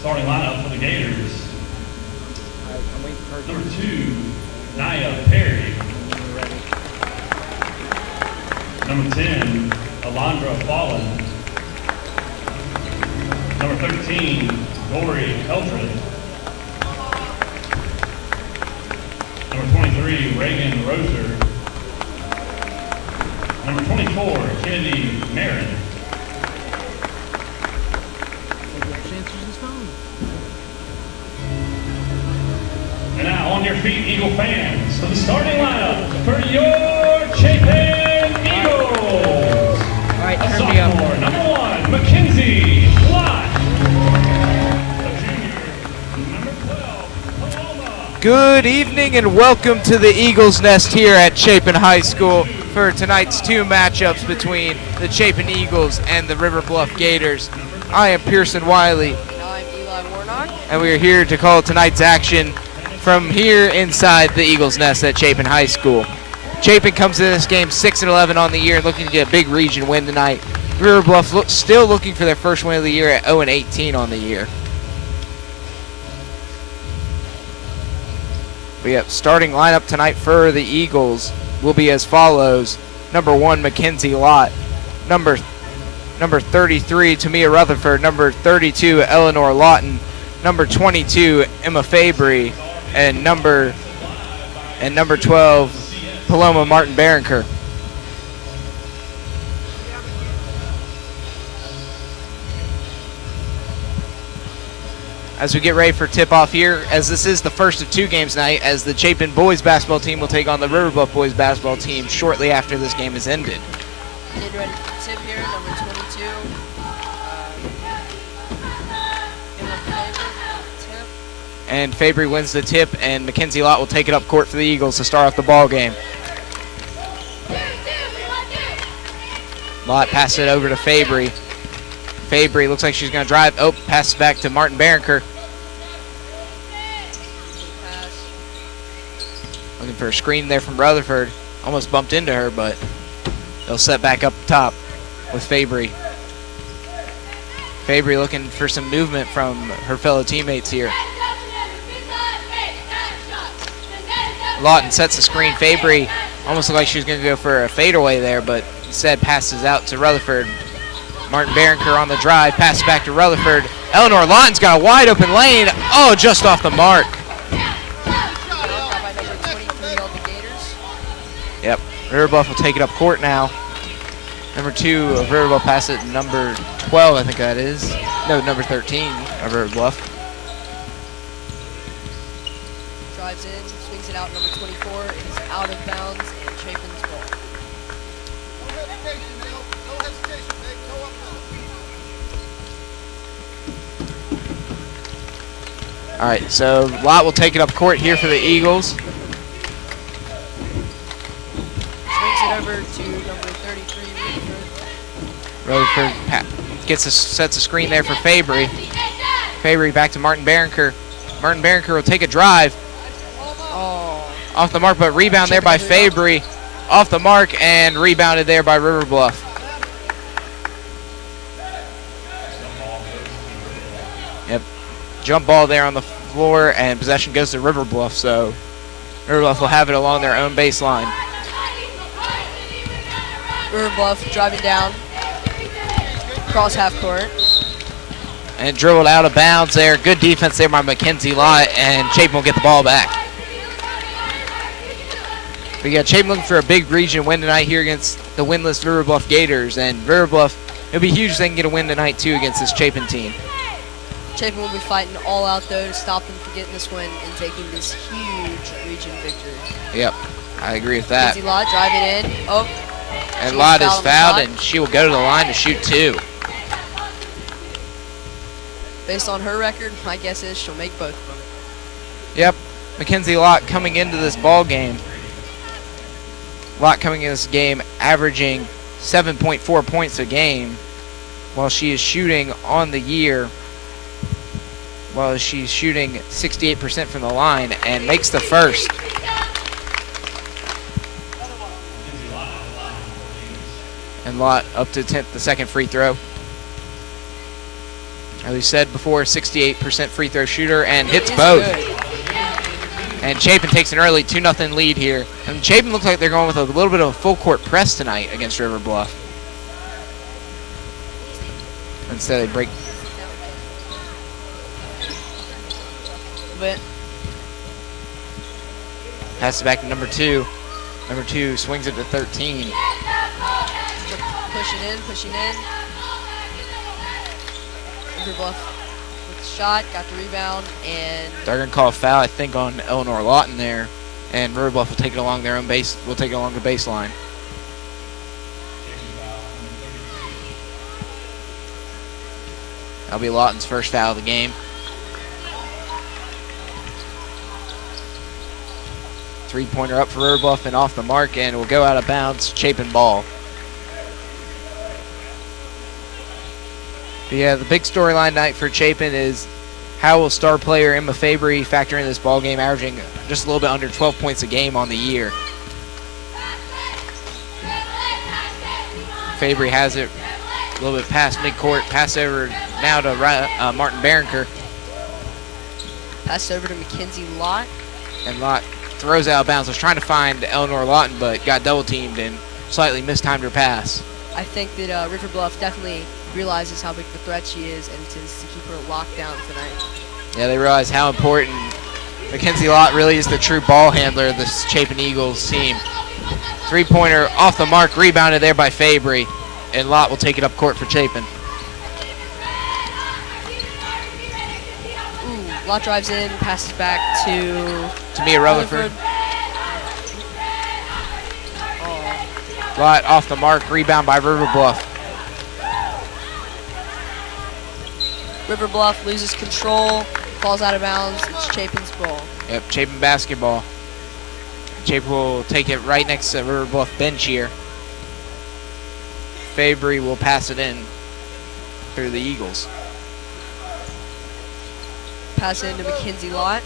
Starting lineup for the Gators. I'm waiting for her. Number 2, Naya Perry. Number 10, Alondra Fallen. Number 13, Lori Eldred. Number 23, Reagan Roser. Number 24, Kennedy Marin. And now on your feet, Eagle fans, for the starting lineup for your Chapin Eagles. All right, A turn me up. sophomore, number 1, Mackenzie Lott. A junior, number 12, Paloma. Good evening and welcome to the Eagles Nest here at Chapin High School for tonight's 2 matchups between the Chapin Eagles and the River Bluff Gators. I am Pearson Wiley. And I'm Eli Warnock. And we are here to call tonight's action from here inside the Eagles Nest at Chapin High School. Chapin comes to this game 6-11 on the year, looking to get a big region win tonight. River Bluff still looking for their first win of the year at 0-18 on the year. But yeah, starting lineup tonight for the Eagles will be as follows. Number 1, Mackenzie Lott. Number 33, Tamia Rutherford. Number 32, Eleanor Lawton. Number 22, Emma Fabry. And number 12, Paloma Martin Barranker. As we get ready for tip-off here, as this is the first of 2 games tonight, as the Chapin boys basketball team will take on the River Bluff boys basketball team shortly after this game is ended. Getting ready for tip here, number 22. Emma Faber, tip. And Fabry wins the tip, and Mackenzie Lott will take it up court for the Eagles to start off the ball game. Lott passes it over to Fabry. Fabry looks like she's going to drive. Oh, passes back to Martin Barranker. Looking for a screen there from Rutherford. Almost bumped into her, but they'll set back up top with Fabry. Fabry looking for some movement from her fellow teammates here. Lawton sets the screen. Fabry almost looked like she was going to go for a fadeaway there, but instead passes out to Rutherford. Martin Barranker on the drive, passes back to Rutherford. Eleanor Lawton's got a wide open lane. Oh, just off the mark. Yep, River Bluff will take it up court now. Number 2 of River Bluff pass it number 12, I think that is. No, number 13 of River Bluff. Drives in, swings it out, number 24. It is out of bounds, and Chapin's ball. All right, so Lott will take it up court here for the Eagles. Swings it over to number 33, Rutherford sets a screen there for Fabry. Fabry back to Martin Barranker. Martin Barranker will take a drive. Oh. Off the mark, but rebound there by Fabry. Off the mark and rebounded there by River Bluff. Yep. Jump ball there on the floor, and possession goes to River Bluff, so River Bluff will have it along their own baseline. River Bluff driving down, cross half court. And dribbled out of bounds there. Good defense there by Mackenzie Lott, and Chapin will get the ball back. We got Chapin looking for a big region win tonight here against the winless River Bluff Gators, and River Bluff, it'll be huge if they can get a win tonight too against this Chapin team. Chapin will be fighting all out though to stop them from getting this win and taking this huge region victory. Yep, I agree with that. Mackenzie Lott driving in. Oh. And Lott is fouled, and she will go to the line to shoot 2. Based on her record, my guess is she'll make both of them. Yep, Mackenzie Lott coming into this ball game. Lott coming into this game averaging 7.4 points a game, while she is shooting on the year, while she's shooting 68% from the line and makes the first. And Lott up to the second free throw. As we said before, 68% free throw shooter and hits Is both. good. And Chapin takes an early 2-0 lead here. And Chapin looks like they're going with a little bit of a full court press tonight against River Bluff. Instead they break. But Pass it back to number 2. Number 2 swings it to 13. pushing in. River Bluff with the shot, got the rebound, and They're going to call a foul, I think, on Eleanor Lawton there. And River Bluff will take it along their own base. Will take it along the baseline. That'll be Lawton's first foul of the game. 3-pointer up for River Bluff and off the mark, and it will go out of bounds. Chapin ball. But yeah, the big storyline night for Chapin is how will star player Emma Fabry factor in this ball game, averaging just a little bit under 12 points a game on the year. Fabry has it a little bit past midcourt. Pass over now to Martin Barranker. pass over to Mackenzie Lott. And Lott throws out of bounds. Was trying to find Eleanor Lawton, but got double teamed and slightly mistimed her pass. I think that River Bluff definitely realizes how big of a threat she is and intends to keep her locked down tonight. Yeah, they realize how important Mackenzie Lott really is, the true ball handler of this Chapin Eagles team. 3-pointer off the mark, rebounded there by Fabry, and Lott will take it up court for Chapin. Ooh, Lott drives in, passes back to Mia Rutherford. Oh, Lott off the mark, rebound by River Bluff. River Bluff loses control, falls out of bounds. It's Chapin's ball. Yep, Chapin basketball. Chapin will take it right next to River Bluff bench here. Fabry will pass it in through the Eagles. Pass it into Mackenzie Lott.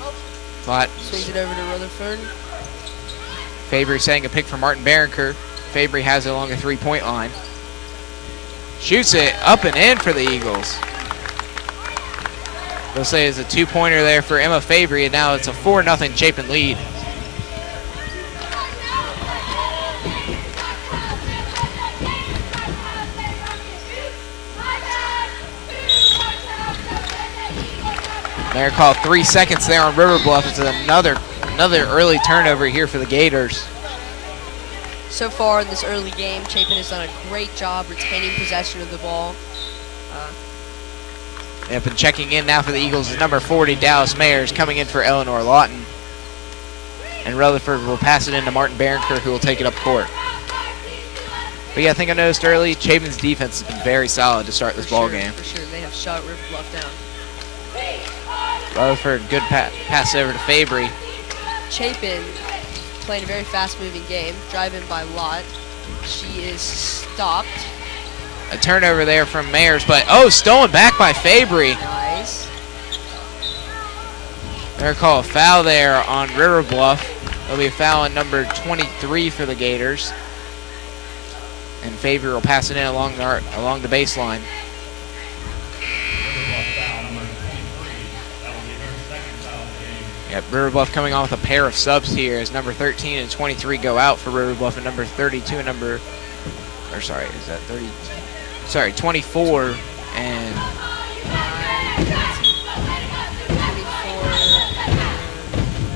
Lott, Swings it over to Rutherford. Fabry setting a pick for Martin Barranker. Fabry has it along the 3-point line. Shoots it up and in for the Eagles. They'll say it's a 2-pointer there for Emma Fabry, and now it's a 4-0 Chapin lead. They're called 3 seconds there on River Bluff. It's another early turnover here for the Gators. So far in this early game, Chapin has done a great job retaining possession of the ball. Yep, and checking in now for the Eagles is number 40, Dallas Mayers, coming in for Eleanor Lawton. And Rutherford will pass it into Martin Barranker, who will take it up court. But yeah, I think I noticed early, Chapin's defense has been very solid to start this ball game. For sure, they have shut River Bluff down. Rutherford, good pass over to Fabry. Chapin playing a very fast-moving game, driving by Lott. She is stopped. A turnover there from Mayers, but stolen back by Fabry. Nice. They're call a foul there on River Bluff. There'll be a foul on number 23 for the Gators. And Fabry will pass it in along the baseline. Yep, River Bluff coming on with a pair of subs here as number 13 and 23 go out for River Bluff, and number 32 and 24 and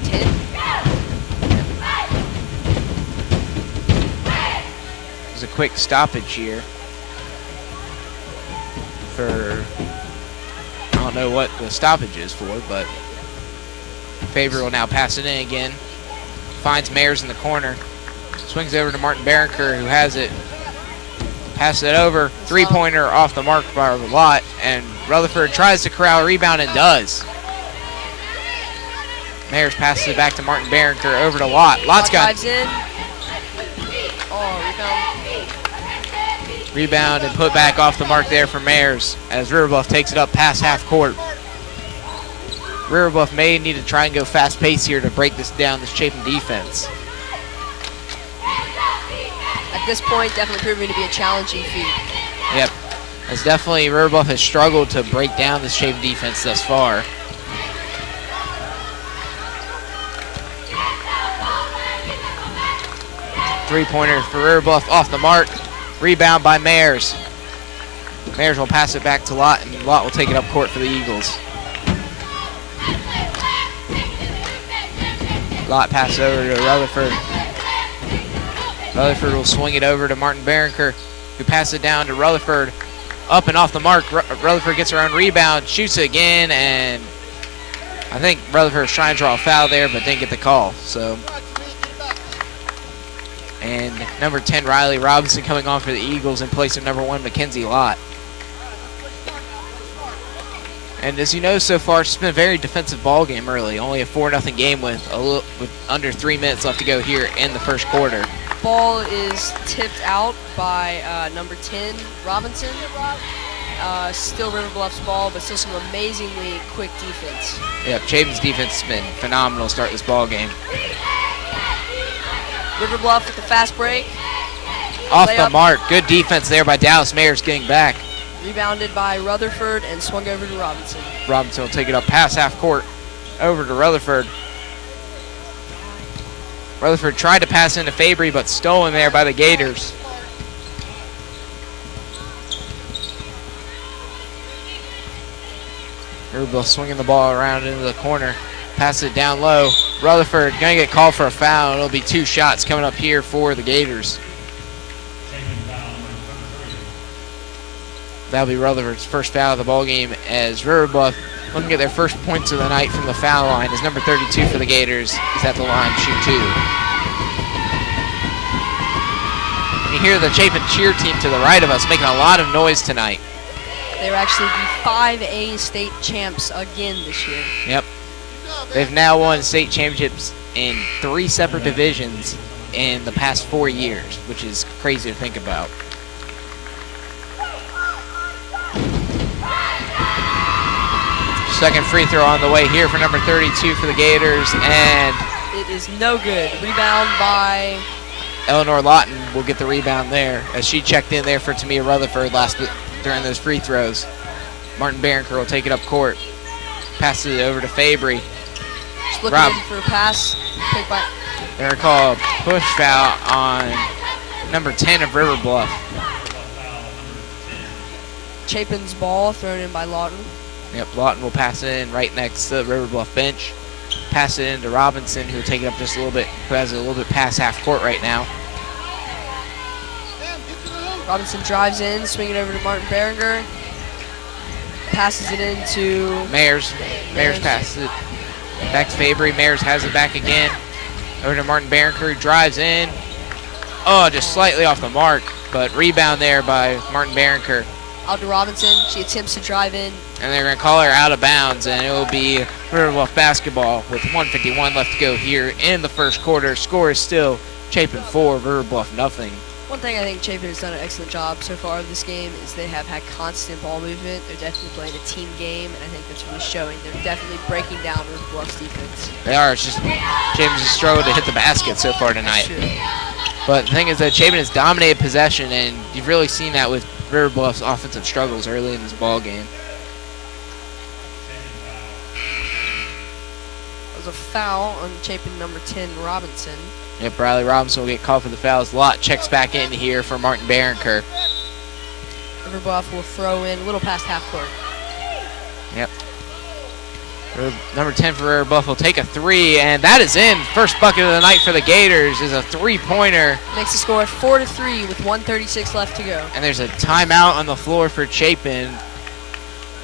10. there's a quick stoppage here for, I don't know what the stoppage is for, but Fabry will now pass it in again. Finds Mayers in the corner. Swings over to Martin Barranker, who has it. Pass it over. 3-pointer off the mark by Lott. And Rutherford tries to corral a rebound and does. Mayers passes it back to Martin Barranker, over to Lott. Lott's got Drives in. rebound and put back off the mark there for Mayers as River Bluff takes it up past half court. River Bluff may need to try and go fast pace here to break this down, this Chapin defense. At this point, definitely proving to be a challenging feat. Yep. As definitely River Bluff has struggled to break down this Chapin defense thus far. Three-pointer for River Bluff off the mark. Rebound by Mayers. Mayers will pass it back to Lott, and Lott will take it up court for the Eagles. Lott passes over to Rutherford. Rutherford will swing it over to Martin Barranker, who passes it down to Rutherford. Up and off the mark. Rutherford gets her own rebound, shoots it again, and I think Rutherford was trying to draw a foul there, but didn't get the call. So, and number 10, Riley Robinson, coming on for the Eagles in place of number 1, Mackenzie Lott. And as you know, so far, it's been a very defensive ball game early. Only a 4-0 game with under 3 minutes left to go here in the first quarter. Ball is tipped out by number 10, Robinson. Still River Bluff's ball, but still some amazingly quick defense. Yep, Chapin's defense has been phenomenal to start this ball game. River Bluff with the fast break. Off the mark. Good defense there by Dallas Mayers getting back. Rebounded by Rutherford and swung over to Robinson. Robinson will take it up past half court over to Rutherford. Rutherford tried to pass into Fabry, but stolen there by the Gators. River Bluff swinging the ball around into the corner. Pass it down low. Rutherford going to get called for a foul. It'll be 2 shots coming up here for the Gators. That'll be Rutherford's first foul of the ball game as River Bluff looking at their first points of the night from the foul line as number 32 for the Gators is at the line, shoot 2. You hear the Chapin cheer team to the right of us making a lot of noise tonight. They were actually the 5A state champs again this year. Yep. They've now won state championships in 3 separate divisions in the past 4 years, which is crazy to think about. Second free throw on the way here for number 32 for the Gators, and it is no good. Rebound by Eleanor Lawton will get the rebound there as she checked in there for Tamia Rutherford during those free throws. Martin Barranker will take it up court. Passes it over to Fabry. Just looking in for a pass. Take by. They're going to call a push foul on number 10 of River Bluff. Chapin's ball thrown in by Lawton. Yep, Lawton will pass it in right next to the River Bluff bench. Pass it into Robinson, who will take it up just a little bit, who has it a little bit past half court right now. Robinson drives in, swinging over to Martin Barringer. Passes it into Mayers. Mayers passes it back to Fabry. Mayers has it back again. Over to Martin Barringer, who drives in. Oh, just slightly off the mark, but rebound there by Martin Barringer. Out to Robinson. She attempts to drive in. And they're going to call her out of bounds, and it will be River Bluff basketball with 1:51 left to go here in the first quarter. Score is still Chapin 4, River Bluff nothing. One thing I think Chapin has done an excellent job so far of this game is they have had constant ball movement. They're definitely playing a team game, and I think that's really showing. They're definitely breaking down River Bluff's defense. They are. It's just Chapin's just struggled to hit the basket so far tonight. Sure. But the thing is that Chapin has dominated possession, and you've really seen that with River Bluff's offensive struggles early in this ball game. There's a foul on Chapin number 10, Robinson. Yep, Riley Robinson will get called for the fouls. Lott checks back in here for Martin Barranker. River Bluff will throw in a little past half court. Yep. Number 10 for River Bluff will take a 3, and that is in. First bucket of the night for the Gators is a 3-pointer. Makes the score 4-3 with 1:36 left to go. And there's a timeout on the floor for Chapin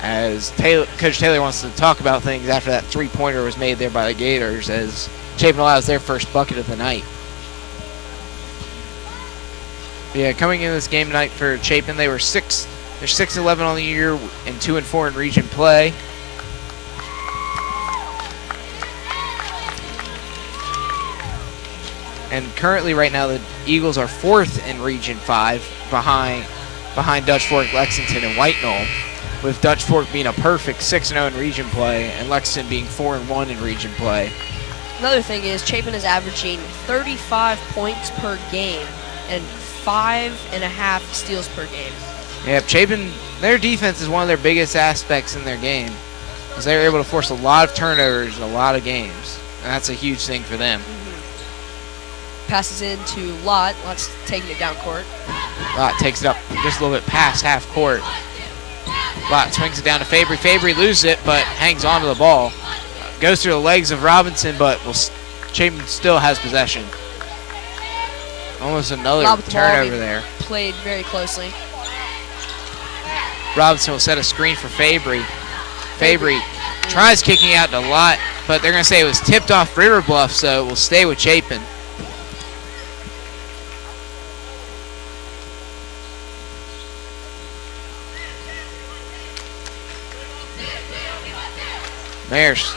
as Coach Taylor wants to talk about things after that 3-pointer was made there by the Gators as Chapin allows their first bucket of the night. Yeah, coming into this game tonight for Chapin, they're 6-11 on the year and 2-4 in region play. And currently, right now, the Eagles are 4th in Region 5 behind Dutch Fork, Lexington, and White Knoll, with Dutch Fork being a perfect 6-0 in region play and Lexington being 4-1 in region play. Another thing is Chapin is averaging 35 points per game and 5.5 steals per game. Yep, Chapin, their defense is one of their biggest aspects in their game, because they're able to force a lot of turnovers in a lot of games. And that's a huge thing for them. Passes in to Lott. Lott's taking it down court. Lott takes it up just a little bit past half court. Lott swings it down to Fabry. Fabry loses it, but hangs on to the ball. Goes through the legs of Robinson, but Chapin still has possession. Almost another Lob with the ball turnover being there. Played very closely. Robinson will set a screen for Fabry. Fabry tries kicking out to Lott, but they're going to say it was tipped off River Bluff, so it will stay with Chapin. Mayers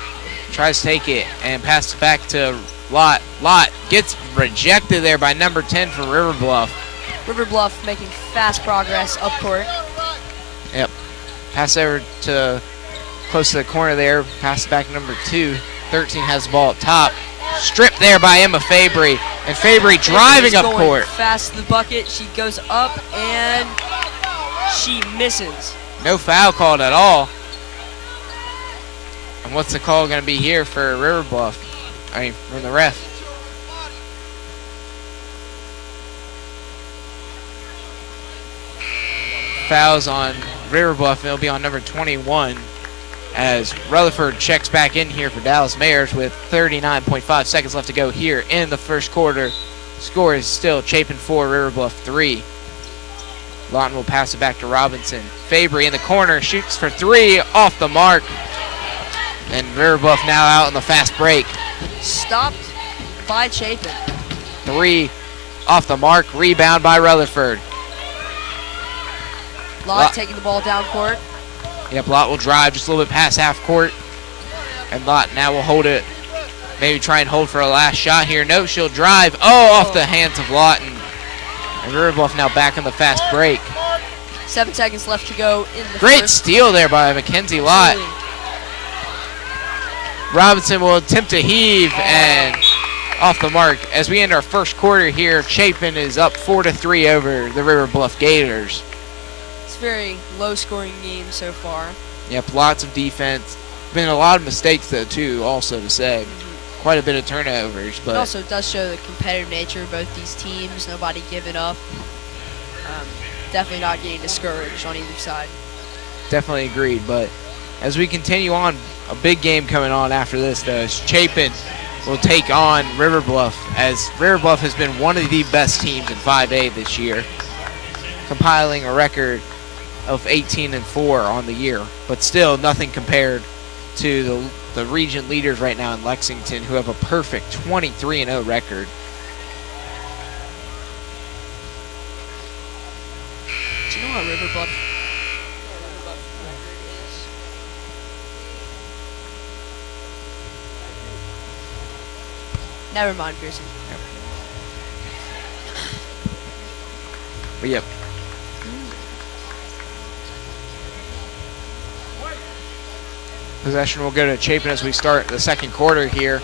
tries to take it and pass it back to Lott. Lott gets rejected there by number 10 for River Bluff. River Bluff making fast progress up court. Yep. Pass over to close to the corner there. Pass it back to number 2. 13 has the ball up top. Stripped there by Emma Fabry. And Fabry driving up court. Fast to the bucket. She goes up and she misses. No foul called at all. And what's the call going to be here for River Bluff? I mean, from the ref. Fouls on River Bluff, and it'll be on number 21 as Rutherford checks back in here for Dallas Mayors with 39.5 seconds left to go here in the first quarter. Score is still Chapin 4, River Bluff 3. Lawton will pass it back to Robinson. Fabry in the corner, shoots for 3, off the mark. And River Bluff now out on the fast break. Stopped by Chapin. 3 off the mark, rebound by Rutherford. Lott taking the ball down court. Yep, Lott will drive just a little bit past half court. And Lott now will hold it. Maybe try and hold for a last shot here. No, she'll drive. Oh, off the hands of Lawton. And River Bluff now back on the fast break. 7 seconds left to go in the Great first. steal there by Mackenzie Lott. Robinson will attempt to heave and off the mark. As we end our first quarter here, Chapin is up 4-3 over the River Bluff Gators. It's a very low-scoring game so far. Yep, lots of defense. Been a lot of mistakes though too, also to say. Quite a bit of turnovers, but It also does show the competitive nature of both these teams. Nobody giving up. Definitely not getting discouraged on either side. definitely agreed. But as we continue on, a big game coming on after this though is Chapin will take on River Bluff, as River Bluff has been one of the best teams in 5A this year, compiling a record of 18-4 on the year, but still nothing compared to the region leaders right now in Lexington, who have a perfect 23-0 record. Do you know what River Bluff? Never mind, Pearson. But yep. Possession will go to Chapin as we start the second quarter here.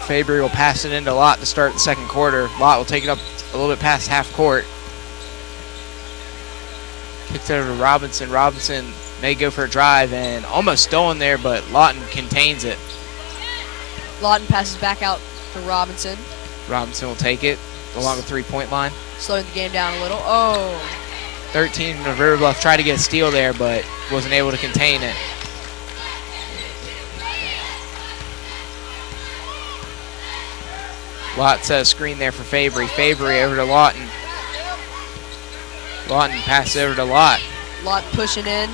Fabry will pass it into Lott to start the second quarter. Lott will take it up a little bit past half court. Kicks it over to Robinson. Robinson may go for a drive and almost stolen there, but Lawton contains it. Lawton passes back out to Robinson. Robinson will take it along the three-point line. Slowing the game down a little. Oh. 13 of River Bluff tried to get a steal there, but wasn't able to contain it. Lott set a screen there for Fabry. Fabry over to Lawton. Lawton passes over to Lott. Lott pushing in,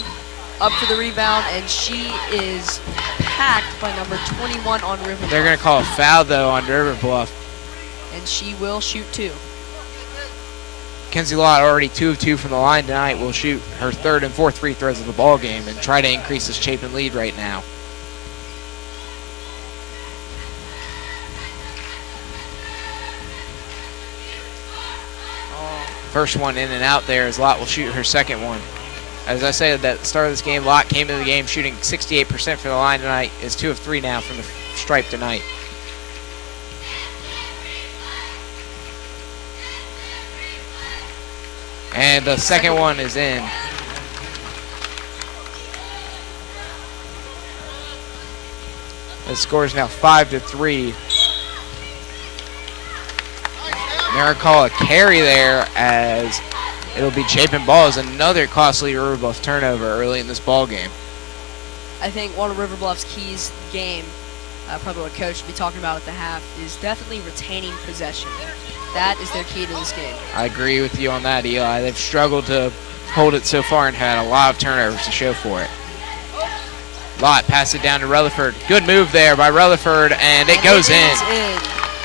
up for the rebound, and she is packed by number 21 on River Bluff. They're going to call a foul, though, on River Bluff. And she will shoot two. Kenzie Lott, already 2 of 2 from the line tonight, will shoot her third and fourth free throws of the ball game and try to increase this Chapin lead right now. First one in and out there as Lott will shoot her second one. As I said at the start of this game, Lott came into the game shooting 68% from the line tonight, is 2 of 3 now from the stripe tonight. And the second one is in. The score is now 5-3. They're going to call a carry there as it'll be Chapin ball as another costly River Bluff turnover early in this ball game. I think one of River Bluff's keys game, probably what Coach would be talking about at the half, is definitely retaining possession. That is their key to this game. I agree with you on that, Eli. They've struggled to hold it so far and had a lot of turnovers to show for it. Lott passes it down to Rutherford. Good move there by Rutherford, and it goes in.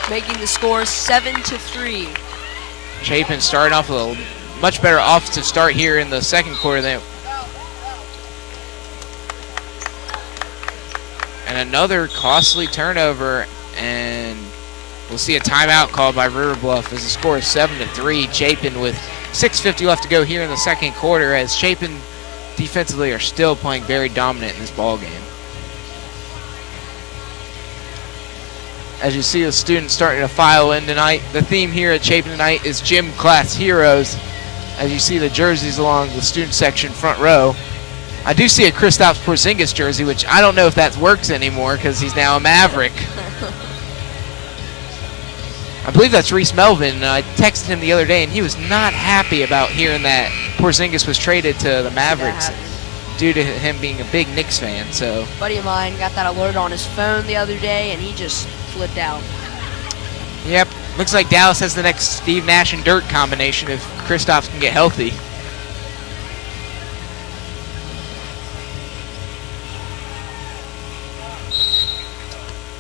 Making the score 7-3. Chapin starting off with a much better offensive start here in the second quarter than. And another costly turnover, and we'll see a timeout called by River Bluff as the score is 7-3. Chapin with 6:50 left to go here in the second quarter, as Chapin defensively are still playing very dominant in this ball game. As you see the students starting to file in tonight, the theme here at Chapin tonight is Gym Class Heroes. As you see the jerseys along the student section front row. I do see a Kristaps Porzingis jersey, which I don't know if that works anymore because he's now a Maverick. I believe that's Reese Melvin, and I texted him the other day, and he was not happy about hearing that Porzingis was traded to the Mavericks due to him being a big Knicks fan. So, a buddy of mine got that alert on his phone the other day, and he just flipped out. Yep, looks like Dallas has the next Steve Nash and Dirk combination if Kristaps can get healthy.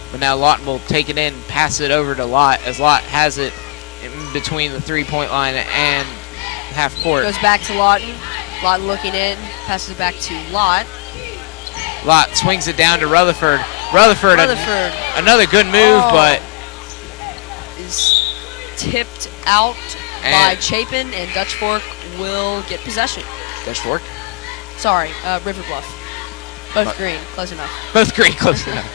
But now Lawton will take it in, pass it over to Lott, as Lott has it in between the three-point line and half court. Goes back to Lawton. Lawton looking in, passes it back to Lott. Lott swings it down to Rutherford. Rutherford. Another good move, but is tipped out by Chapin, and Dutch Fork will get possession. Dutch Fork? Sorry, River Bluff. Both green, close enough. Both green, close enough.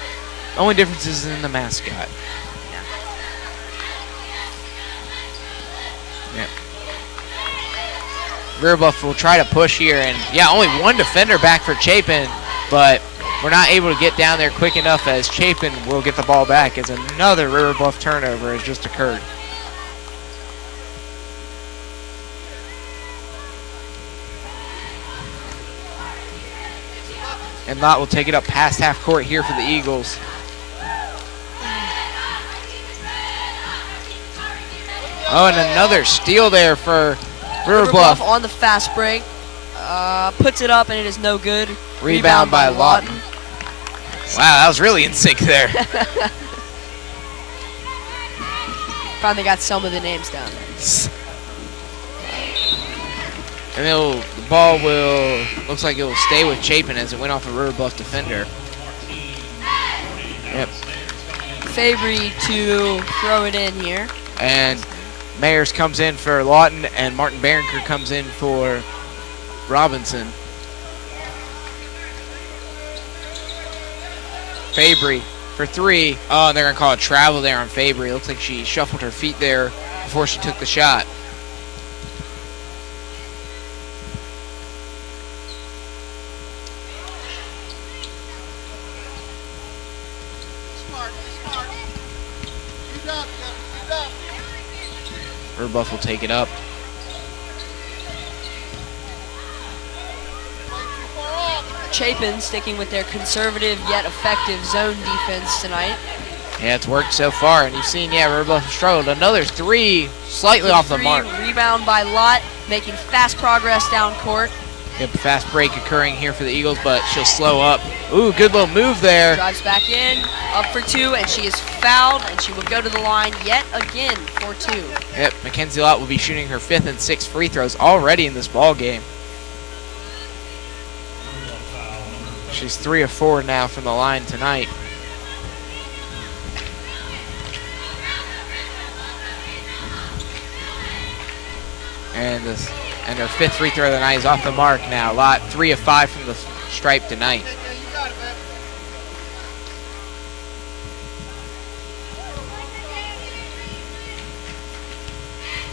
Only difference is in the mascot. Yeah. River Bluff will try to push here, and only one defender back for Chapin, but we're not able to get down there quick enough as Chapin will get the ball back as another River Bluff turnover has just occurred. And Lott will take it up past half court here for the Eagles. Oh, and another steal there for River Bluff. On the fast break. Puts it up, and it is no good. Rebound by Lawton. Wow, that was really in sync there. Finally got some of the names down there. And the ball looks like it will stay with Chapin as it went off a River Bluff defender. Yep. Fabry to throw it in here. And Mayers comes in for Lawton, and Martin Barrinker comes in for Robinson. Fabry for three. Oh, and they're going to call a travel there on Fabry. It looks like she shuffled her feet there before she took the shot. River Bluff will take it up. Chapin sticking with their conservative yet effective zone defense tonight. Yeah, it's worked so far, and you've seen, River Bluff struggled. Another three, slightly off the mark. Rebound by Lott, making fast progress down court. Yep, fast break occurring here for the Eagles, but she'll slow up. Ooh, good little move there. Drives back in, up for two, and she is fouled, and she will go to the line yet again for two. Yep, Mackenzie Lott will be shooting her 5th and 6th free throws already in this ball game. She's 3 of 4 now from the line tonight. And her 5th free throw of the night is off the mark now. Lott 3 of 5 from the stripe tonight.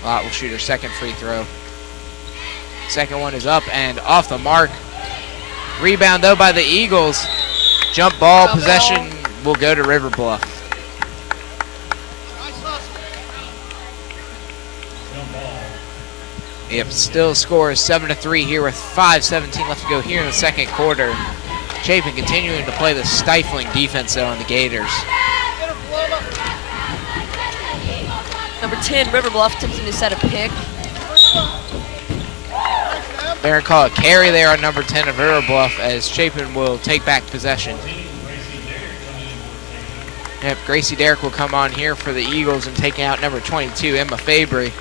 Lott will shoot her 2nd free throw. Second one is up and off the mark. Rebound, though, by the Eagles. Jump ball. Possession will go to River Bluff. Yep, still score is 7-3 here with 5:17 left to go here in the second quarter. Chapin continuing to play the stifling defense, though, on the Gators. Number 10, River Bluff, attempting to set a pick. They're going to call a carry there on number 10 of River Bluff as Chapin will take back possession. Yep, Gracie Derrick will come on here for the Eagles and taking out number 22, Emma Fabry.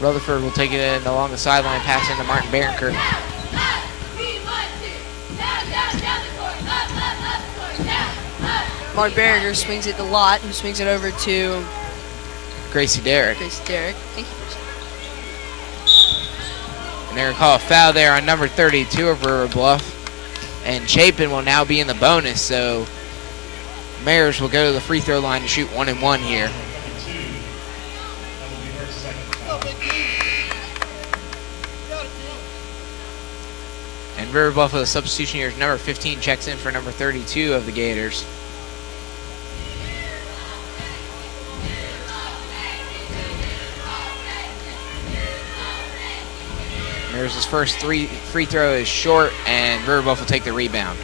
Rutherford will take it in along the sideline, pass into Martin Barronker. Martin Barringer swings it to Lott, who swings it over to Gracie Derrick. Thank you. And they're going to call a foul there on number 32 of River Bluff. And Chapin will now be in the bonus, so Mares will go to the free throw line to shoot 1-1 here. And River Bluff with a substitution here is number 15 checks in for number 32 of the Gators. Mares' first free throw is short, and River Bluff will take the rebound.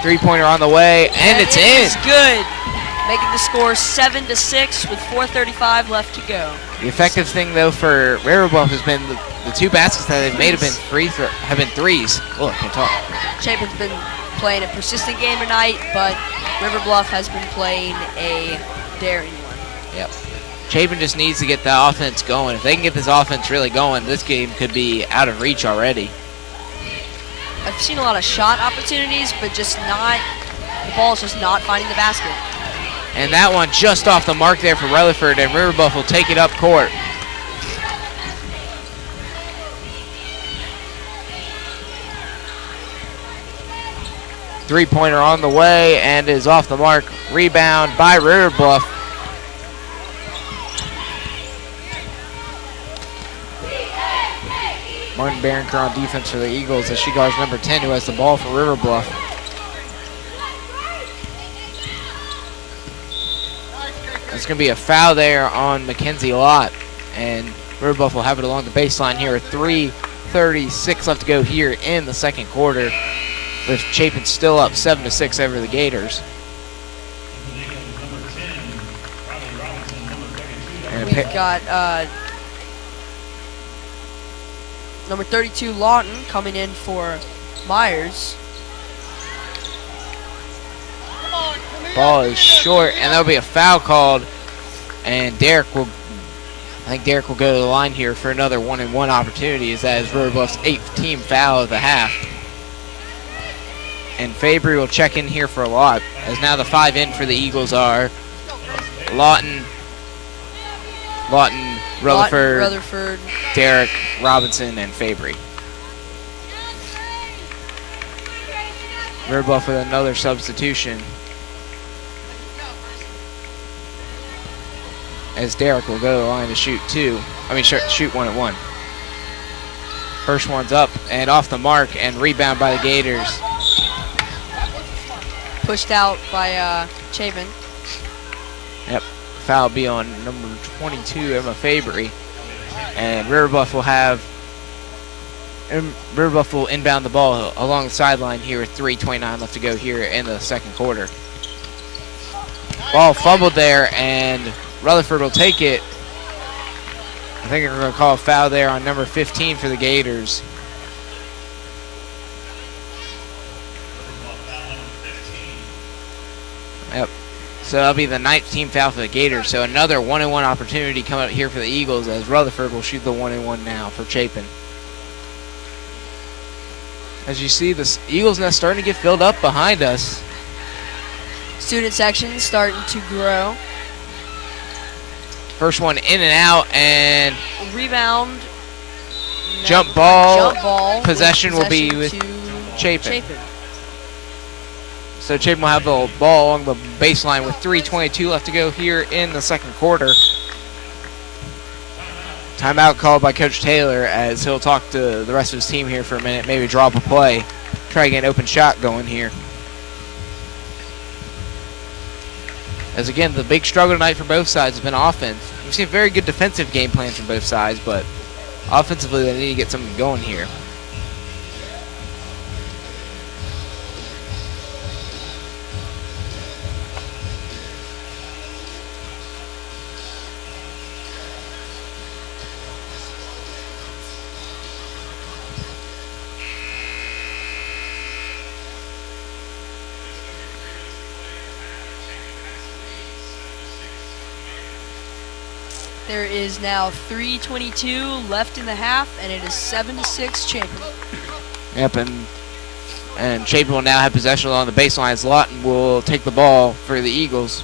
Three-pointer on the way, and it's in. It's good. Making the score 7-6 with 4:35 left to go. The effective thing, though, for River Bluff has been the two baskets that they've made have been threes. Oh, I can't talk. Chapin's been playing a persistent game tonight, but River Bluff has been playing a daring one. Yep. Chapin just needs to get the offense going. If they can get this offense really going, this game could be out of reach already. I've seen a lot of shot opportunities, but the ball's just not finding the basket. And that one just off the mark there for Rutherford, and River Bluff will take it up court. Three-pointer on the way and is off the mark. Rebound by River Bluff. Martin Barronker on defense for the Eagles as she guards number 10, who has the ball for River Bluff. That's going to be a foul there on Mackenzie Lott, and River Bluff will have it along the baseline here with 3:36 left to go here in the second quarter, with Chapin still up 7-6 over the Gators. And We've got number 32, Lawton, coming in for Myers. Ball is short, and there'll be a foul called, and Derrick will go to the line here for another 1-and-1 opportunity, as that is River Bluff's 8th team foul of the half. And Fabry will check in here for a lot, as now the 5 in for the Eagles are Lawton, Rutherford, Derrick, Robinson, and Fabry. River Bluff with another substitution, as Derrick will go to the line to shoot 1-and-1. First one's up and off the mark, and rebound by the Gators. Pushed out by Chapin. Yep, foul be on number 22, Emma Fabry. And River Bluff will inbound the ball along the sideline here with 3:29 left to go here in the second quarter. Ball fumbled there, and Rutherford will take it. I think they're going to call a foul there on number 15 for the Gators. Yep. So that'll be the 9th team foul for the Gators. So another 1-and-1 opportunity coming up here for the Eagles, as Rutherford will shoot the 1-and-1 now for Chapin. As you see, the Eagles nest starting to get filled up behind us. Student section starting to grow. First one in and out, and Rebound. jump ball. Jump ball. Possession will be with to Chapin. Chapin. So Chapin will have the ball along the baseline with 3:22 left to go here in the second quarter. Timeout called by Coach Taylor as he'll talk to the rest of his team here for a minute, maybe drop a play, try to get an open shot going here. As again, the big struggle tonight for both sides has been offense. We've seen a very good defensive game plan from both sides, but offensively they need to get something going here. There is now 3:22 left in the half, and it is 7-6 Chapin. Yep, and Chapin will now have possession along the baseline as Lawton will take the ball for the Eagles.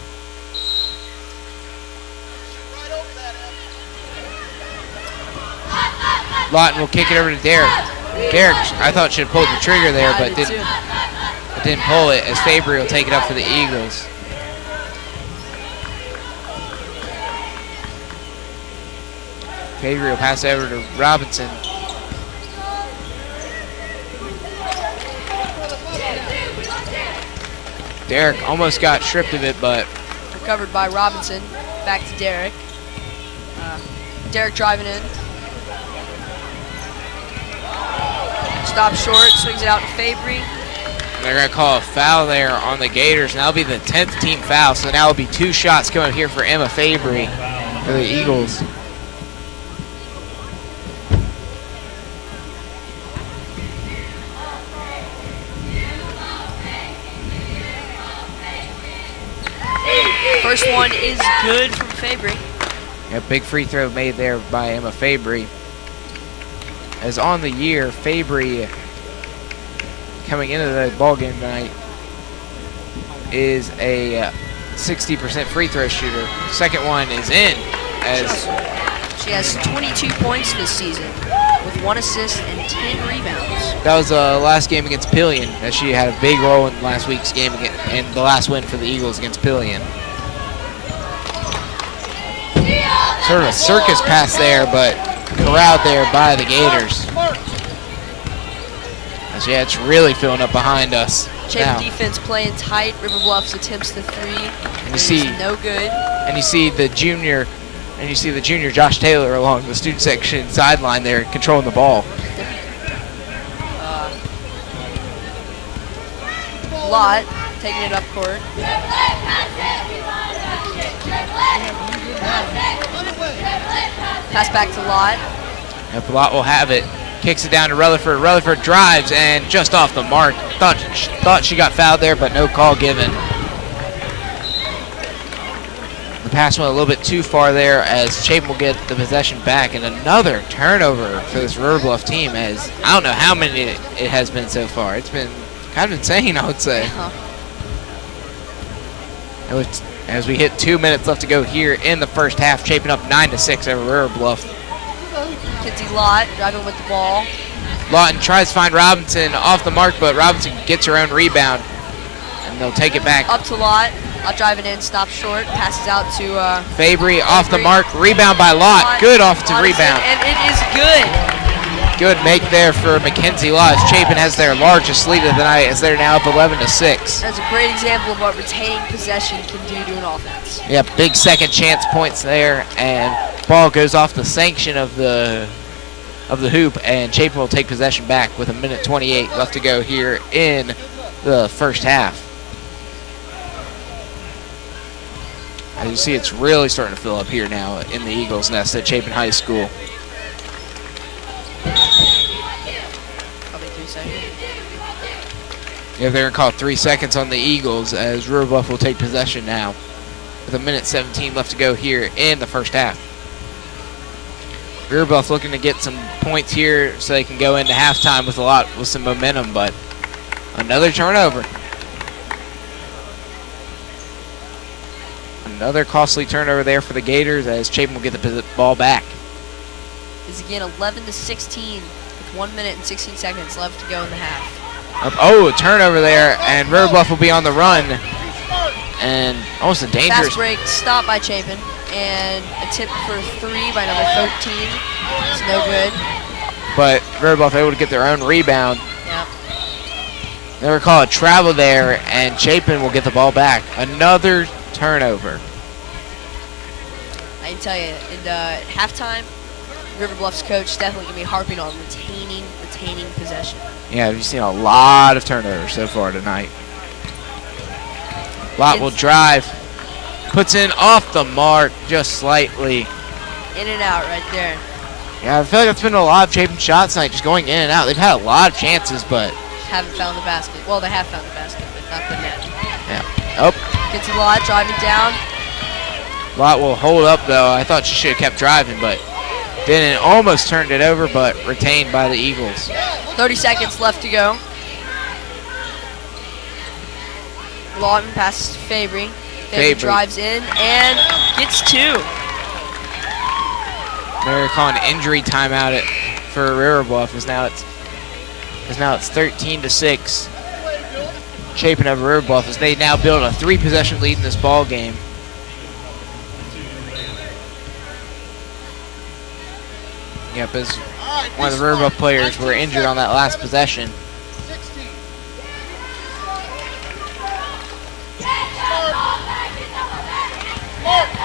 Lawton will kick it over to Derek. Derek, I thought should have pulled the trigger there, but didn't pull it as Fabry will take it up for the Eagles. Fabry will pass over to Robinson. Derek almost got stripped of it, but Recovered by Robinson. Back to Derek. Derek driving in. Stop short, swings it out to Fabry. they're going to call a foul there on the Gators, and that'll be the 10th team foul. So now it'll be 2 shots coming up here for Emma Fabry for the Eagles. First one is good from Fabry. A big free throw made there by Emma Fabry. As on the year, Fabry coming into the ball game tonight is a 60% free throw shooter. Second one is in. As she has 22 points this season with 1 assist and 10 rebounds. that was the last game against Pillion, as she had a big role in last week's game and the last win for the Eagles against Pillion. Sort of a circus pass there, but corralled there by the Gators. As yeah, it's really filling up behind us Chapin now. defense playing tight. River Bluff's attempts the 3. And you see no good. And you see the junior Josh Taylor along the student section sideline there controlling the ball. Lott taking it up court. Pass back to Lott. Yep, Lott will have it. Kicks it down to Rutherford. Rutherford drives and just off the mark. Thought she got fouled there, but no call given. The pass went a little bit too far there as Chapin will get the possession back, and another turnover for this River Bluff team, as I don't know how many it has been so far. It's been kind of insane, I would say. As we hit 2 minutes left to go here in the first half, Chapin up 9-6 over River Bluff. Kinsey Lott driving with the ball. Lawton tries to find Robinson off the mark, but Robinson gets her own rebound, and they'll take it back. Up to Lott. Lott driving in, stops short, passes out to Fabry off the mark, rebound by Lott. Good offensive rebound. And it is good. Good make there for Mackenzie Lott. Chapin has their largest lead of the night as they're now up 11-6. That's a great example of what retaining possession can do to an offense. Yep, big second chance points there, and ball goes off the sanction of the hoop, and Chapin will take possession back with 1:28 left to go here in the first half. As you see, it's really starting to fill up here now in the Eagles' nest at Chapin High School. Probably 3 seconds. Yeah, they're going to call 3 seconds on the Eagles as River Bluff will take possession now with 1:17 left to go here in the first half. River Bluff looking to get some points here so they can go into halftime with some momentum, but another turnover. Another costly turnover there for the Gators as Chapin will get the ball back. It's again 11-16 with 1 minute and 16 seconds left to go in the half. Oh, a turnover there, and River Bluff will be on the run. And almost a dangerous. Fast break, stop by Chapin, and attempt for 3 by number 13. It's no good. But River Bluff able to get their own rebound. Yeah. They were called a travel there, and Chapin will get the ball back. Another turnover. I can tell you, in halftime, River Bluff's coach definitely going to be harping on retaining possession. Yeah, we've seen a lot of turnovers so far tonight. Lott will drive. Puts in off the mark just slightly. In and out right there. Yeah, I feel like that's been a lot of Chapin shots tonight, just going in and out. They've had a lot of chances, but Haven't found the basket. Well, they have found the basket, but not the net. yeah. Oh, Gets a lot, driving down. Lott will hold up, though. I thought she should have kept driving, but didn't. Almost turned it over, but retained by the Eagles. 30 seconds left to go. Lawton passes to Fabry. Fabry drives in and gets 2. They're calling injury timeout for River Bluff. Now it's 13-6. Chapin over River Bluff as they now build a 3-possession lead in this ball game. Yep, as one of the River Bluff players were injured on that last possession.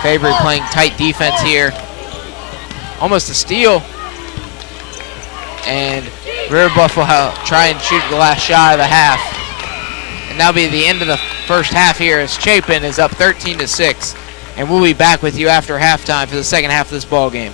Fabry playing tight defense here. Almost a steal. And River Bluff will try and shoot the last shot of the half. And that'll be the end of the first half here as Chapin is up 13-6. And we'll be back with you after halftime for the second half of this ball game.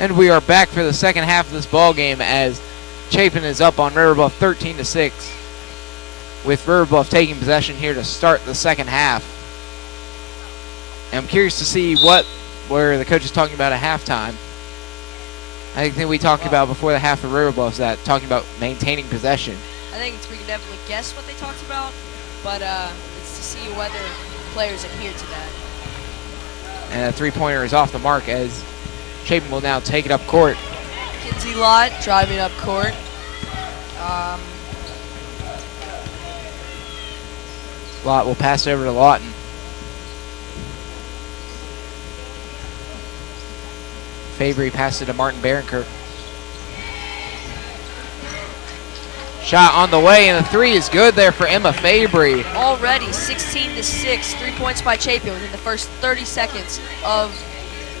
And we are back for the second half of this ball game as Chapin is up on River Bluff 13-6, with River Bluff taking possession here to start the second half. And I'm curious to see what were the coaches talking about at halftime. I think we talked about before the half of River Bluff that talking about maintaining possession. I think we can definitely guess what they talked about, but it's to see whether players adhere to that. And a three-pointer is off the mark as Chapin will now take it up court. Kinsey Lott driving up court. Lott will pass it over to Lawton. Fabry passes it to Martin Barronker. Shot on the way, and the three is good there for Emma Fabry. Already 16-6, 3 points by Chapin within the first 30 seconds of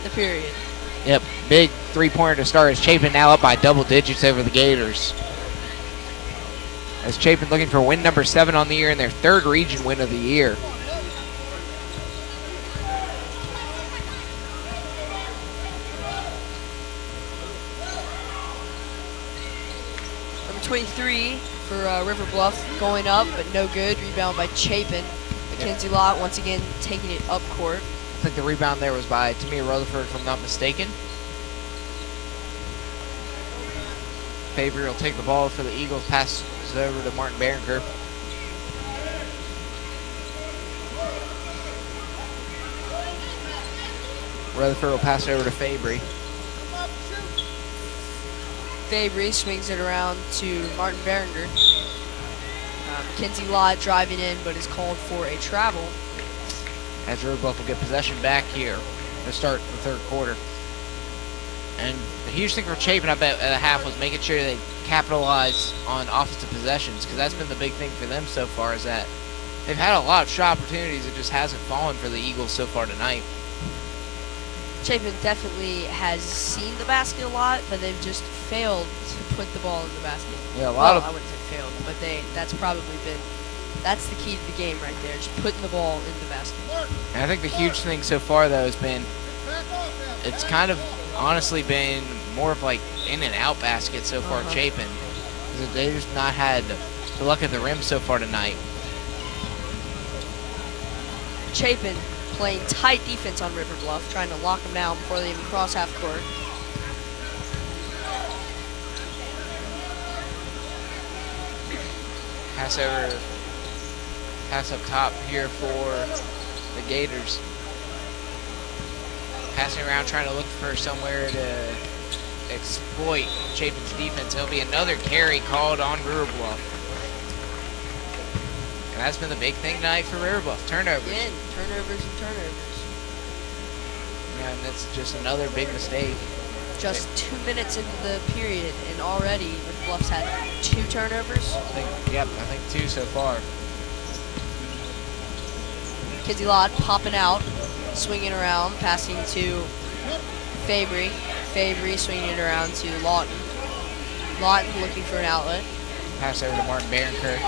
the period. Yep, big three-pointer to start as Chapin now up by double digits over the Gators. As Chapin looking for win number 7 on the year and their third region win of the year. Number 23 for River Bluff going up, but no good. Rebound by Chapin. Mackenzie Lott once again taking it up court. I think the rebound there was by Tamia Rutherford, if I'm not mistaken. Fabry will take the ball for the Eagles, passes over to Martin Barronker. Rutherford will pass it over to Fabry. Fabry swings it around to Martin Barringer. Mackenzie Lott driving in, but is called for a travel. As River Bluff will get possession back here to start the third quarter. And the huge thing for Chapin, I bet, at the half was making sure they capitalize on offensive possessions, because that's been the big thing for them so far, is that they've had a lot of shot opportunities. It just hasn't fallen for the Eagles so far tonight. Chapin definitely has seen the basket a lot, but they've just failed to put the ball in the basket. Yeah, a lot of. I wouldn't say failed, but that's probably been, that's the key to the game right there, just putting the ball in the basket. And I think the huge thing so far, though, has been, it's kind of honestly been more of like in and out baskets so far, Chapin. Because they've just not had the luck at the rim so far tonight. Chapin playing tight defense on River Bluff, trying to lock them down before they even cross half court. Pass up top here for the Gators. Passing around, trying to look for somewhere to exploit Chapin's defense. There'll be another carry called on River Bluff. And that's been the big thing tonight for River Bluff, turnovers. Again, turnovers and turnovers. Yeah, and that's just another big mistake. Just 2 minutes into the period, and already River Bluff's had 2 turnovers. I think 2 so far. Kinsey Lott popping out, swinging around, passing to Fabry. Fabry swinging it around to Lawton. Lawton looking for an outlet. Pass over to Martin Barronker.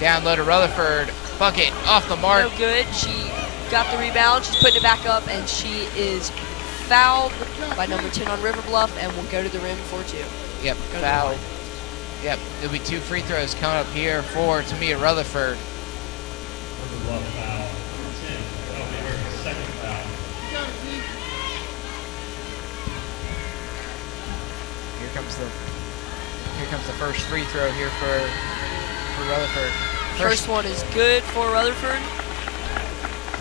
Down low to Rutherford. Bucket off the mark. No good. She got the rebound. She's putting it back up, and she is fouled by number 10 on River Bluff and will go to the rim for 2. Yep, fouled. Yep, there'll be 2 free throws coming up here for Tamia Rutherford. River Bluff foul. 10. That'll be her second foul. Here comes the first free throw here for Rutherford. First one is good for Rutherford.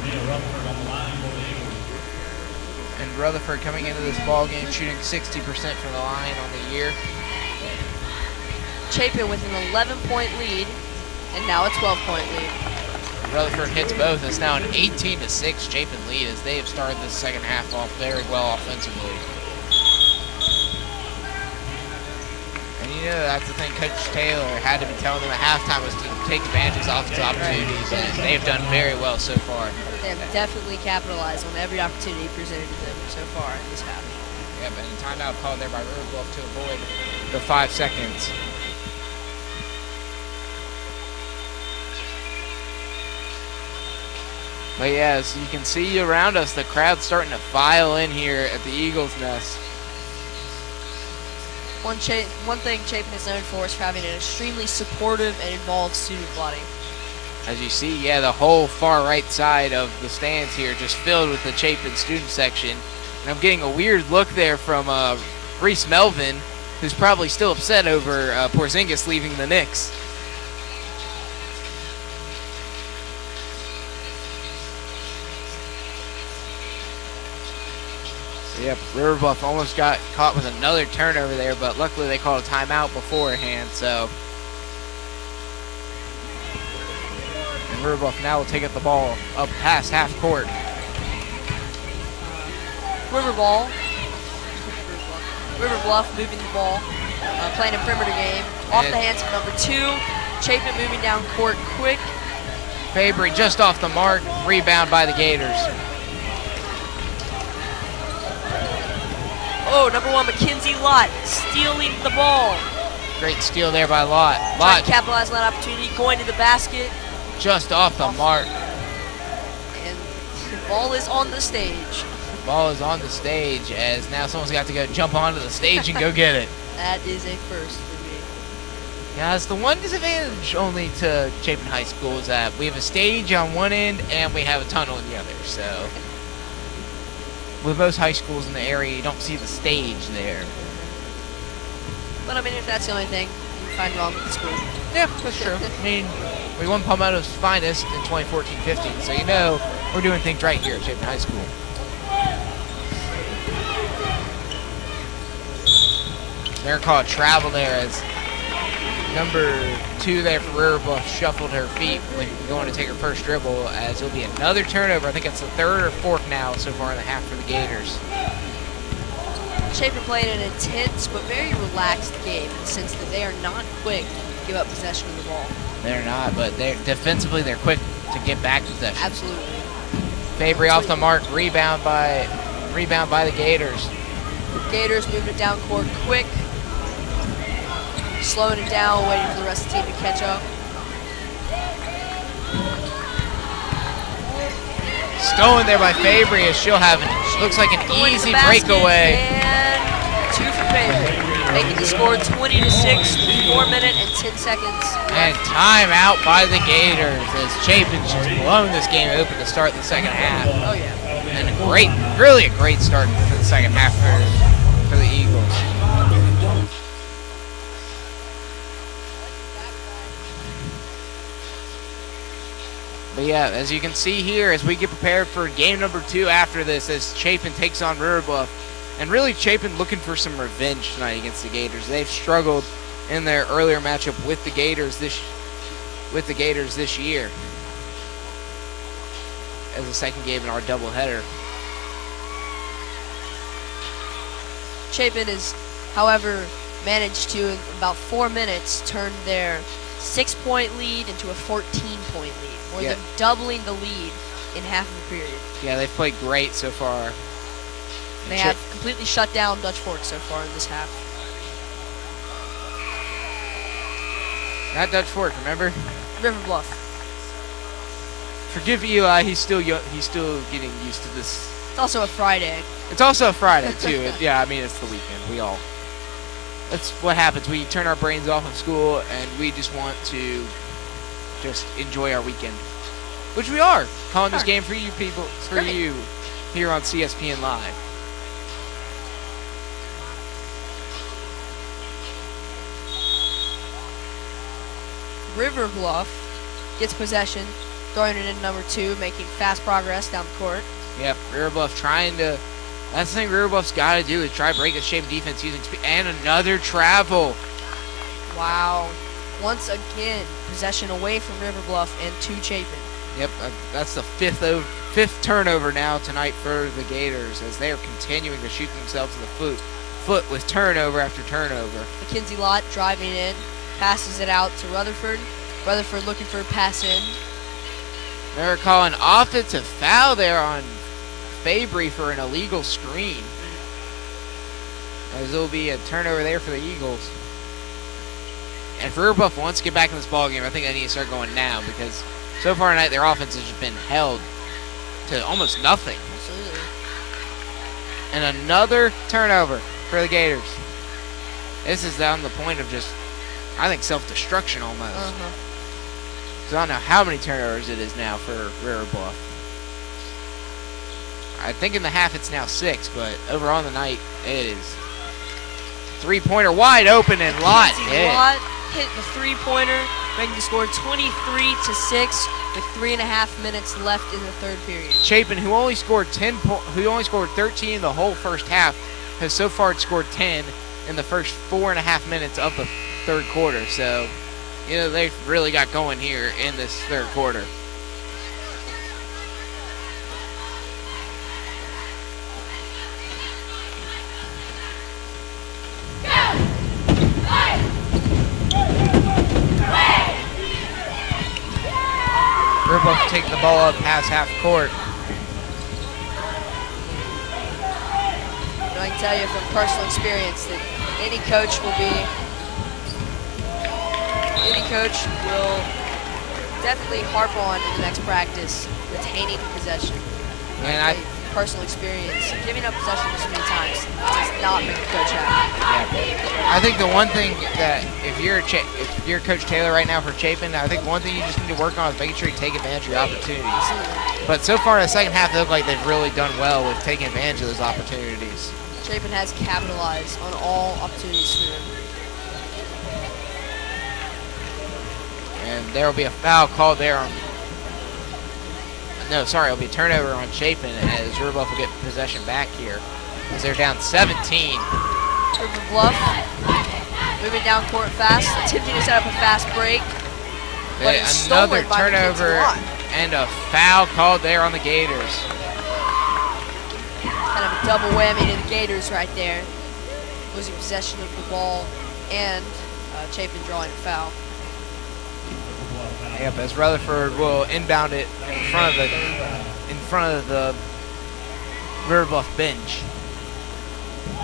Rutherford on the line for the Eagles. And Rutherford coming into this ball game shooting 60% from the line on the year. Chapin with an 11-point lead, and now a 12-point lead. Rutherford hits both. It's now an 18-6 Chapin lead as they have started this second half off very well offensively. And you know that's the thing Coach Taylor had to be telling them at halftime was to take advantage of offensive opportunities, and they've done very well so far. They have definitely capitalized on every opportunity presented to them so far in this half. Yep, and a timeout called there by River Bluff to avoid the 5 seconds. But yeah, as you can see around us, the crowd's starting to file in here at the Eagles' Nest. One thing Chapin is known for is for having an extremely supportive and involved student body. As you see, yeah, the whole far right side of the stands here just filled with the Chapin student section. And I'm getting a weird look there from Reese Melvin, who's probably still upset over Porzingis leaving the Knicks. Yep, River Bluff almost got caught with another turnover there, but luckily they called a timeout beforehand, so. And River Bluff now will take up the ball up past half court. River Bluff moving the ball, playing a perimeter game. Off the hands of number 2. Chapin moving down court quick. Fabry just off the mark, rebound by the Gators. Oh, number 1, Mackenzie Lott stealing the ball. Great steal there by Lott. Trying Lott to capitalize on that opportunity, going to the basket. just off the mark. And the ball is on the stage. Ball is on the stage as now someone's got to go jump onto the stage and go get it. That is a first for me. Guys, the one disadvantage only to Chapin High School is that we have a stage on one end and we have a tunnel on the other. So with most high schools in the area, you don't see the stage there. But I mean, if that's the only thing you can find wrong with the school. Yeah, that's true. I mean, we won Palmetto's finest in 2014-15, so you know we're doing things right here at Chapin High School. They're called travel there as number 2 there for River Bluff shuffled her feet when going to take her first dribble, as it'll be another turnover. I think it's the 3rd or 4th now so far in the half for the Gators. Chapin played an intense but very relaxed game in the sense that they are not quick to give up possession of the ball. They're not, but defensively they're quick to get back possession. Absolutely. Fabry off the mark, rebound by the Gators. Gators moving it down court quick. Slowing it down, waiting for the rest of the team to catch up. Stolen there by Fabry as she'll have looks like an Going to easy the basket, breakaway. And 2 for Fabry, making the score 20-6, 4 minutes and 10 seconds. And timeout by the Gators as Chapin's just blown this game open to start the second half. Oh yeah. And really a great start for the second half for the Eagles. But yeah, as you can see here, as we get prepared for game number 2 after this, as Chapin takes on River Bluff. And really Chapin looking for some revenge tonight against the Gators. They've struggled in their earlier matchup with the Gators this year. As the second game in our doubleheader. Chapin has, however, managed to, in about 4 minutes, turn their 6-point lead into a 14-point lead. More than doubling the lead in half of the period. Yeah, they've played great so far. They have completely shut down Dutch Fork so far in this half. Not Dutch Fork, remember? River Bluff. Forgive Eli, he's still getting used to this. It's also a Friday. It's also a Friday too. Yeah, I mean it's the weekend. That's what happens. We turn our brains off of school and we just want to just enjoy our weekend, which we are calling this game for you people, for you here on CSPN Live. River Bluff gets possession, throwing it in number 2, making fast progress down the court. Yep, River Bluff trying to. That's the thing River Bluff's got to do is try to break the shape of defense using speed. And another travel. Wow. Once again, possession away from River Bluff and to Chapin. Yep, that's the fifth turnover now tonight for the Gators as they are continuing to shoot themselves in the foot with turnover after turnover. Mackenzie Lott driving in, passes it out to Rutherford. Rutherford looking for a pass in. They're calling offensive foul there on Fabry for an illegal screen. As there'll be a turnover there for the Eagles. And if River Bluff wants to get back in this ballgame, I think they need to start going now because so far tonight their offense has just been held to almost nothing. Absolutely. And another turnover for the Gators. This is on the point of just, I think, self-destruction almost. So I don't know how many turnovers it is now for River Bluff. I think in the half it's now 6, but overall in the night it is. Three-pointer wide open and Lott hit. Lott hit the three-pointer, making the score 23-6 with 3.5 minutes left in the third period. Chapin, who only scored 13 in the whole first half, has so far scored 10 in the first 4.5 minutes of the third quarter. So, you know, they've really got going here in this third quarter. River Bluff taking the ball up past half court. I can tell you from personal experience that any coach will definitely harp on in the next practice retaining possession. And personal experience, giving up possession this many times does not make the coach happy. I think the one thing that if you're Coach Taylor right now for Chapin, I think one thing you just need to work on is making sure you take advantage of your opportunities. But so far in the second half, they look like they've really done well with taking advantage of those opportunities. Chapin has capitalized on all opportunities for them. And there will be a foul called there on. No, sorry, it'll be a turnover on Chapin as River Bluff will get possession back here as they're down 17. River Bluff moving down court fast, attempting to set up a fast break. But it's another stolen by turnover and a foul called there on the Gators. Kind of a double whammy to the Gators right there. Losing possession of the ball and Chapin drawing a foul. Yep, as Rutherford will inbound it in front of the River Bluff bench.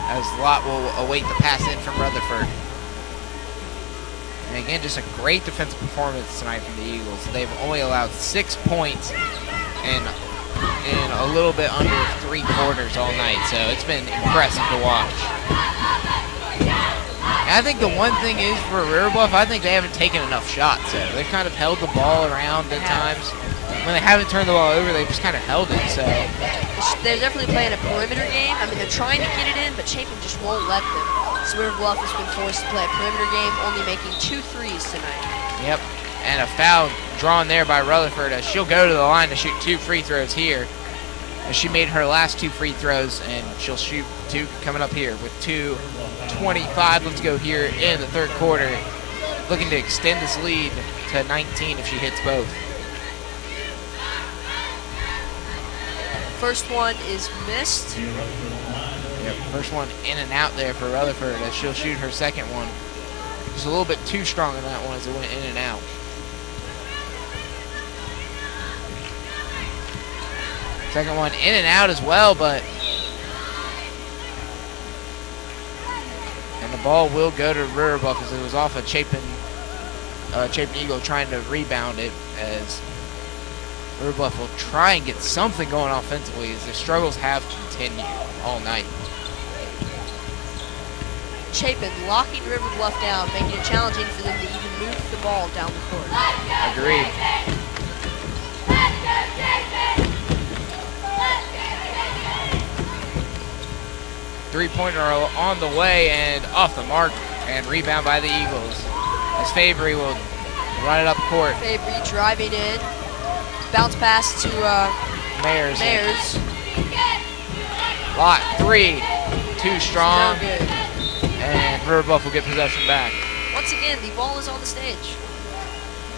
As Lott will await the pass in from Rutherford. And again, just a great defensive performance tonight from the Eagles. They've only allowed 6 points in a little bit under 3 quarters all night, so it's been impressive to watch. And I think the one thing is for River Bluff, I think they haven't taken enough shots. So they've kind of held the ball around at times. When they haven't turned the ball over, they've just kind of held it. So they're definitely playing a perimeter game. I mean, they're trying to get it in, but Chapin just won't let them. So River Bluff has been forced to play a perimeter game, only making 2 threes tonight. Yep, and a foul drawn there by Rutherford as she'll go to the line to shoot 2 free throws here. As she made her last 2 free throws, and she'll shoot 2 coming up here with 2:25 left to go here in the third quarter. Looking to extend this lead to 19 if she hits both. First one is missed. Yep, first one in and out there for Rutherford as she'll shoot her second one. Just a little bit too strong on that one as it went in and out. Second one in and out as well, but and the ball will go to River Bluff as it was off a Chapin Eagle trying to rebound it as River Bluff will try and get something going offensively as the struggles have continued all night. Chapin locking River Bluff down, making it challenging for them to even move the ball down the court. Agreed. Three-pointer on the way and off the mark and rebound by the Eagles. As Fabry will run it up court. Fabry driving in. Bounce pass to Mayers. Lott, 3. Too strong. No good. And River Bluff will get possession back. Once again, the ball is on the stage.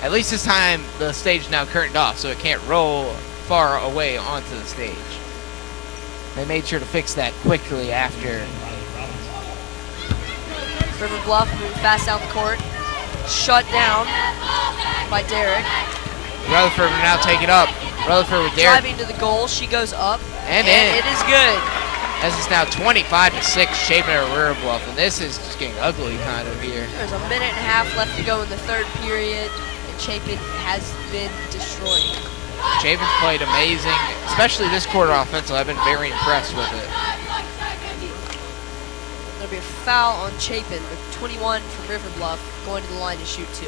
At least this time, the stage is now curtained off, so it can't roll far away onto the stage. They made sure to fix that quickly after. River Bluff moving fast down the court. Shut down by Derek. Rutherford will now take it up. Rutherford with Derek. Driving to the goal, she goes up. And in. It is good. As it's now 25-6, Chapin at River Bluff, and this is just getting ugly kind of here. There's a minute and a half left to go in the third period, and Chapin has been destroyed. Chapin's played amazing, especially this quarter offensively. I've been very impressed with it. There'll be a foul on Chapin, the 21 from River Bluff, going to the line to shoot 2.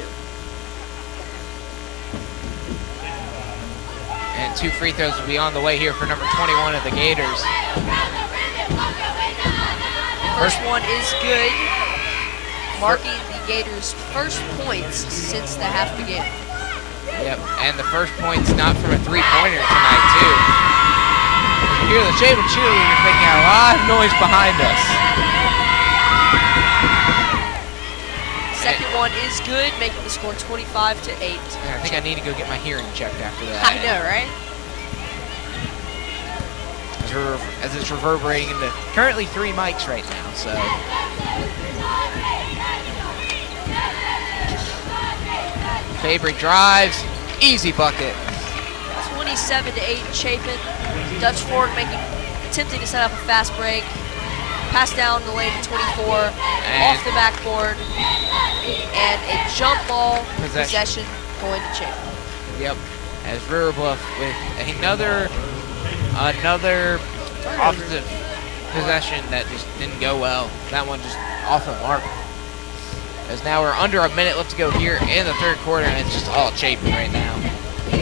And 2 free throws will be on the way here for number 21 of the Gators. First one is good, marking the Gators' first points since the half began. Yep, and the first point's not from a three-pointer tonight, too. You hear the Chapin cheerleaders making a lot of noise behind us. Second one is good, making the score 25-8. Yeah, I think I need to go get my hearing checked after that. I know, right? As it's reverberating into currently 3 mics right now, so. Fabry drives, easy bucket. 27-8 Chapin. Dutch Fork attempting to set up a fast break. Pass down the lane to 24, off the backboard, and a jump ball possession going to Chapin. Yep, as River Bluff with another offensive possession that just didn't go well. That one just off the mark. As now we're under a minute left to go here in the third quarter, and it's just all Chapin right now.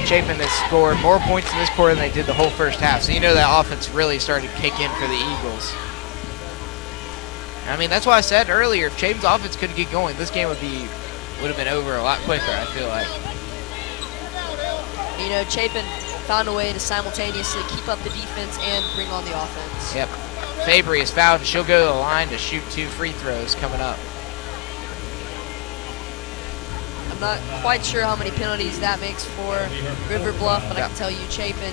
Chapin has scored more points in this quarter than they did the whole first half, so you know that offense really started to kick in for the Eagles. I mean, that's why I said earlier, if Chapin's offense couldn't get going, this game would have been over a lot quicker, I feel like. You know, Chapin found a way to simultaneously keep up the defense and bring on the offense. Yep. Fabry is fouled, and she'll go to the line to shoot 2 free throws coming up. I'm not quite sure how many penalties that makes for River Bluff, but I can tell you Chapin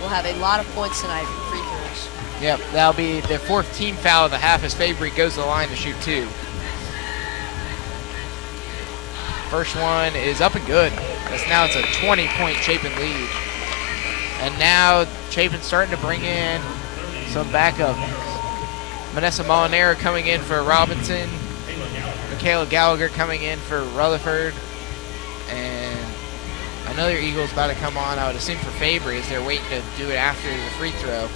will have a lot of points tonight from free throws. Yep, that'll be their 4th team foul of the half as Fabry goes to the line to shoot 2. First one is up and good. Now it's a 20-point Chapin lead. And now Chapin's starting to bring in some backup. Vanessa Molinero coming in for Robinson. Michaela Gallagher coming in for Rutherford. And another Eagle's about to come on, I would assume for Fabry, as they're waiting to do it after the free throw.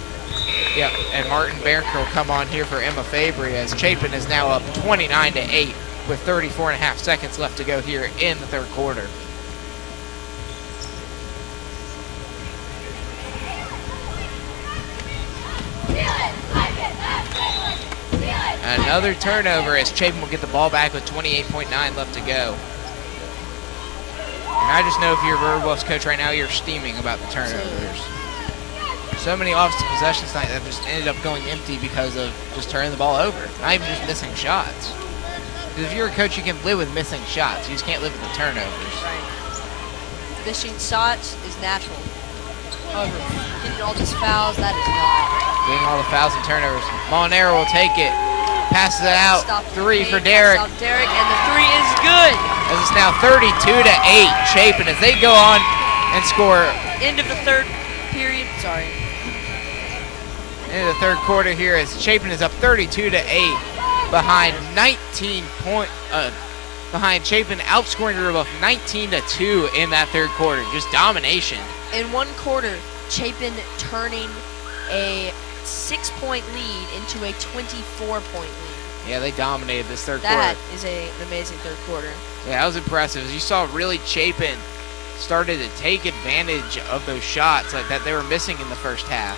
Yep, and Martin Bearker will come on here for Emma Fabry as Chapin is now up 29-8 with 34.5 seconds left to go here in the third quarter. Another turnover as Chapin will get the ball back with 28.9 left to go. And I just know if you're River Bluff's coach right now, you're steaming about the turnovers. So many offensive possessions tonight that just ended up going empty because of just turning the ball over, not even just missing shots. Because if you're a coach, you can live with missing shots. You just can't live with the turnovers. Right. Missing shots is natural. However, getting all these fouls, that is not. Getting all the fouls and turnovers. Molinero will take it. Passes it out. Stop 3 for Derek. Stop Derek, and the 3 is good. As it's now 32-8 Chapin as they go on and score. End of the third period. Sorry. Into the third quarter here as Chapin is up 32-8 behind behind Chapin, outscoring River Bluff 19-2 in that third quarter. Just domination. In one quarter, Chapin turning a 6-point lead into a 24-point lead. Yeah, they dominated this third quarter. That is an amazing third quarter. Yeah, that was impressive. As you saw, really Chapin started to take advantage of those shots that they were missing in the first half.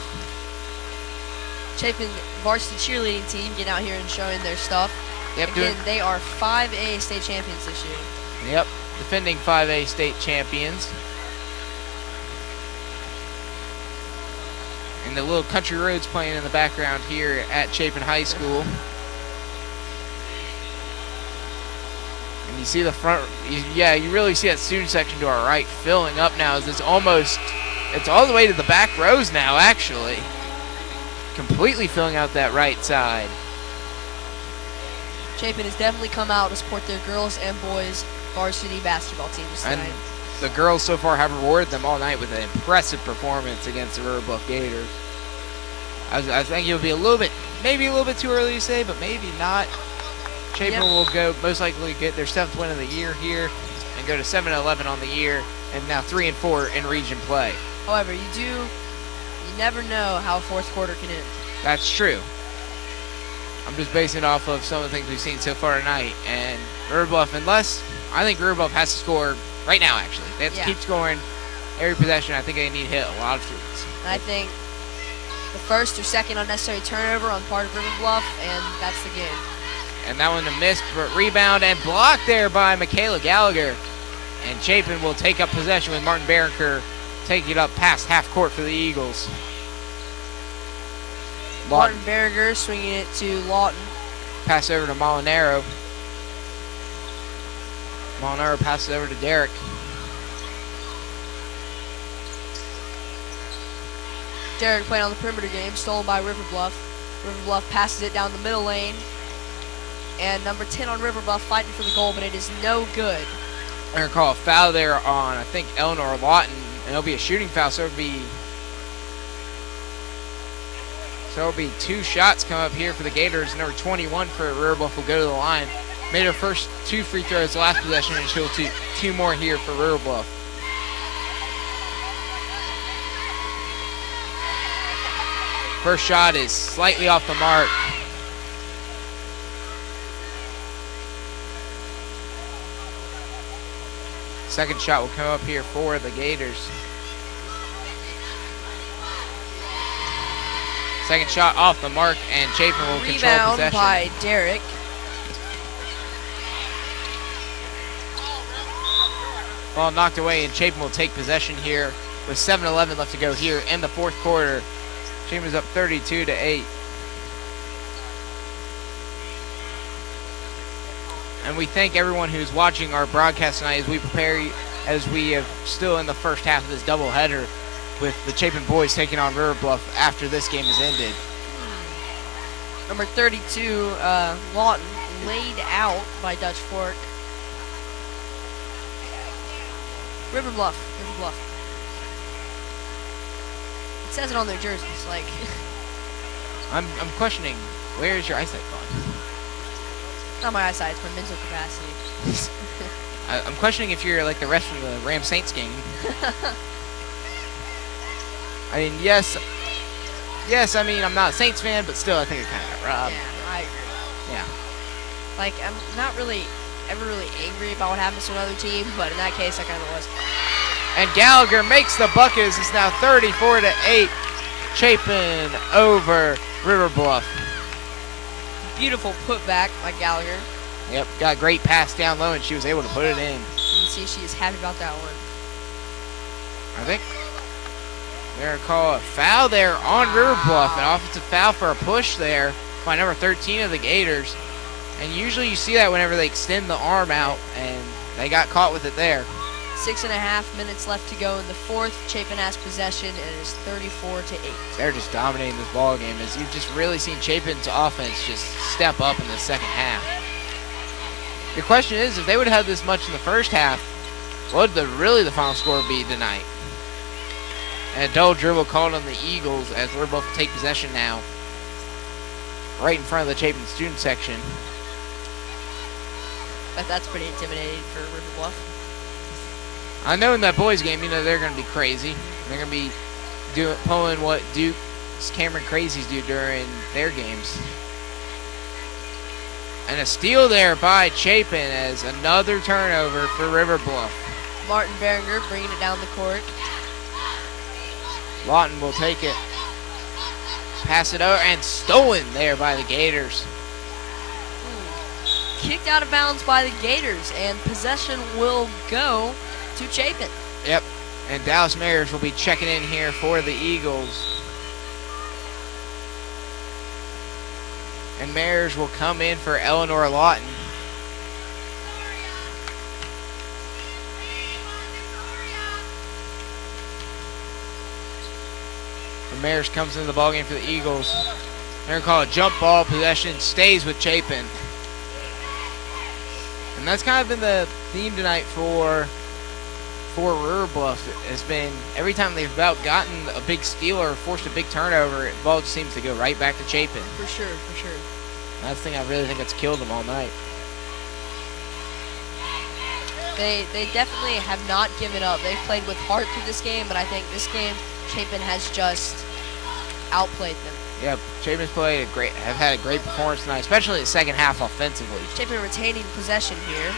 Chapin varsity cheerleading team getting out here and showing their stuff. Yep, Again, they are 5A state champions this year. Yep, defending 5A state champions. And the little country roads playing in the background here at Chapin High School. And you see the front, you really see that student section to our right filling up now as it's all the way to the back rows now, actually. Completely filling out that right side. Chapin has definitely come out to support their girls and boys varsity basketball teams tonight. And the girls so far have rewarded them all night with an impressive performance against the River Bluff Gators. I think it would be maybe a little bit too early to say, but maybe not. Chapin will most likely get their 7th win of the year here and go to 7-11 on the year and now 3-4 in region play. However, you never know how a fourth quarter can end. That's true. I'm just basing it off of some of the things we've seen so far tonight. And River Bluff, I think River Bluff has to score right now, actually. They have to keep scoring every possession. I think they need to hit a lot of threes. I think the first or second unnecessary turnover on part of River Bluff, and that's the game. And that one a miss, but rebound and blocked there by Michaela Gallagher. And Chapin will take up possession with Martin Barranker taking it up past half court for the Eagles. Martin Barranker swinging it to Lawton. Pass over to Molinaro. Molinaro passes over to Derek. Derek playing on the perimeter game, stolen by River Bluff. River Bluff passes it down the middle lane. And number 10 on River Bluff fighting for the goal, but it is no good. They're going to call a foul there on, I think, Eleanor Lawton. And it'll be a shooting foul, so it'll be 2 shots come up here for the Gators. Number 21 for River Bluff will go to the line. Made her first 2 free throws last possession, and she'll do 2 more here for River Bluff. First shot is slightly off the mark. Second shot will come up here for the Gators. Second shot off the mark, and Chapin will control possession. Rebound by Derek. Ball knocked away, and Chapin will take possession here with 7:11 left to go here in the fourth quarter. Chapin's up 32-8. And we thank everyone who's watching our broadcast tonight as we prepare, as we have still in the first half of this doubleheader with the Chapin boys taking on River Bluff after this game is ended. Number 32, Lawton, laid out by Dutch Fork. River Bluff. It says it on their jerseys, like. I'm questioning, where is your eyesight gone? Not my eyesight, it's my mental capacity. I'm questioning if you're like the rest of the Rams Saints game. I mean, yes, I mean, I'm not a Saints fan, but still, I think it kind of got robbed. Yeah, I agree. Yeah. Like, I'm not ever really angry about what happens to another team, but in that case, I kind of was. And Gallagher makes the buckets. It's now 34-8. Chapin over River Bluff. Beautiful putback by Gallagher. Yep, got a great pass down low, and she was able to put it in. You can see she is happy about that one. I think they're going to call a foul there on River Bluff. An offensive foul for a push there by number 13 of the Gators. And usually you see that whenever they extend the arm out, and they got caught with it there. 6.5 minutes left to go in the fourth. Chapin has possession, and it is 34-8. They're just dominating this ball game, as you've just really seen Chapin's offense just step up in the second half. The question is, if they would have had this much in the first half, what would really the final score be tonight? And a double dribble called on the Eagles as we're both take possession now, right in front of the Chapin student section. That's pretty intimidating for River Bluff. I know in that boys game, you know, they're going to be crazy. They're going to be pulling what Duke's Cameron Crazies do during their games. And a steal there by Chapin as another turnover for River Bluff. Martin Berenger bringing it down the court. Lawton will take it. Pass it over and stolen there by the Gators. Kicked out of bounds by the Gators, and possession will go to Chapin. Yep, and Dallas Mayers will be checking in here for the Eagles. And Mayers will come in for Eleanor Lawton. And Mayers comes into the ballgame for the Eagles. They're going to call a jump ball. Possession stays with Chapin. And that's kind of been the theme tonight for River Bluff. It's been every time they've about gotten a big steal or forced a big turnover, the ball just seems to go right back to Chapin. For sure. That's the thing I really think that's killed them all night. They definitely have not given up. They've played with heart through this game, but I think this game Chapin has just outplayed them. Yep, Chapin's have had a great performance tonight, especially the second half offensively. Chapin retaining possession here.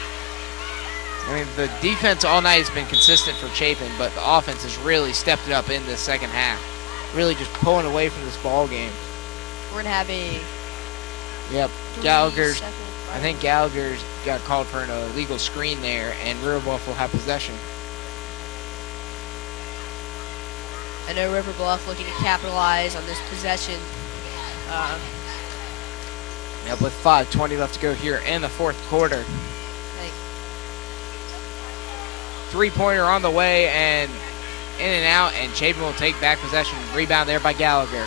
I mean, the defense all night has been consistent for Chapin, but the offense has really stepped it up in the second half. Really just pulling away from this ball game. We're going to have a... Yep, Gallagher's... I think Gallagher's got called for an illegal screen there, and River Bluff will have possession. I know River Bluff looking to capitalize on this possession. Yep, with 5:20 left to go here in the fourth quarter. Three-pointer on the way, and in and out, and Chapin will take back possession. Rebound there by Gallagher.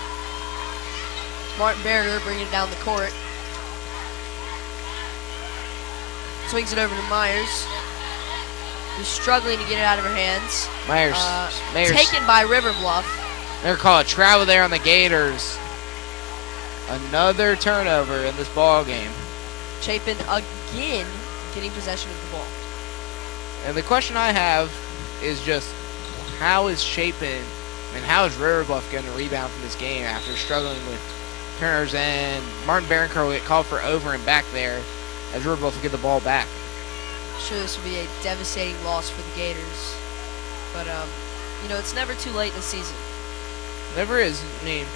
Martin Berger bringing it down the court. Swings it over to Myers, who's struggling to get it out of her hands. Myers taken by River Bluff. They're called a travel there on the Gators. Another turnover in this ball game. Chapin again getting possession of the ball. And the question I have is just, how is Chapin, and how is River Bluff going to rebound from this game after struggling with turnovers? And Martin Barroncourt will get called for over and back there as River Bluff will get the ball back. I'm sure this will be a devastating loss for the Gators. But, you know, it's never too late in the season. Never is. I mean,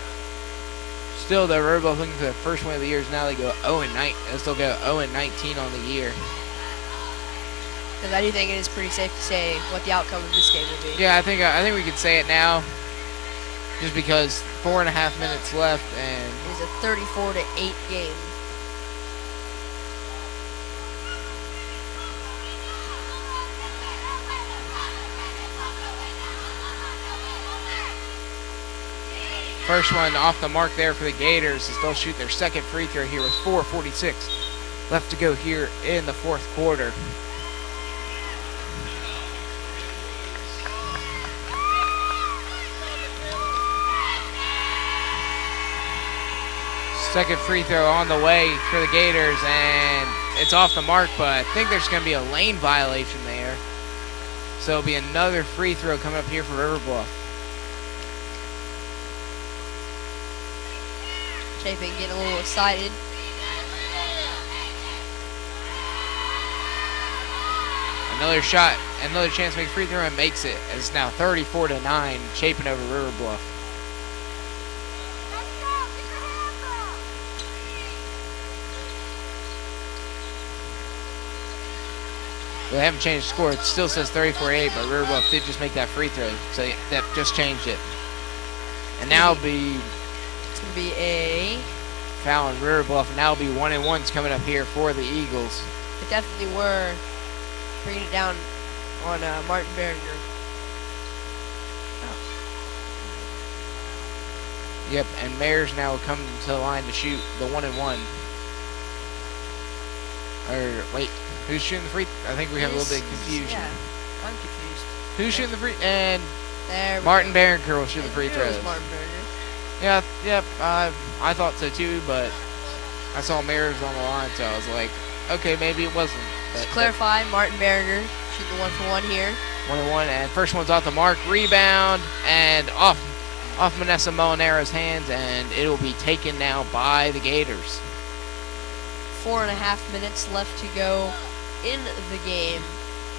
still, though, River Bluff looking for their first win of the year. Now they go 0-9. They still go 0-19 on the year. Because I do think it is pretty safe to say what the outcome of this game will be. Yeah, I think we can say it now, just because 4.5 minutes left, and it is a 34-8 game. First one off the mark there for the Gators as they'll shoot their second free throw here with 4:46 left to go here in the fourth quarter. Second free throw on the way for the Gators, and it's off the mark, but I think there's going to be a lane violation there. So it'll be another free throw coming up here for River Bluff. Chapin getting a little excited. Another shot, another chance to make a free throw, and makes it. It's now 34-9, Chapin over River Bluff. Well, they haven't changed the score. It still says 34-8, but River Bluff did just make that free throw, so that just changed it. And now it'll be... It's going to be a... foul on River Bluff, and now it'll be 1-1s coming up here for the Eagles. They definitely were bringing it down on Martin Berger. Oh. Yep, and Mayers now will come to the line to shoot the 1-1. Or, wait, who's shooting the free? I think we have a little bit of confusion. Yeah, I'm confused. Who's shooting the free? And there Martin Barroncourt will shoot the free throws. Martin Berger. Yeah, yep, I thought so too, but I saw Mayers on the line, so I was like, okay, maybe it wasn't. But, to clarify, Martin Berger shooting the 1-for-1 here. 1-1, and first one's off the mark, rebound, and off Vanessa Molinaro's hands, and it'll be taken now by the Gators. 4.5 minutes left to go in the game.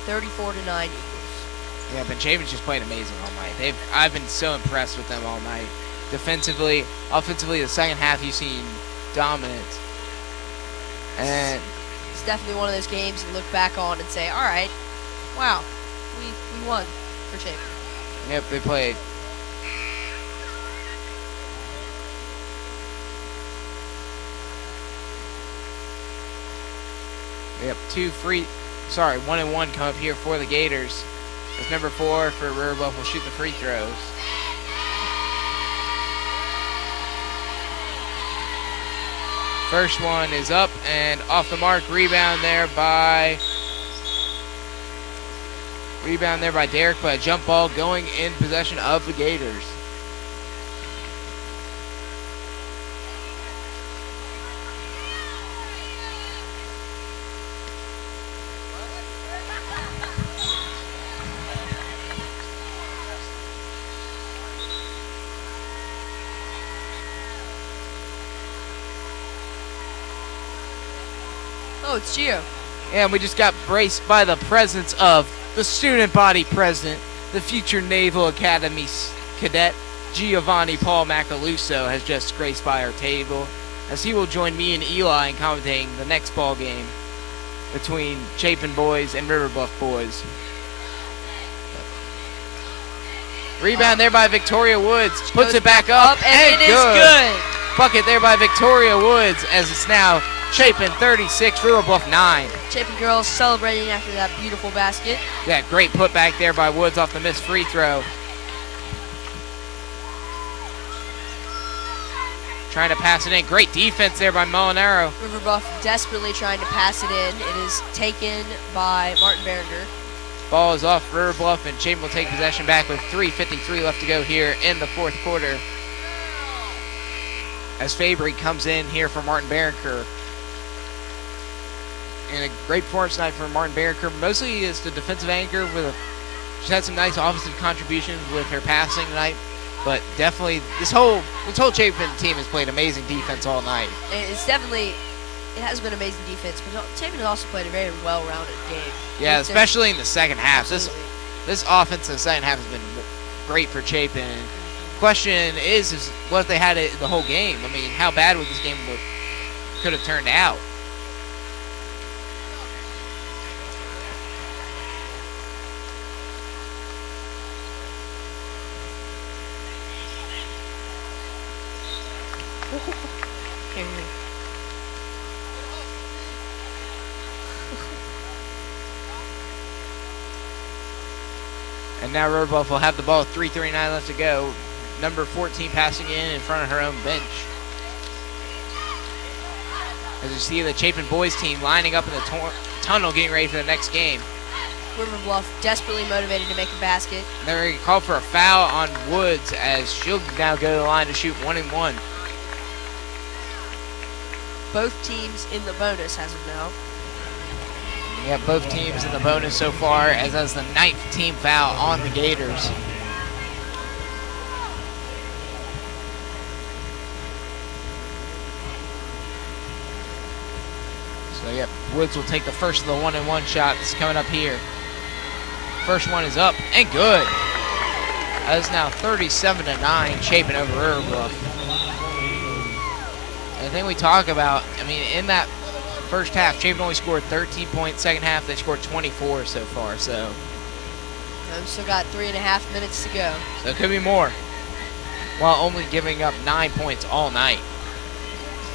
34-9 Eagles. Yeah, but Chapin's just played amazing all night. I've been so impressed with them all night. Defensively, offensively, the second half you've seen dominance. And it's definitely one of those games you look back on and say, all right, wow, we won for Chapin. Yep, they played. Yep, 1-1 come up here for the Gators. As number 4 for River Bluff will shoot the free throws. First one is up and off the mark. Rebound there by Derek, but a jump ball going in possession of the Gators. Oh, it's Gio. And we just got braced by the presence of the student body president, the future Naval Academy cadet, Giovanni Paul Macaluso, has just graced by our table, as he will join me and Eli in commentating the next ball game between Chapin boys and River Bluff boys. Rebound there by Victoria Woods. Puts it back up, and it is good. Bucket there by Victoria Woods, as it's now Chapin 36, River Bluff 9. Chapin girls celebrating after that beautiful basket. Yeah, great putback there by Woods off the missed free throw. Trying to pass it in. Great defense there by Molinaro. River Bluff desperately trying to pass it in. It is taken by Martin Berenger. Ball is off River Bluff, and Chapin will take possession back with 3:53 left to go here in the fourth quarter, as Fabry comes in here for Martin Berenger. And a great performance tonight for Martin Berenger, mostly as the defensive anchor. She's had some nice offensive contributions with her passing tonight, but definitely this whole Chapin team has played amazing defense all night. It has been amazing defense, but Chapin has also played a very well-rounded game. Yeah, especially in the second half. Absolutely. This offense in the second half has been great for Chapin. Question is what if they had it the whole game? I mean, how bad would this game could have turned out? And now River Bluff will have the ball with 3:39 left to go. Number 14 passing in front of her own bench. As you see the Chapin boys team lining up in the tunnel getting ready for the next game. River Bluff desperately motivated to make a basket. And they're going to call for a foul on Woods, as she'll now go to the line to shoot 1-1. Both teams in the bonus as of now. Yeah, both teams in the bonus so far, as that's the 9th team foul on the Gators. So, yeah, Woods will take the first of the 1-1 shot that's coming up here. First one is up and good. That is now 37-9, Chapin over River Bluff. And the thing we talk about, I mean, in that first half, Chapin only scored 13 points. Second half, they scored 24 so far. So We've still got 3.5 minutes to go. So it could be more, while only giving up 9 points all night.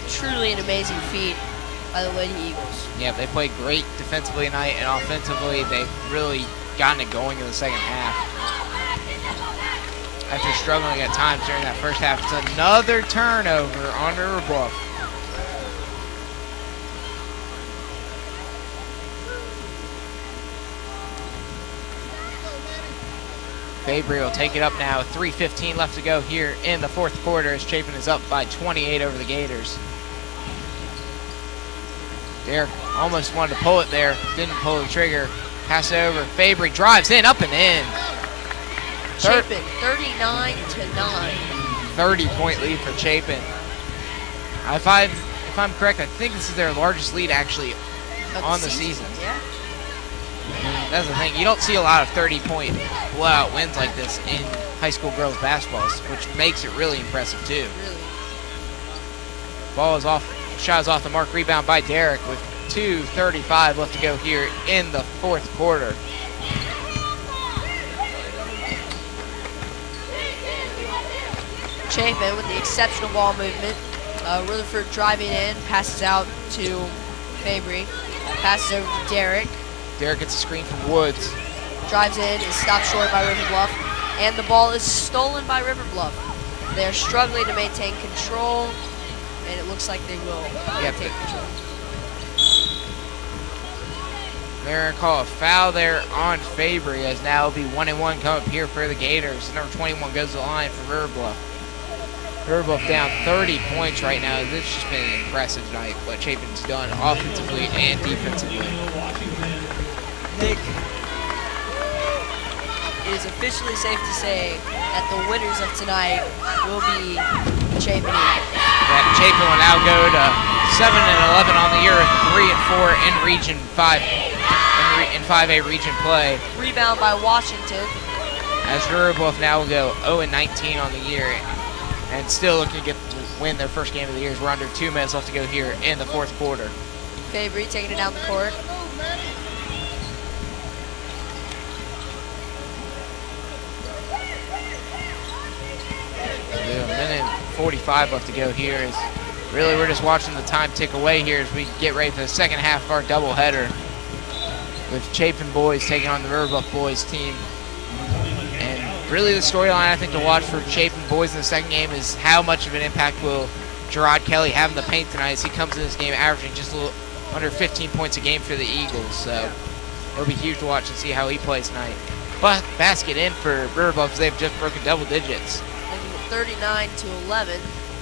Truly an amazing feat by the Lady Eagles. Yeah, they played great defensively tonight, and offensively, they've really gotten it going in the second half. After struggling at times during that first half, it's another turnover on River Bluff. Fabry will take it up now. 3:15 left to go here in the fourth quarter, as Chapin is up by 28 over the Gators. Derek almost wanted to pull it there, didn't pull the trigger. Pass it over. Fabry drives in, up and in. Chapin 39-9. 30-point lead for Chapin. If I'm correct, I think this is their largest lead actually on the season. Yeah. That's the thing. You don't see a lot of 30-point blowout wins like this in high school girls basketball, which makes it really impressive too. Really. Ball is off. Shot is off the mark. Rebound by Derek with 2:35 left to go here in the fourth quarter. Chapin with the exceptional ball movement. Rutherford driving in, passes out to Fabry, passes over to Derek. Derek gets a screen from Woods. Drives in, is stopped short by River Bluff, and the ball is stolen by River Bluff. They're struggling to maintain control, and it looks like they will maintain control. They're going to call a foul there on Fabry, as now it'll be 1-1 come up here for the Gators. Number 21 goes to the line for River Bluff. River Bluff down 30 points right now. This has just been impressive tonight, what Chapin's done offensively and defensively. Nick, it is officially safe to say that the winners of tonight will be the Chapin Eagles. That Chapin will now go to 7-11 on the year, 3-4 in Region 5, in 5A region play. Rebound by Washington. As River Bluff now will go 0-19 on the year, and still looking to win their first game of the year. We're under 2 minutes left to go here in the fourth quarter. Fabry taking it down the court. A minute and 45 left to go here. Is really we're just watching the time tick away here as we get ready for the second half of our doubleheader, with Chapin boys taking on the River Bluff boys team. And really the storyline I think to watch for Chapin boys in the second game is how much of an impact will Gerard Kelly have in the paint tonight, as he comes in this game averaging just a little under 15 points a game for the Eagles. So it'll be huge to watch and see how he plays tonight. But basket in for River Bluff, as they've just broken double digits. Making it 39-11.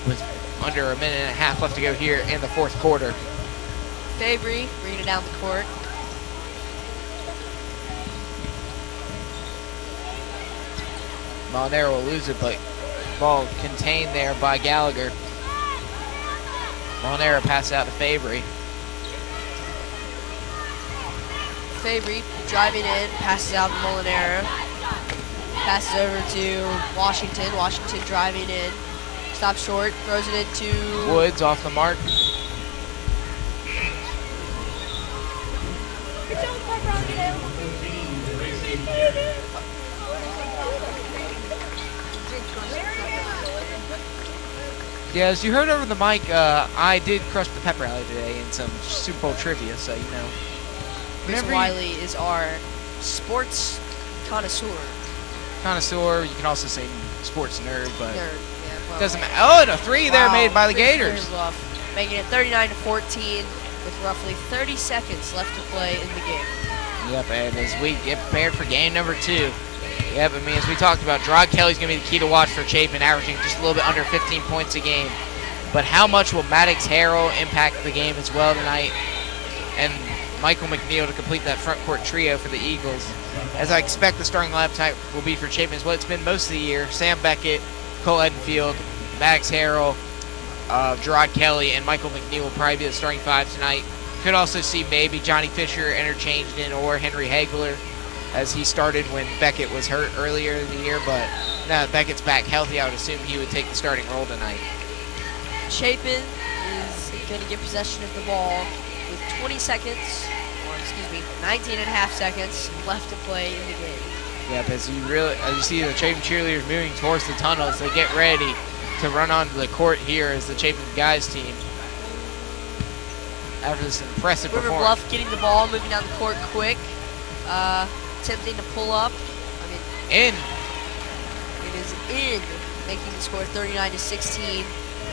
With under a minute and a half left to go here in the fourth quarter. Fabry bringing it down the court. Molinaro will lose it, but ball contained there by Gallagher. Molinaro passes out to Fabry. Fabry driving in, passes out to Molinaro. Passes over to Washington. Washington driving in. Stops short, throws it into Woods off the mark. Yeah, as you heard over the mic, I did crush the pep rally today in some Super Bowl trivia, so you know. Chris Wiley is our sports connoisseur. Connoisseur, you can also say sports nerd, but Nerd, yeah, well, doesn't matter. Oh, and a three there made by the Gators. River Bluff, making it 39-14 with roughly 30 seconds left to play in the game. Yep, and as we get prepared for game number 2. Yep, I mean, as we talked about, Gerard Kelly's going to be the key to watch for Chapin, averaging just a little bit under 15 points a game. But how much will Maddox Harrell impact the game as well tonight? And Michael McNeil to complete that front court trio for the Eagles. As I expect the starting lineup tonight will be for Chapin as well. It's been most of the year. Sam Beckett, Cole Edenfield, Maddox Harrell, Gerard Kelly, and Michael McNeil will probably be the starting 5 tonight. Could also see maybe Johnny Fisher interchanged in, or Henry Hagler, as he started when Beckett was hurt earlier in the year. But now that Beckett's back healthy, I would assume he would take the starting role tonight. Chapin is going to get possession of the ball with 20 seconds, or excuse me, 19 and a half seconds left to play in the game. Yep, as you see the Chapin cheerleaders moving towards the tunnels, they get ready to run onto the court here as the Chapin guys team. After this impressive River performance. Bluff getting the ball, moving down the court quick, attempting to pull up. In. It is in, making the score 39-16.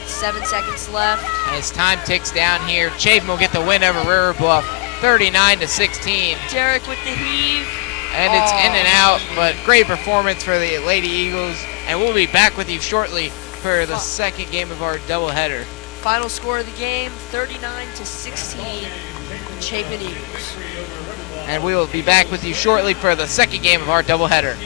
7 seconds left. As time ticks down here, Chapin will get the win over River Bluff, 39-16. Derek with the heave. And it's in and out, but great performance for the Lady Eagles. And we'll be back with you shortly for the second game of our doubleheader. Final score of the game, 39-16, Chapin Eagles. And we will be back with you shortly for the second game of our doubleheader.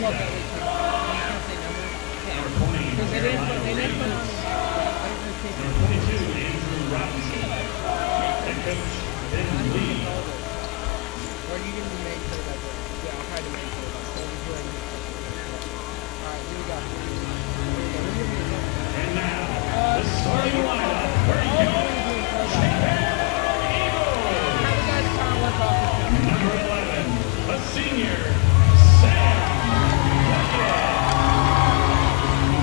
love that they can't say number. Because they didn't put on Number 22, Andrew Robinson. Head coach, Ben Lee. Or you can be made clear by that. Yeah, I'll try to make clear by that. Alright, here we go. And now, the starting lineup for your Chapin Eagles. Number 11, a senior, Sam Bucket.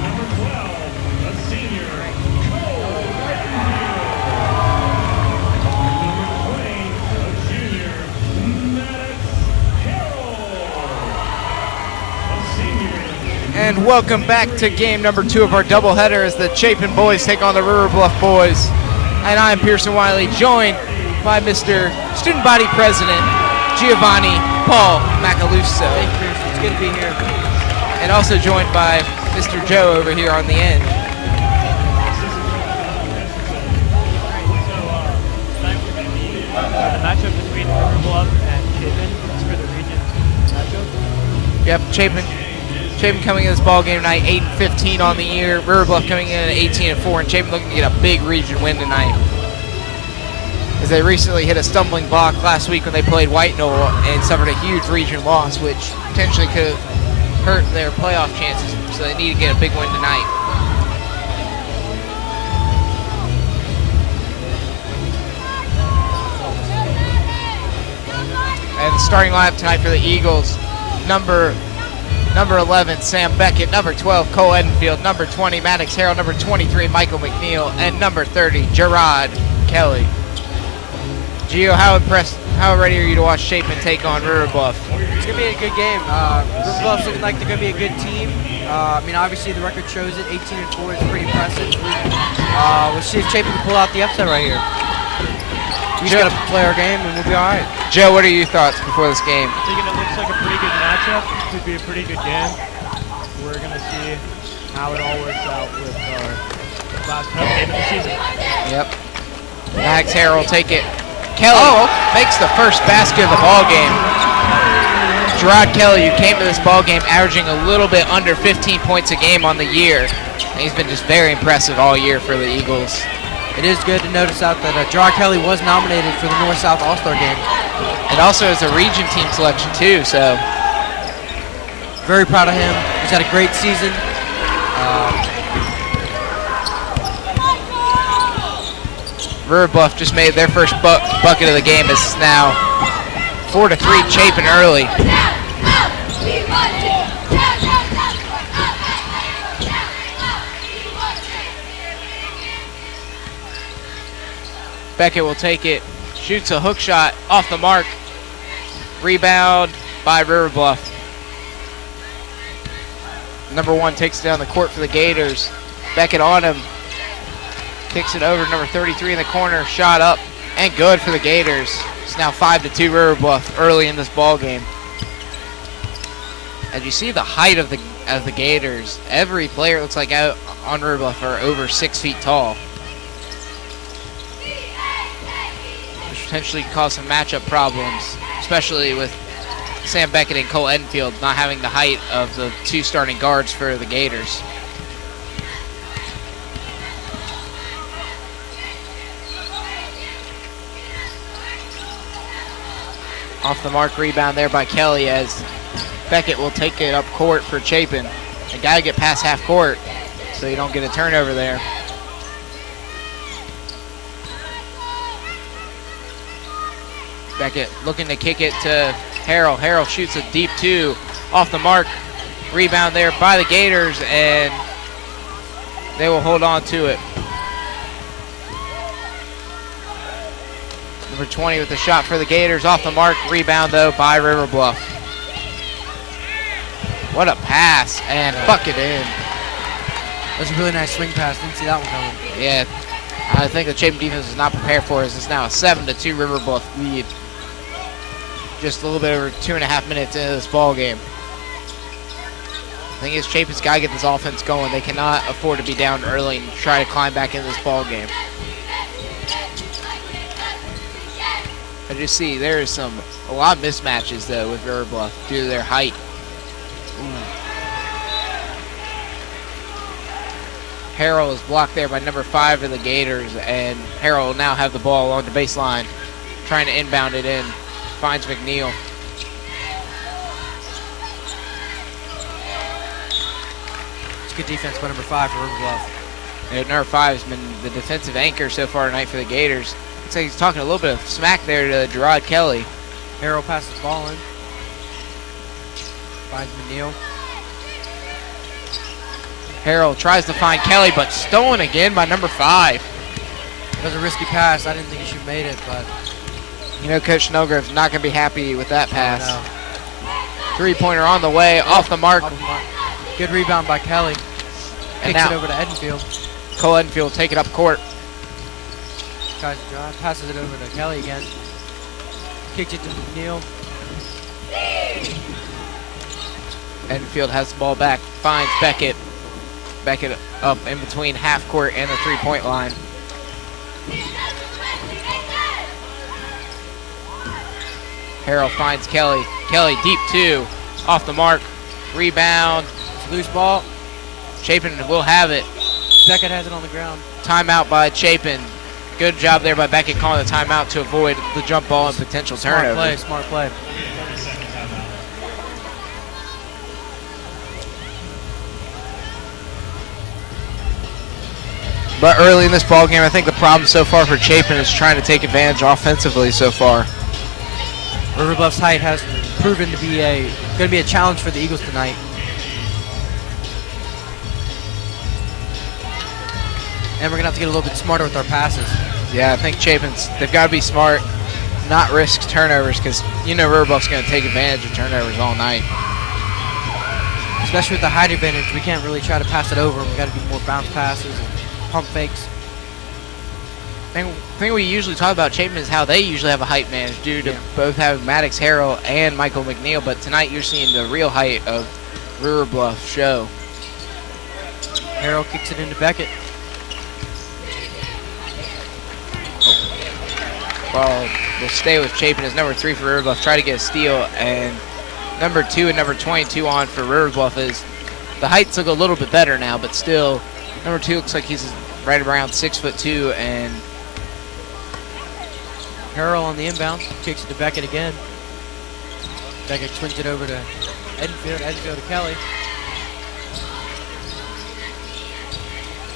Number 12, a senior, Cole Redfield. Number 20, a junior, Maddox Harrell. A senior. And welcome back to game number 2 of our doubleheader as the Chapin boys take on the River Bluff boys. And I'm Pearson Wiley, joined by Mr. Student Body President Giovanni Paul Macaluso. Thank you, Pearson. It's good to be here. And also joined by Mr. Joe over here on the end. The matchup between River Bluff and Chapin is for the region matchup. Yep, Chapin coming in this ball game tonight, 8-15 on the year. River Bluff coming in at 18-4, and Chapin looking to get a big region win tonight. As they recently hit a stumbling block last week when they played White Knoll and suffered a huge region loss, which potentially could have hurt their playoff chances. So they need to get a big win tonight. And the starting lineup tonight for the Eagles, number 11, Sam Beckett, number 12, Cole Edenfield, number 20, Maddox Harrell, number 23, Michael McNeil, and number 30, Gerard Kelly. Gio, how ready are you to watch Chapin take on River Bluff? It's going to be a good game. River Bluff's looking like they're going to be a good team. I mean, obviously the record shows it. 18-4 is pretty impressive. We'll see if Chapin can pull out the upset right here. We just got to play our game and we'll be all right. Joe, what are your thoughts before this game? I think it looks like a pretty good matchup. Could be a pretty good game. We're going to see how it all works out with our last home game of the season. Yep. Max Harrell take it. Kelly makes the first basket of the ball game. Gerard Kelly, who came to this ball game averaging a little bit under 15 points a game on the year. And he's been just very impressive all year for the Eagles. It is good to notice out that Gerard Kelly was nominated for the North-South All-Star game. And also as a region team selection too, so. Very proud of him. He's had a great season. River Bluff just made their first bucket of the game. It's now 4-3 Chapin early. Beckett will take it, shoots a hook shot off the mark. Rebound by River Bluff. Number 1 takes it down the court for the Gators. Beckett on him. Kicks it over to number 33 in the corner. Shot up and good for the Gators. It's now 5-2 River Bluff early in this ball game. As you see the height of the Gators, every player looks like out on River Bluff are over 6 feet tall. Which potentially could cause some matchup problems, especially with Sam Beckett and Cole Edenfield not having the height of the 2 starting guards for the Gators. Off the mark rebound there by Kelly as Beckett will take it up court for Chapin. You gotta get past half court so you don't get a turnover there. Beckett looking to kick it to Harrell. Harrell shoots a deep 2 off the mark. Rebound there by the Gators, and they will hold on to it. Number 20 with the shot for the Gators off the mark. Rebound though by River Bluff. What a pass, and bucket in. That's a really nice swing pass. Didn't see that one coming. Yeah, I think the Chapin defense is not prepared for it. It's now a 7-2 River Bluff lead. Just a little bit over 2.5 minutes into this ball game. The thing is, Chapin's got to get this offense going. They cannot afford to be down early and try to climb back into this ball game. As you see, there is a lot of mismatches though with River Bluff due to their height. Ooh. Harrell is blocked there by number 5 of the Gators, and Harrell will now have the ball along the baseline, trying to inbound it in. Finds McNeil. It's good defense by number 5 for River Bluff. And number 5 has been the defensive anchor so far tonight for the Gators. Looks like he's talking a little bit of smack there to Gerard Kelly. Harrell passes the ball in. Finds McNeil. Harrell tries to find Kelly, but stolen again by number 5. It was a risky pass. I didn't think he should have made it, but You know Coach Snellgrove's not going to be happy with that pass. no. Three-pointer on the way, off the mark. Off the mark. Good rebound by Kelly. And Kicks now it over to Edenfield. Cole Edenfield take it up court. Tries to drive. Passes it over to Kelly again. Kicks it to McNeil. Edenfield has the ball back, finds Beckett. Beckett up in between half court and the three-point line. Harrell finds Kelly. Kelly deep 2, off the mark. Rebound, Loose ball. Chapin will have it. Beckett has it on the ground. Timeout by Chapin. Good job there by Beckett calling the timeout to avoid the jump ball and potential turnover. Smart play. But early in this ball game, I think the problem so far for Chapin is trying to take advantage offensively so far. River Bluff's height has proven to be going to be a challenge for the Eagles tonight. And we're going to have to get a little bit smarter with our passes. Yeah, I think they've got to be smart, not risk turnovers, because you know River Bluff's going to take advantage of turnovers all night. Especially with the height advantage, we can't really try to pass it over. We've got to do more bounce passes and pump fakes. The thing we usually talk about Chapin is how they usually have a height advantage due to both having Maddox Harrell and Michael McNeil, but tonight you're seeing the real height of River Bluff show. Harrell kicks it into Beckett. Ball will stay with Chapin as number 3 for River Bluff. Try to get a steal, and number 2 and number 22 on for River Bluff is the heights look a little bit better now, but still number 2 looks like he's right around 6'2", and Harrell on the inbound, kicks it to Beckett again. Beckett swings it over to Edenfield. Edenfield to Kelly.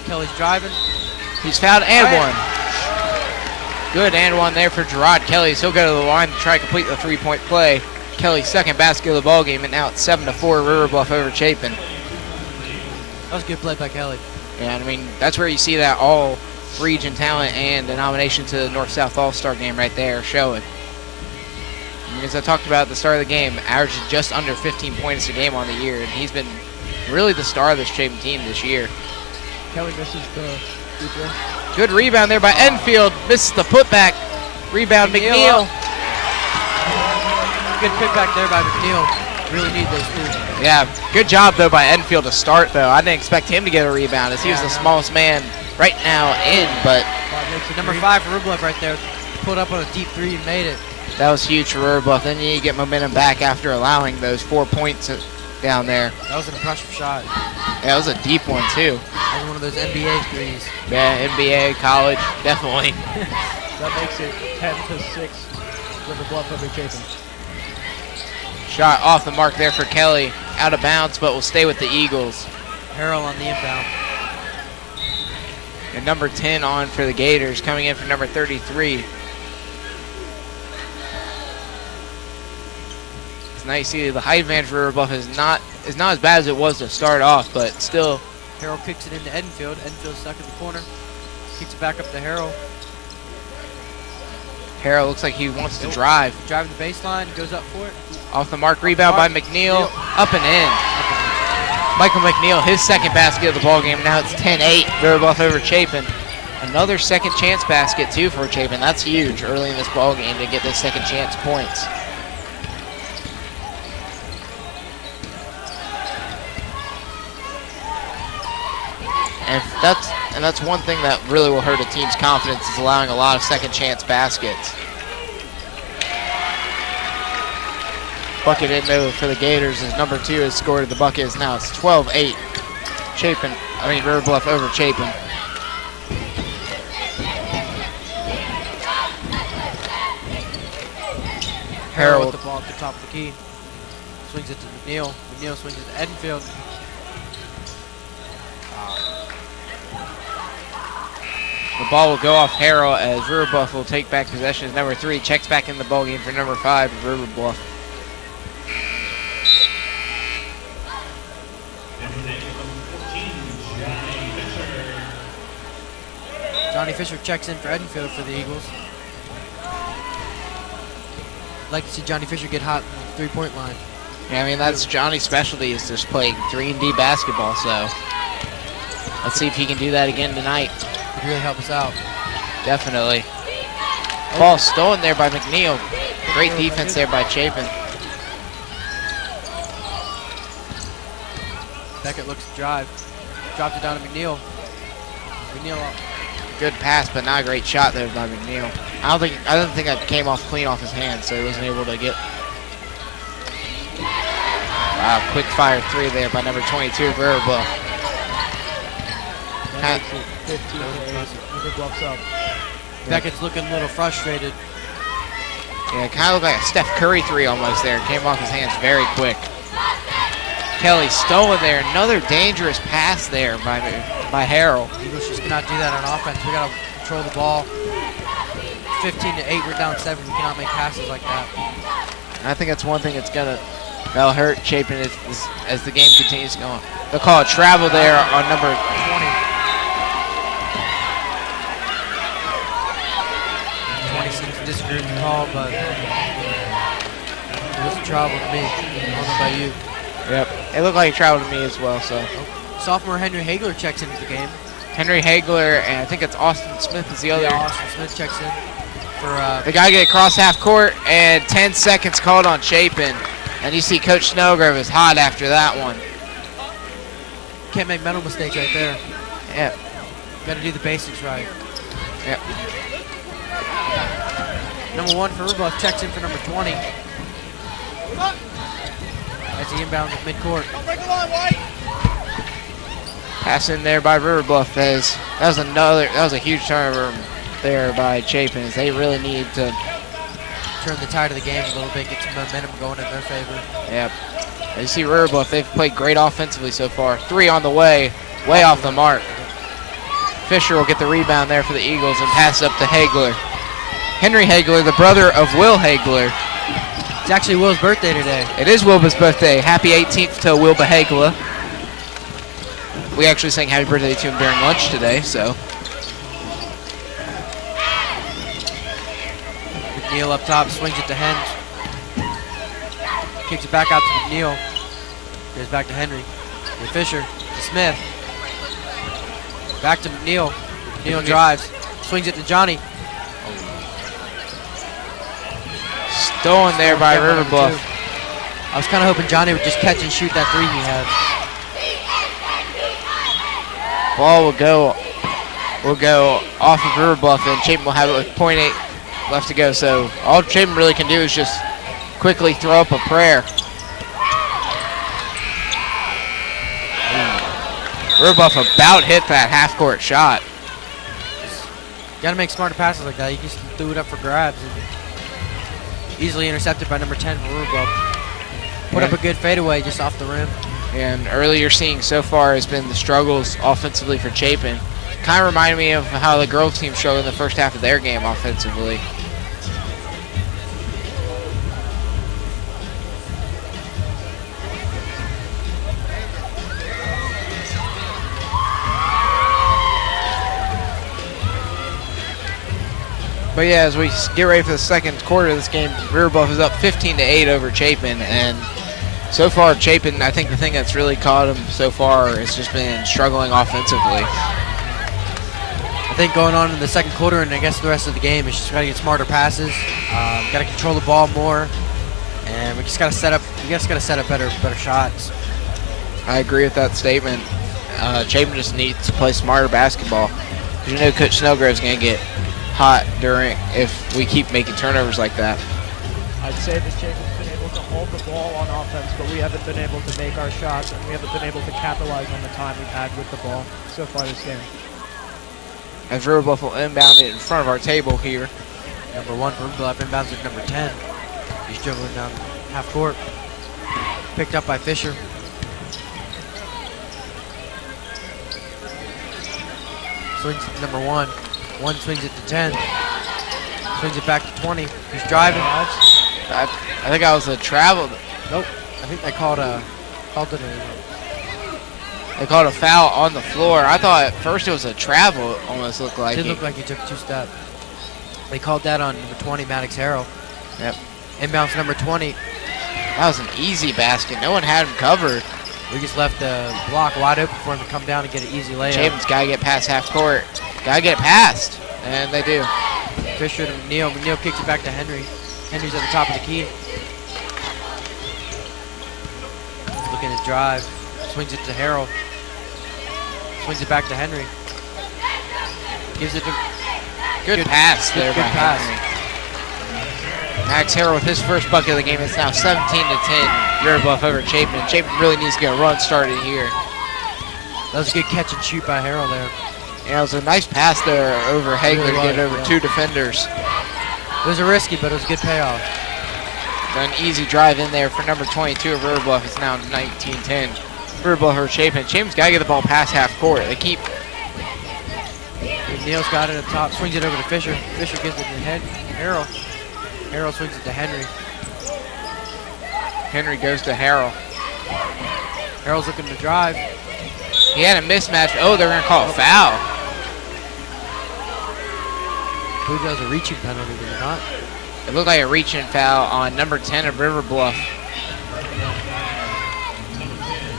Kelly's driving. he's fouled and one. Good and one there for Gerard Kelly. So he'll go to the line to try to complete the three-point play. Kelly's second basket of the ball game, and now it's 7-4 River Bluff over Chapin. That was a good play by Kelly. Yeah, I mean, that's where you see that all-region talent and the nomination to the North-South All-Star game right there showing. And as I talked about at the start of the game, averages just under 15 points a game on the year, and he's been really the star of this Chapin team this year. Kelly misses the free throw. Good rebound there by Enfield. Misses the putback. Rebound McNeil. Good putback there by McNeil. Really need those two. Yeah, good job though by Enfield to start though. I didn't expect him to get a rebound as he was the smallest man right now in, but Number 5 for River Bluff right there. Pulled up on a deep 3 and made it. that was huge for River Bluff. Then you get momentum back after allowing those 4 points down there. That was an impressive shot. Yeah, it was a deep one too. That was one of those NBA threes. Yeah, NBA, college, definitely. That makes it 10-6 River Bluff over Chapin. Shot off the mark there for Kelly. Out of bounds, but will stay with the Eagles. Harrell on the inbound. And number 10 on for the Gators, coming in for number 33. It's nice to see the height advantage for River Bluff is not as bad as it was to start off, but still. Harrell kicks it into Edenfield. Edenfield stuck in the corner. Kicks it back up to Harrell. Harrell looks like he wants to drive. Driving the baseline, goes up for it. Off the mark, rebound by McNeil, up and in. Michael McNeil, his second basket of the ball game. Now it's 10-8, River Bluff over Chapin. Another second chance basket too for Chapin. That's huge early in this ball game to get those second chance points. And that's one thing that really will hurt a team's confidence is allowing a lot of second chance baskets. Bucket in though for the Gators as number 2 has scored the bucket. Now it's 12-8. River Bluff over Chapin. Harrell with the ball at the top of the key. Swings it to McNeil. McNeil swings it to Edenfield. The ball will go off Harrell as River Bluff will take back possession as number 3 checks back in the ball game for number 5 of River Bluff. Johnny Fisher checks in for Edenfield for the Eagles. I'd like to see Johnny Fisher get hot on the three-point line. Yeah, I mean, that's Johnny's specialty, is just playing 3-and-D basketball, so let's see if he can do that again tonight. Could really help us out. Definitely. Ball stolen there by McNeil. Great defense there by Chapin. Beckett looks to drive. Drops it down to McNeil. McNeil up. Good pass, but not a great shot there by McNeil. I don't think that came off clean off his hand, so he wasn't able to get. Wow, quick fire 3 there by number 22 of River Bluff. That makes it 15 to 8. River Bluff's up. Beckett's looking a little frustrated. Yeah, it kind of looked like a Steph Curry 3 almost there. Came off his hands very quick. Kelly stolen there. Another dangerous pass there by Harrell. Eagles just cannot do that on offense. We got to control the ball. 15 to 8. We're down 7. We cannot make passes like that. And I think that's one thing that'll hurt Chapin as the game continues going. They'll call a travel there on number 20. 20 seems to disagree with the call, but it was a travel to me. I don't know about you. Yep. It looked like a travel to me as well, so. Sophomore Henry Hagler checks into the game. Henry Hagler, and I think it's Austin Smith is the other. Yeah, Austin Smith checks in for They got to get across half court, and 10 seconds called on Chapin. And you see Coach Snellgrove is hot after that one. Can't make mental mistakes right there. Yep. Got to do the basics right. Yep. Number 1 for River Bluff checks in for number 20. As he inbounds at midcourt. Pass in there by River Bluff as that was a huge turnover there by Chapin. As they really need to turn the tide of the game a little bit, get some momentum going in their favor. Yep. You see River Bluff, they've played great offensively so far. 3 on the way off the mark. Fisher will get the rebound there for the Eagles and pass up to Hagler. Henry Hagler, the brother of Will Hagler. It's actually Will's birthday today. It is Wilba's birthday. Happy 18th to Wilba Hagler. We actually sang happy birthday to him during lunch today, so. McNeil up top, swings it to Hens. Kicks it back out to McNeil. Goes back to Henry. To Fisher. To Smith. Back to McNeil. McNeil drives. Swings it to Johnny. Stolen there by River Bluff. I was kind of hoping Johnny would just catch and shoot that 3 he had. Ball will go off of River Bluff, and Chapin will have it with .8 left to go. So all Chapin really can do is just quickly throw up a prayer. River Bluff about hit that half-court shot. You got to make smarter passes like that. You just threw it up for grabs. And easily intercepted by number 10 for River Bluff. Put up a good fadeaway just off the rim. And early you're seeing so far has been the struggles offensively for Chapin. Kind of reminded me of how the girls team struggled in the first half of their game offensively. But yeah, as we get ready for the second quarter of this game, River Bluff is up 15 to 8 over Chapin, and so far Chapin, I think the thing that's really caught him so far has just been struggling offensively. I think going on in the second quarter and I guess the rest of the game is just got to get smarter passes, got to control the ball more, and we just got to set up. We just got to set up better shots. I agree with that statement. Chapin just needs to play smarter basketball, because you know Coach Snellgrove's going to get hot if we keep making turnovers like that. I'd say that Chapin's been able to hold the ball on offense, but we haven't been able to make our shots, and we haven't been able to capitalize on the time we've had with the ball so far this game. As River Bluff will inbound it in front of our table here. Number 1 for River Bluff inbounds with number 10. He's dribbling down half court. Picked up by Fisher. Swings it to number 1. 1 swings it to 10. Swings it back to 20. He's driving. I think I was a travel. Nope. I think they called a They called a foul on the floor. I thought at first it was a travel. It almost looked like Did it. look like he took 2 steps. They called that on number 20, Maddox Harrell. Yep. Inbounds number 20. That was an easy basket. No one had him covered. We just left the block wide open for him to come down and get an easy layup. Chapin's got to get past half court. Got to get it past. And they do. Fisher to McNeil. McNeil kicks it back to Henry. Henry's at the top of the key. Looking to drive. Swings it to Harrell. Swings it back to Henry. Gives it to... Good pass there by pass. Henry. Max Harrell with his first bucket of the game. It's now 17-10. River Bluff over Chapin. Chapin really needs to get a run started here. That was a good catch and shoot by Harrell there. Yeah, it was a nice pass there over Hagler to get over 2 defenders. It was a risky, but it was a good payoff. An easy drive in there for number 22 of River Bluff. It's now 19-10. River Bluff over Chapin. Chapin's got to get the ball past half court. They keep... McNeil's got it up top. Swings it over to Fisher. Fisher gives it to Harrell. Harrell swings it to Henry. Henry goes to Harrell. Harrell's looking to drive. He had a mismatch. Oh, they're going to call a foul. I believe that was a reaching penalty, did it not? It looked like a reaching foul on number 10 of River Bluff.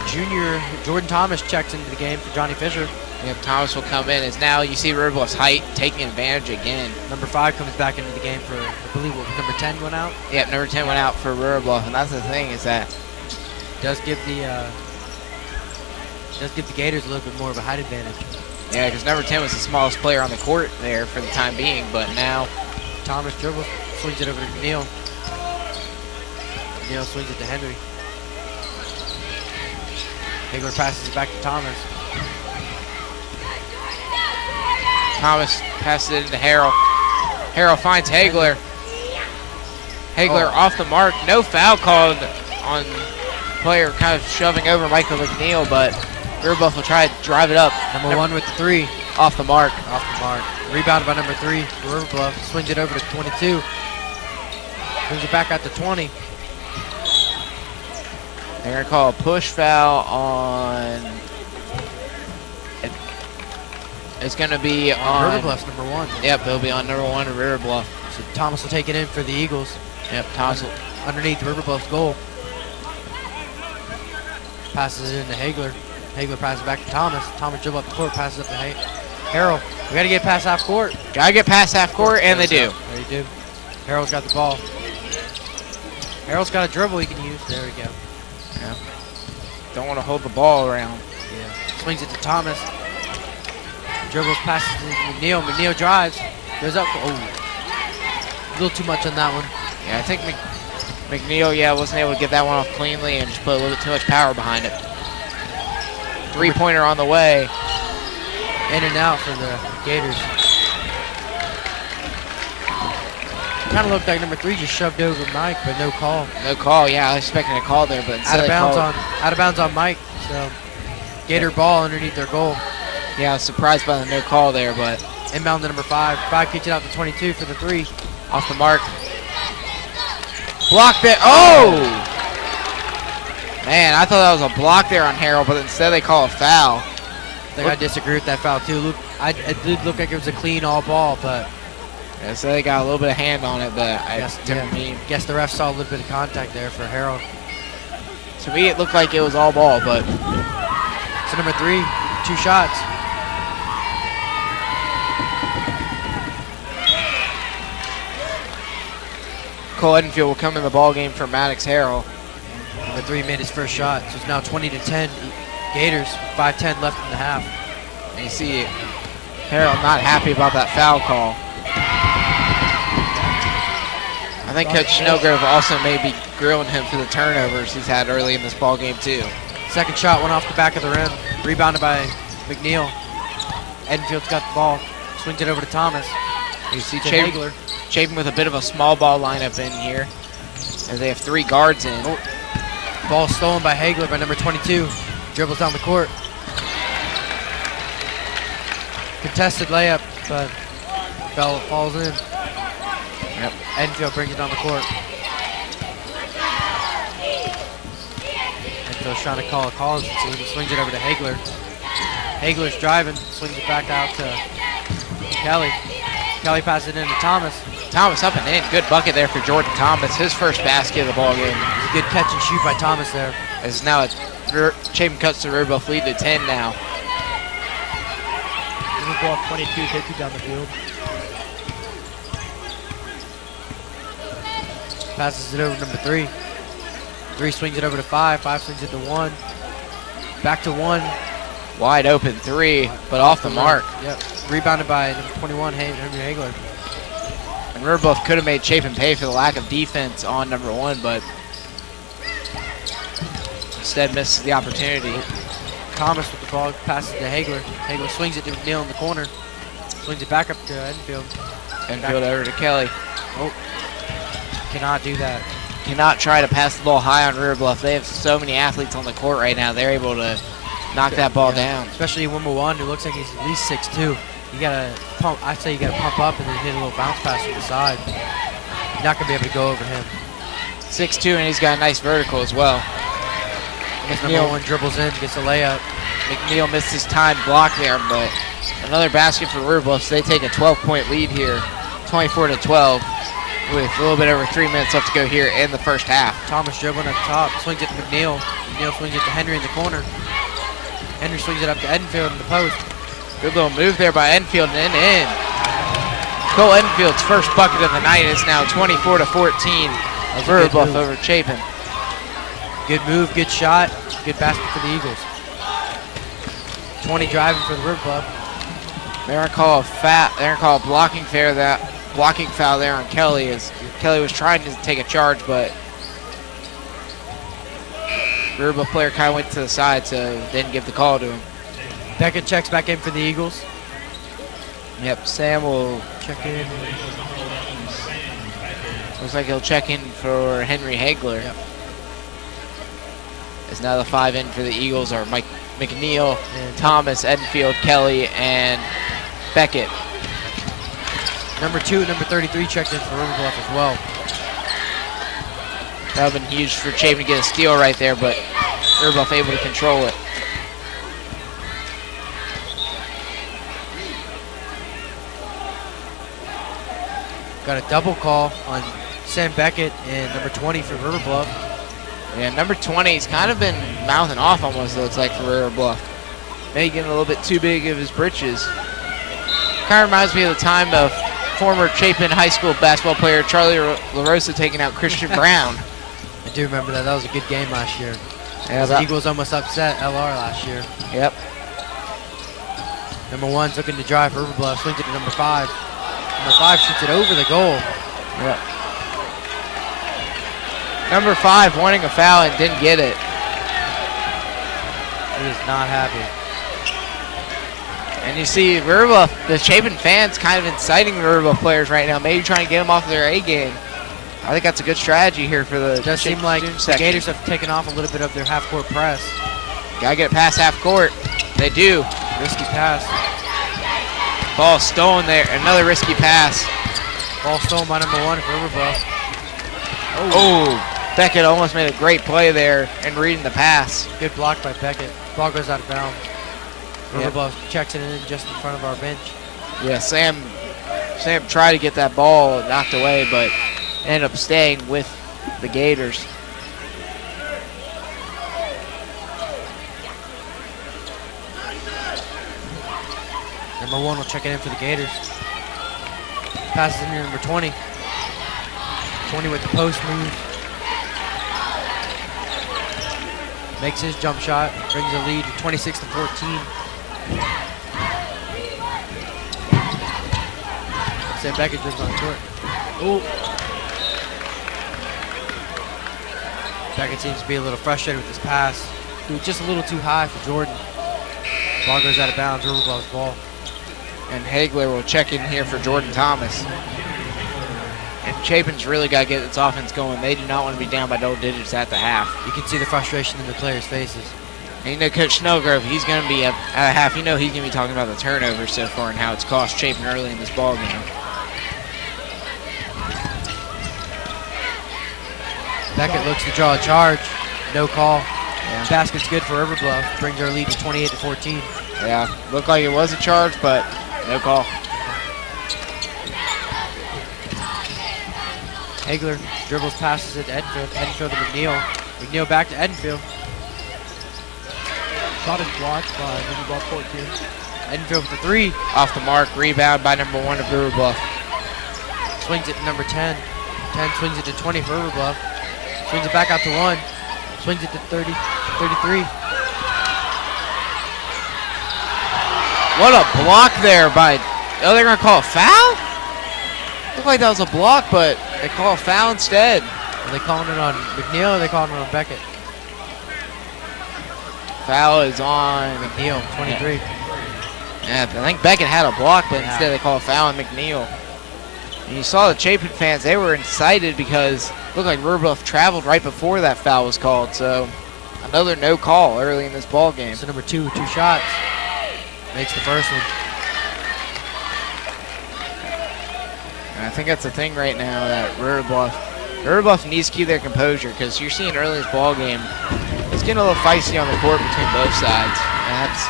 Junior Jordan Thomas checks into the game for Johnny Fisher. Yep, Thomas will come in as now you see River Bluff's height taking advantage again. Number 5 comes back into the game for, I believe, number 10 went out. Yep, number 10 went out for River Bluff, and that's the thing is that Does give the Gators a little bit more of a height advantage. yeah, because number 10 was the smallest player on the court there for the time being, but now Thomas dribbles, swings it over to McNeil. McNeil swings it to Henry. Hagler passes it back to Thomas. Thomas passes it into Harrell. Harrell finds Hagler. Hagler off the mark. No foul called on player kind of shoving over Michael McNeil, but River Bluff will try to drive it up. Number 1 with the 3. Off the mark. Off the mark. Rebounded by number 3, River Bluff. Swings it over to 22. Brings it back out to 20. They're going to call a push foul on... It's going to be on... River Bluff's number 1. Yep, it'll be on number 1 of River Bluff. So Thomas will take it in for the Eagles. Yep, Thomas will... Underneath River Bluff's goal. Passes it into Hagler. Hagler passes it back to Thomas. Thomas dribble up the court, passes up to Harrell. We got to get past half court. Got to get past half court, and they do. There you do. Harrell's got the ball. Harrell's got a dribble he can use. There we go. Yeah. Don't want to hold the ball around. Yeah. Swings it to Thomas. Dribbles, passes to McNeil. McNeil drives. Goes up. Oh. A little too much on that one. Yeah, I think McNeil, wasn't able to get that one off cleanly and just put a little bit too much power behind it. 3-pointer on the way. In and out for the Gators. Kind of looked like number 3 just shoved over Mike, but no call. No call, yeah, I was expecting a call there, but instead Out of bounds on Mike. So Gator ball underneath their goal. Yeah, I was surprised by the no call there, but inbound to number 5. 5 kicks it out to 22 for the 3. off the mark. Blocked it. Oh! Man, I thought that was a block there on Harrell, but instead they call a foul. I think I disagree with that foul too. It did look like it was a clean all ball, but Yeah, so they got a little bit of hand on it, but guess the ref saw a little bit of contact there for Harrell. To me, it looked like it was all ball, but So number 3, 2 shots. Cole Edenfield will come in the ball game for Maddox Harrell. Number 3 made his first shot, so it's now 20-10 Gators, 5:10 left in the half. And you see Harrell not happy about that foul call. I I think Coach Snowgrove also may be grilling him for the turnovers he's had early in this ball game too. Second shot went off the back of the rim. Rebounded by McNeil. Edenfield's got the ball. Swings it over to Thomas. You see Hagler. Chapin with a bit of a small ball lineup in here, as they have 3 guards in. Oh. Ball stolen by Hagler by number 22. Dribbles down the court. Contested layup, but falls in. Yep. Edenfield brings it down the court. Edenfield's trying to call a call, so he swings it over to Hagler. Hagler's driving, swings it back out to Kelly. Kelly passes it in to Thomas. Thomas up and in. Good bucket there for Jordan Thomas. His first basket of the ball game. Good catch and shoot by Thomas there. As now Chapin cuts the River Bluff lead to 10 now. River Bluff 22, 50 down the field. Passes it over to number 3. 3 swings it over to 5. 5 swings it to 1. Back to 1. Wide open 3, but off the mark. Yep. Rebounded by number 21, Henry Hagler. And River Bluff could have made Chapin pay for the lack of defense on number 1, but instead misses the opportunity. Thomas with the ball, passes to Hagler. Hagler swings it to McNeil in the corner. Swings it back up to Edenfield. Enfield over to Kelly. Oh, cannot do that. Cannot try to pass the ball high on River Bluff. They have so many athletes on the court right now. They're able to knock that ball down. Especially number 1, who looks like he's at least 6'2". You gotta pump. I say you gotta pump up and then hit a little bounce pass from the side. You're not gonna be able to go over him. 6'2", and he's got a nice vertical as well. Number 1 dribbles in, gets a layup. McNeil missed his time block there, but another basket for River Bluff. So they take a 12-point lead here, 24-12, with a little bit over 3 minutes left to go here in the first half. Thomas dribbling at the top, swings it to McNeil. McNeil swings it to Henry in the corner. Henry swings it up to Edenfield in the post. Good little move there by Enfield and in. Cole Enfield's first bucket of the night is now 24-14. River Bluff over Chapin. Good move, good shot, good basket for the Eagles. 20 driving for the River Bluff. They're gonna call a blocking foul there on Kelly, as Kelly was trying to take a charge, but River Bluff player kind of went to the side, so didn't give the call to him. Beckett checks back in for the Eagles. Yep, Sam will Check in. looks like he'll check in for Henry Hagler. Yep. As now the 5 in for the Eagles are Mike McNeil, Thomas, Edenfield, Kelly, and Beckett. Number 2, number 33 checked in for River Bluff as well. That would have been huge for Chapin to get a steal right there, but River Bluff able to control it. Got a double call on Sam Beckett and number 20 for River Bluff. Yeah, number 20's kind of been mouthing off almost, looks like, for River Bluff. Maybe getting a little bit too big of his britches. Kind of reminds me of the time of former Chapin High School basketball player Charlie LaRosa taking out Christian Brown. I do remember that. That was a good game last year. Yeah, The Eagles almost upset LR last year. Yep. Number 1's looking to drive for River Bluff, swings it to number 5. Number 5 shoots it over the goal. Yep. Number 5 wanting a foul and didn't get it. He is not happy. And you see River Bluff, the Chapin fans kind of inciting the River Bluff players right now, maybe trying to get them off their A game. I think that's a good strategy here for the It does seem like student the section. Gators have taken off a little bit of their half-court press. Gotta get it past half court. They do. Risky pass. Ball stolen there. Another risky pass. Ball stolen by number 1 for River Bluff. Oh, Beckett almost made a great play there in reading the pass. Good block by Beckett. Ball goes out of bounds. River Yep. Bluff checks it in just in front of our bench. Yeah, Sam tried to get that ball knocked away, but ended up staying with the Gators. Number 1 will check it in for the Gators. Passes in to number 20. 20 with the post move. Makes his jump shot, brings the lead to 26-14. Sam Beckett dribbles on court. Oh, Beckett seems to be a little frustrated with this pass. Threw it just a little too high for Jordan. Ball goes out of bounds, River Bluff's ball. And Hagler will check in here for Jordan Thomas. And Chapin's really got to get its offense going. They do not want to be down by double digits at the half. You can see the frustration in the players' faces. And you know Coach Snellgrove, he's going to be at half. You know he's going to be talking about the turnover so far and how it's cost Chapin early in this ball game. Beckett looks to draw a charge. No call. Yeah. Basket's good for River Bluff. Brings our lead to 28-14. Yeah, looked like it was a charge, but no call. Hagler dribbles, passes it to Edenfield. Edenfield to McNeil. McNeil back to Edenfield. Shot is blocked by River Bluff 14. Edenfield with the three. Off the mark, rebound by number 1 of River Bluff. Swings it to number 10. 10 swings it to 20 for River Bluff. Swings it back out to 1. Swings it to 30, 33. What a block there by, oh, they're going to call a foul? Looked like that was a block, but they call a foul instead. Are they calling it on McNeil or are they calling it on Beckett? Foul is on McNeil, 23. Yeah, I think Beckett had a block, but Yeah. instead they call a foul on McNeil. And you saw the Chapin fans, they were excited because it looked like River Bluff traveled right before that foul was called. So another no call early in this ball game. So number 2 with 2 shots. Makes the first one. And I think that's the thing right now that River Bluff needs to keep their composure because you're seeing early in this ball game, it's getting a little feisty on the court between both sides. And that's,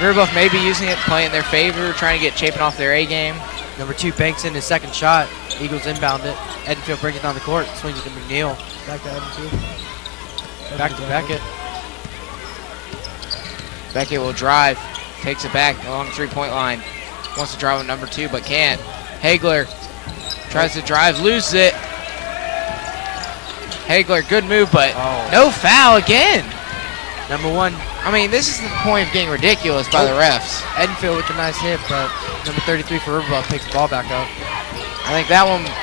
River Bluff may be using it to play in their favor, trying to get Chapin off their A game. Number 2 banks in his second shot. Eagles inbound it. Edenfield brings it down the court. Swings it to McNeil. Back to Edenfield. Back to Beckett. Beckett will drive, takes it back along the three-point line. Wants to drive with number 2, but can't. Hagler tries to drive, loses it. Hagler, good move, but no foul again. Number 1. I mean, this is the point of getting ridiculous by the refs. Edenfield with a nice hit, but number 33 for River Bluff picks the ball back up. I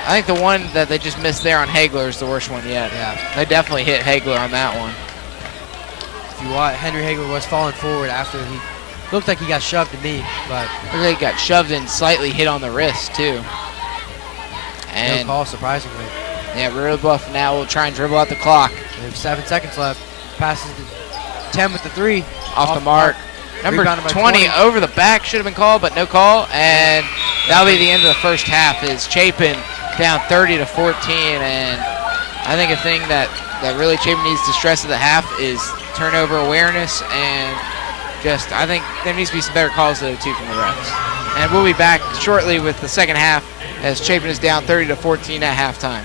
think the one that they just missed there on Hagler is the worst one yet. Yeah. They definitely hit Hagler on that one. If you watch, Henry Hagler was falling forward after he looked like he got shoved to me, but Looked like he got shoved and slightly hit on the wrist, too. no And call, surprisingly. yeah, River Bluff now will try and dribble out the clock. They have 7 seconds left. Passes to 10 with the 3. Off the mark. Number Rebounded by 20 over the back should have been called, but no call. And that'll be the end of the first half is Chapin down 30-14. And I think a thing that really Chapin needs to stress at the half is turnover awareness. And just, I think there needs to be some better calls though too from the refs. And we'll be back shortly with the second half as Chapin is down 30-14 at halftime.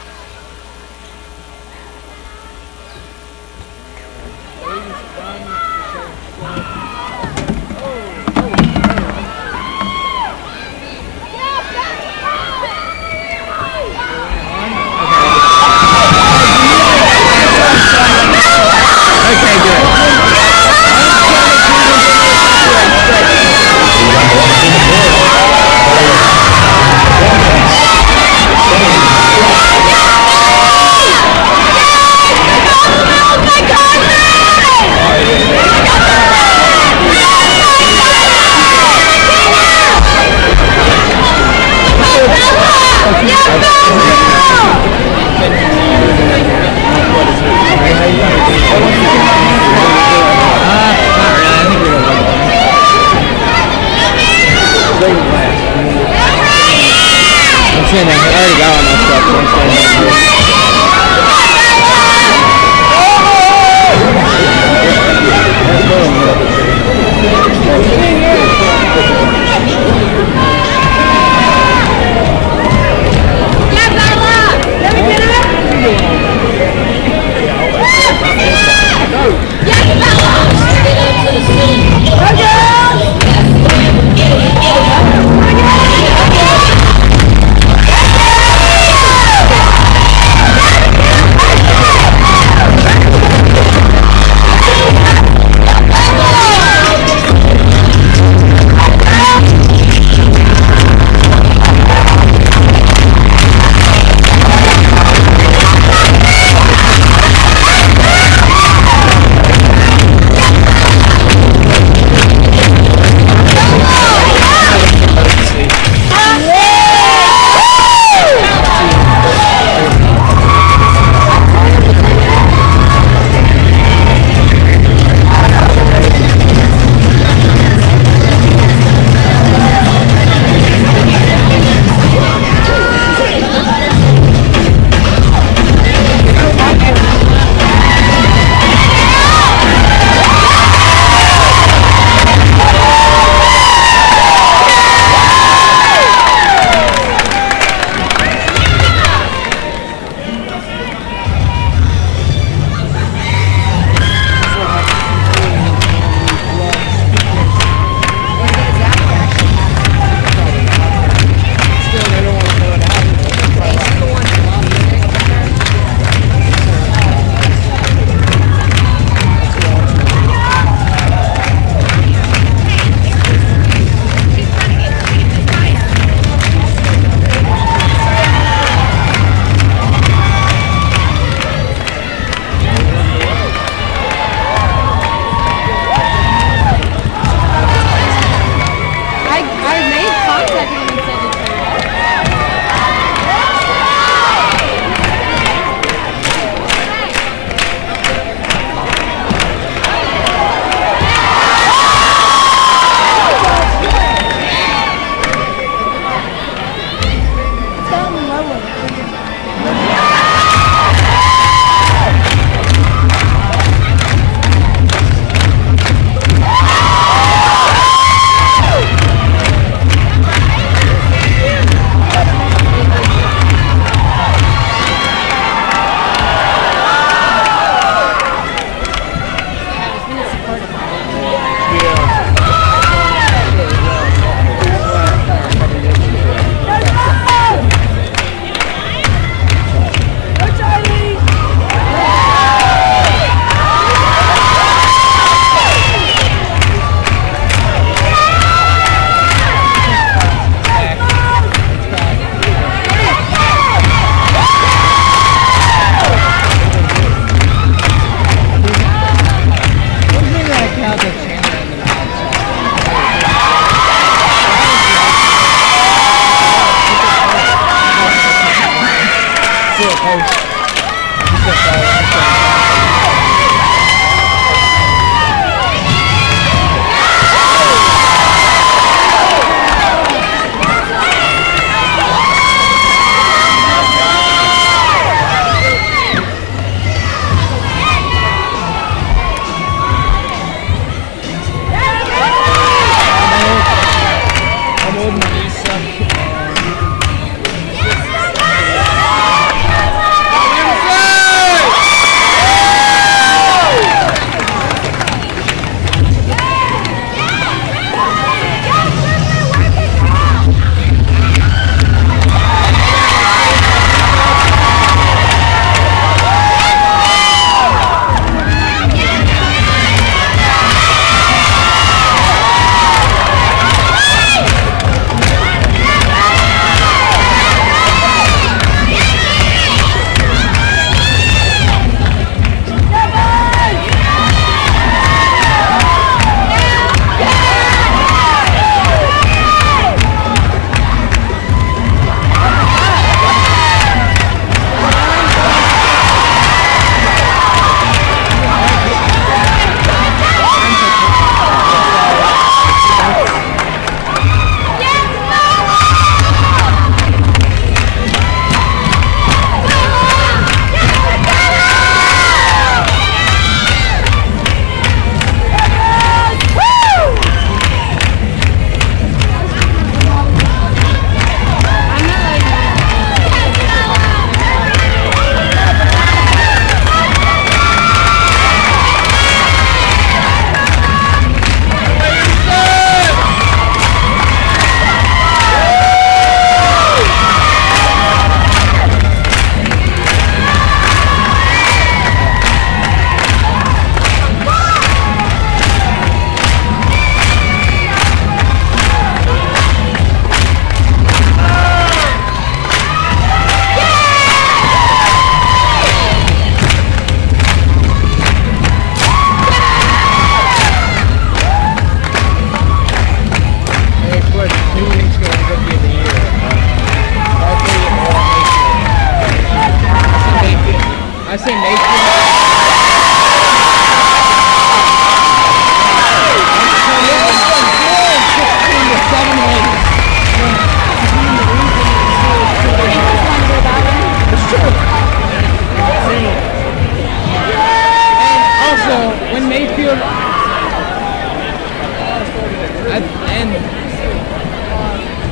And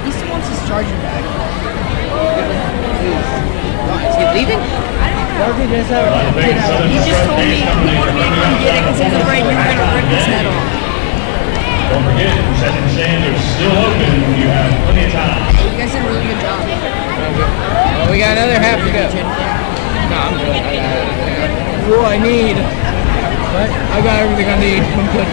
Easton wants his charger back. is he leaving? He just told me he wanted me to come get it because he's afraid you're going to rip his head off. Don't forget, concession stands are still open. You have plenty of time. You guys did a really good job. Well, we got another half to go. No, I'm good. I got it. What I need. But I got everything I need. I'm good.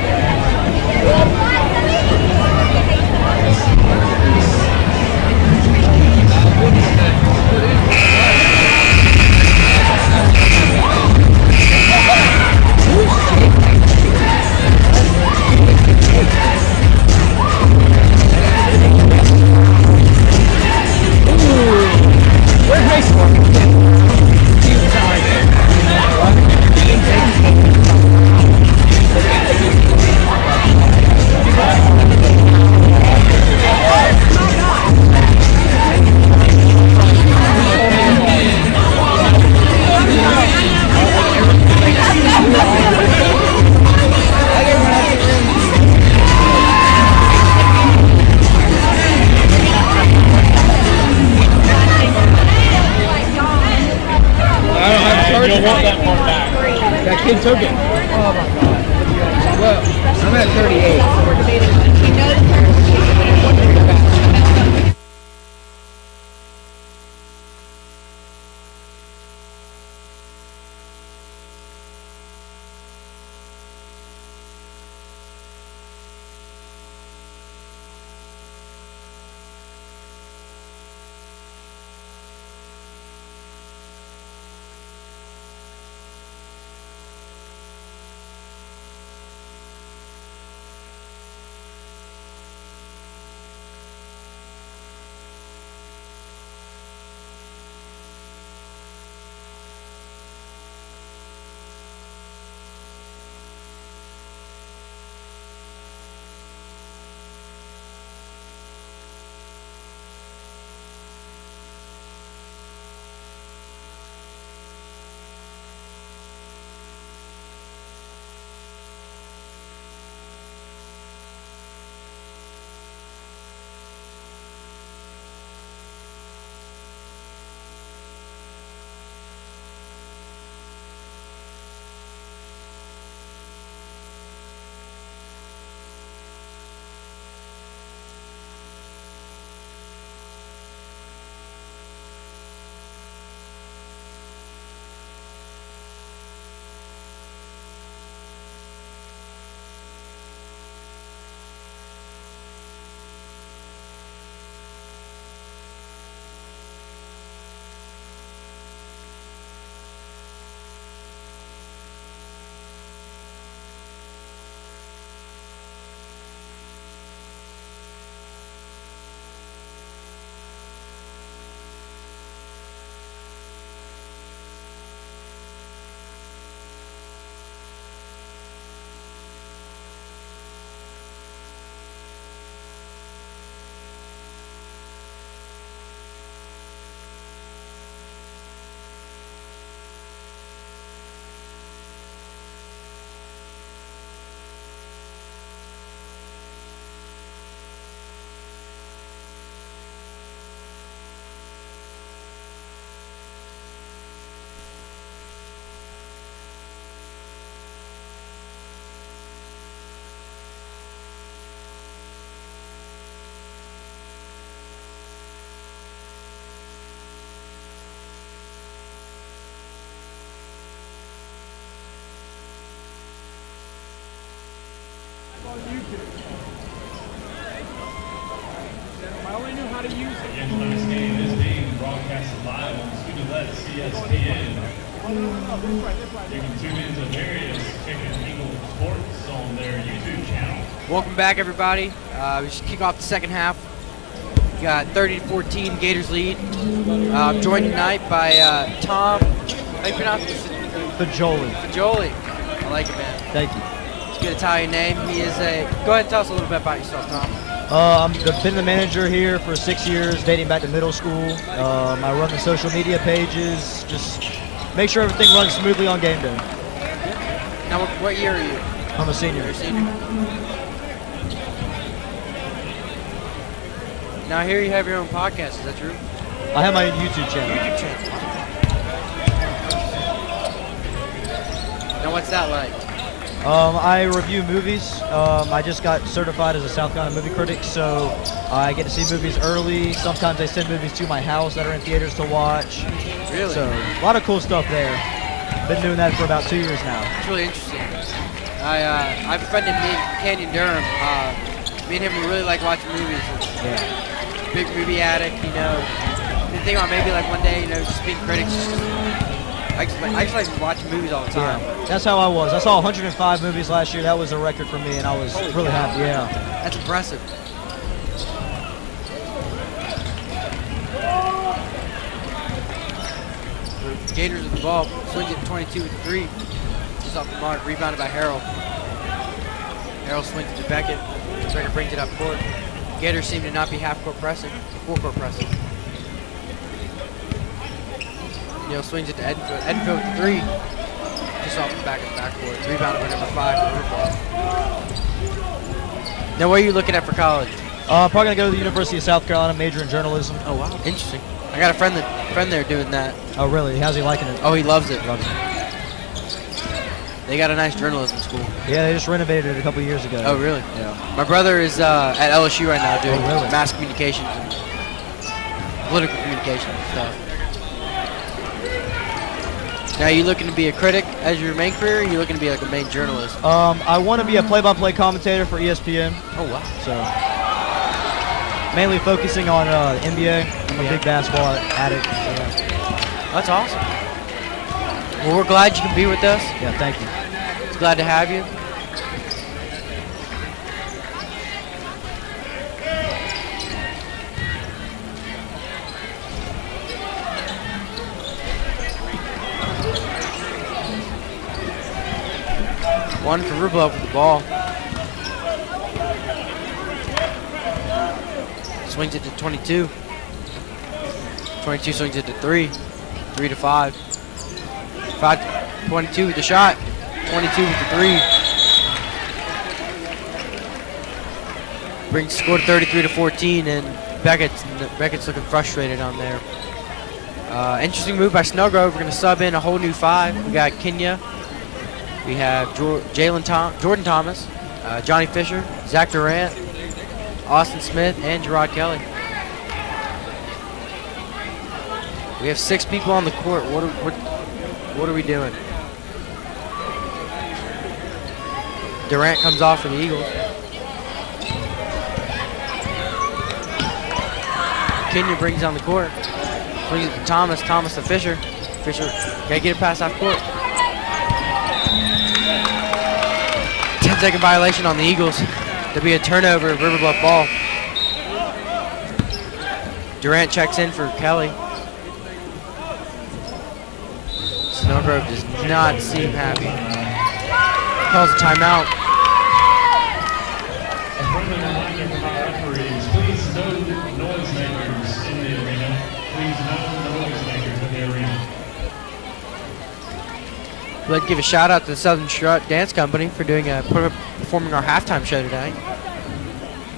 Where's Mason? You'll want that part back. That kid took it. Oh my God. Well, I'm at 38. Tonight's game is being broadcasted live on student-led CSPN. You can tune into various Chapin Eagles sports on their YouTube channel. Welcome back, everybody. We should kick off the second half. We got 30-14 Gators lead. I'm joined tonight by Tom. How do you pronounce it? Fajoli. Fajoli. I like it, man. Thank you. It's a good Italian name. He is a. Go ahead and tell us a little bit about yourself, Tom. I've been the manager here for 6 years, dating back to middle school. I run the social media pages, just make sure everything runs smoothly on game day. Now, what year are you? I'm a senior. You're a senior. Now here you have your own podcast. Is that true? I have my YouTube channel. YouTube channel. Now what's that like? I review movies. I just got certified as a South Carolina movie critic, so I get to see movies early. Sometimes they send movies to my house that are in theaters to watch. Really? So a lot of cool stuff there. Been doing that for about 2 years now. It's really interesting. I have a friend named Canyon Durham. Me and him, we really like watching movies. Yeah. Big movie addict, you know. The thing about maybe like one day, you know, just being critics. I just like watching movies all the time. Yeah. That's how I was. I saw 105 movies last year. That was a record for me, and I was really happy. Yeah. That's impressive. The Gators with the ball. Swings it 22 with 3. Just off the mark. Rebounded by Harrell. Harrell swings it to Beckett. Beckett brings it up court. Gators seem to not be half-court pressing, full-court pressing. Neal swings it to Edenfield. Edenfield with 3. Just off the backcourt. Rebounded by number 5 for River Bluff. Now, what are you looking at for college? I'm probably going to go to the University of South Carolina, major in journalism. Oh, wow. Interesting. I got a friend there doing that. Oh, really? How's he liking it? Oh, he loves it. Loves it. They got a nice journalism school. Yeah, they just renovated it a couple years ago. Oh, really? Yeah. My brother is at LSU right now doing really? mass communications and political communication stuff. Now, are you looking to be a critic as your main career, or are you looking to be like a main journalist? I want to be a play-by-play commentator for ESPN. Oh, wow. So, mainly focusing on NBA. I'm a big basketball addict. So, yeah. That's awesome. Well, we're glad you can be with us. Yeah, thank you. It's glad to have you. One for River Bluff with the ball. Swings it to 22. 22 swings it to 3. 3 to 5. 5 to 22 with the shot. 22 with the 3. Brings score to 33 to 14, and Beckett's looking frustrated on there. Interesting move by Snellgrove. We're going to sub in a whole new 5. We got Kenya. We have Jordan Thomas, Johnny Fisher, Zach Durant, Austin Smith, and Gerard Kelly. We have 6 people on the court. What are we doing? Durant comes off for the Eagles. Kenya brings on the court. Brings it to Thomas. Thomas to Fisher. Fisher, gotta get it past half court. 10-second violation on the Eagles. There'll be a turnover, River Bluff ball. Durant checks in for Kelly. Snellgrove does not seem happy. Calls a timeout. A friendly reminder from our referees, please no noisemakers in the arena. Please no noisemakers in the arena. We'd like to give a shout out to the Southern Strut Dance Company for performing our halftime show today.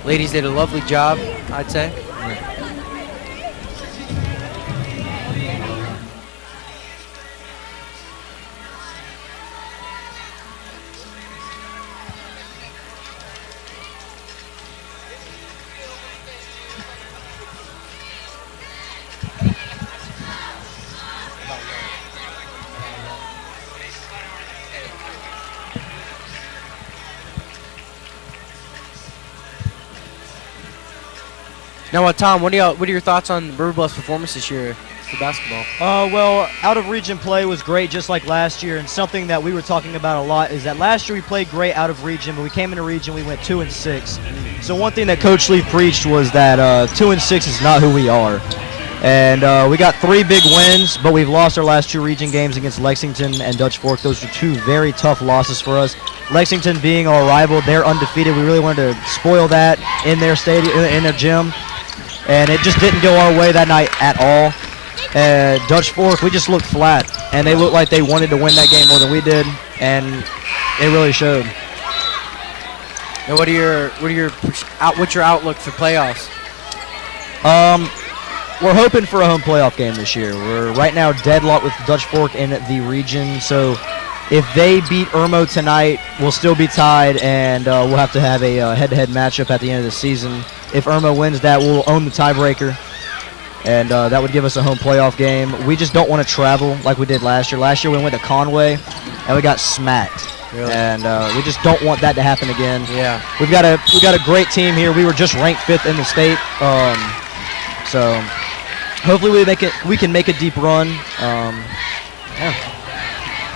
Ladies did a lovely job, I'd say. Now, Tom, what are your thoughts on River Bluff's performance this year for basketball? Well, out-of-region play was great just like last year, and something that we were talking about a lot is that last year we played great out of region, but we came into region, we went 2-6. So one thing that Coach Lee preached was that 2-6 is not who we are. And we got 3 big wins, but we've lost our last 2 region games against Lexington and Dutch Fork. Those were 2 very tough losses for us. Lexington being our rival, they're undefeated. We really wanted to spoil that in their stadium, in their gym. And it just didn't go our way that night at all. Dutch Fork, we just looked flat, and they looked like they wanted to win that game more than we did, and it really showed. Now, what's your outlook for playoffs? We're hoping for a home playoff game this year. We're right now deadlocked with Dutch Fork in the region, so if they beat Irmo tonight, we'll still be tied, and we'll have to have a head-to-head matchup at the end of the season. If Irmo wins that, we'll own the tiebreaker, and that would give us a home playoff game. We just don't want to travel like we did last year. Last year we went to Conway, and we got smacked. Really? And we just don't want that to happen again. Yeah. We got a great team here. We were just ranked 5th in the state, so hopefully we can make a deep run. Yeah.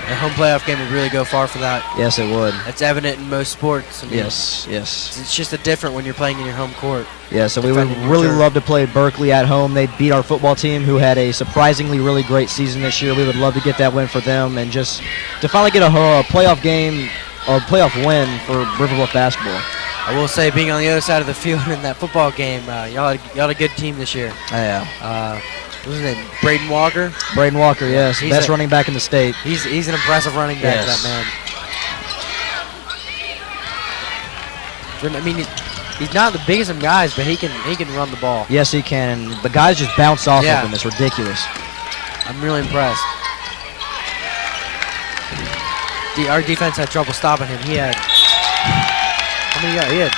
A home playoff game would really go far for that. Yes, it would. It's evident in most sports. I mean, Yes. It's just a different when you're playing in your home court. Yeah, so we would Defending your really turf. love to play Berkeley at home. They beat our football team, who had a surprisingly really great season this year. We would love to get that win for them and just to finally get a playoff game, a playoff win for River Bluff basketball. I will say, being on the other side of the field in that football game, y'all had a good team this year. Yeah. What was his name? Braden Walker. Braden Walker, yes, He's best a- running back in the state. He's an impressive running back, Yes. that man. I mean, he's not the biggest of guys, but he can run the ball. Yes, he can. And the guys just bounce off Yeah. of him. It's ridiculous. I'm really impressed. Our defense had trouble stopping him. He had how many yards? He had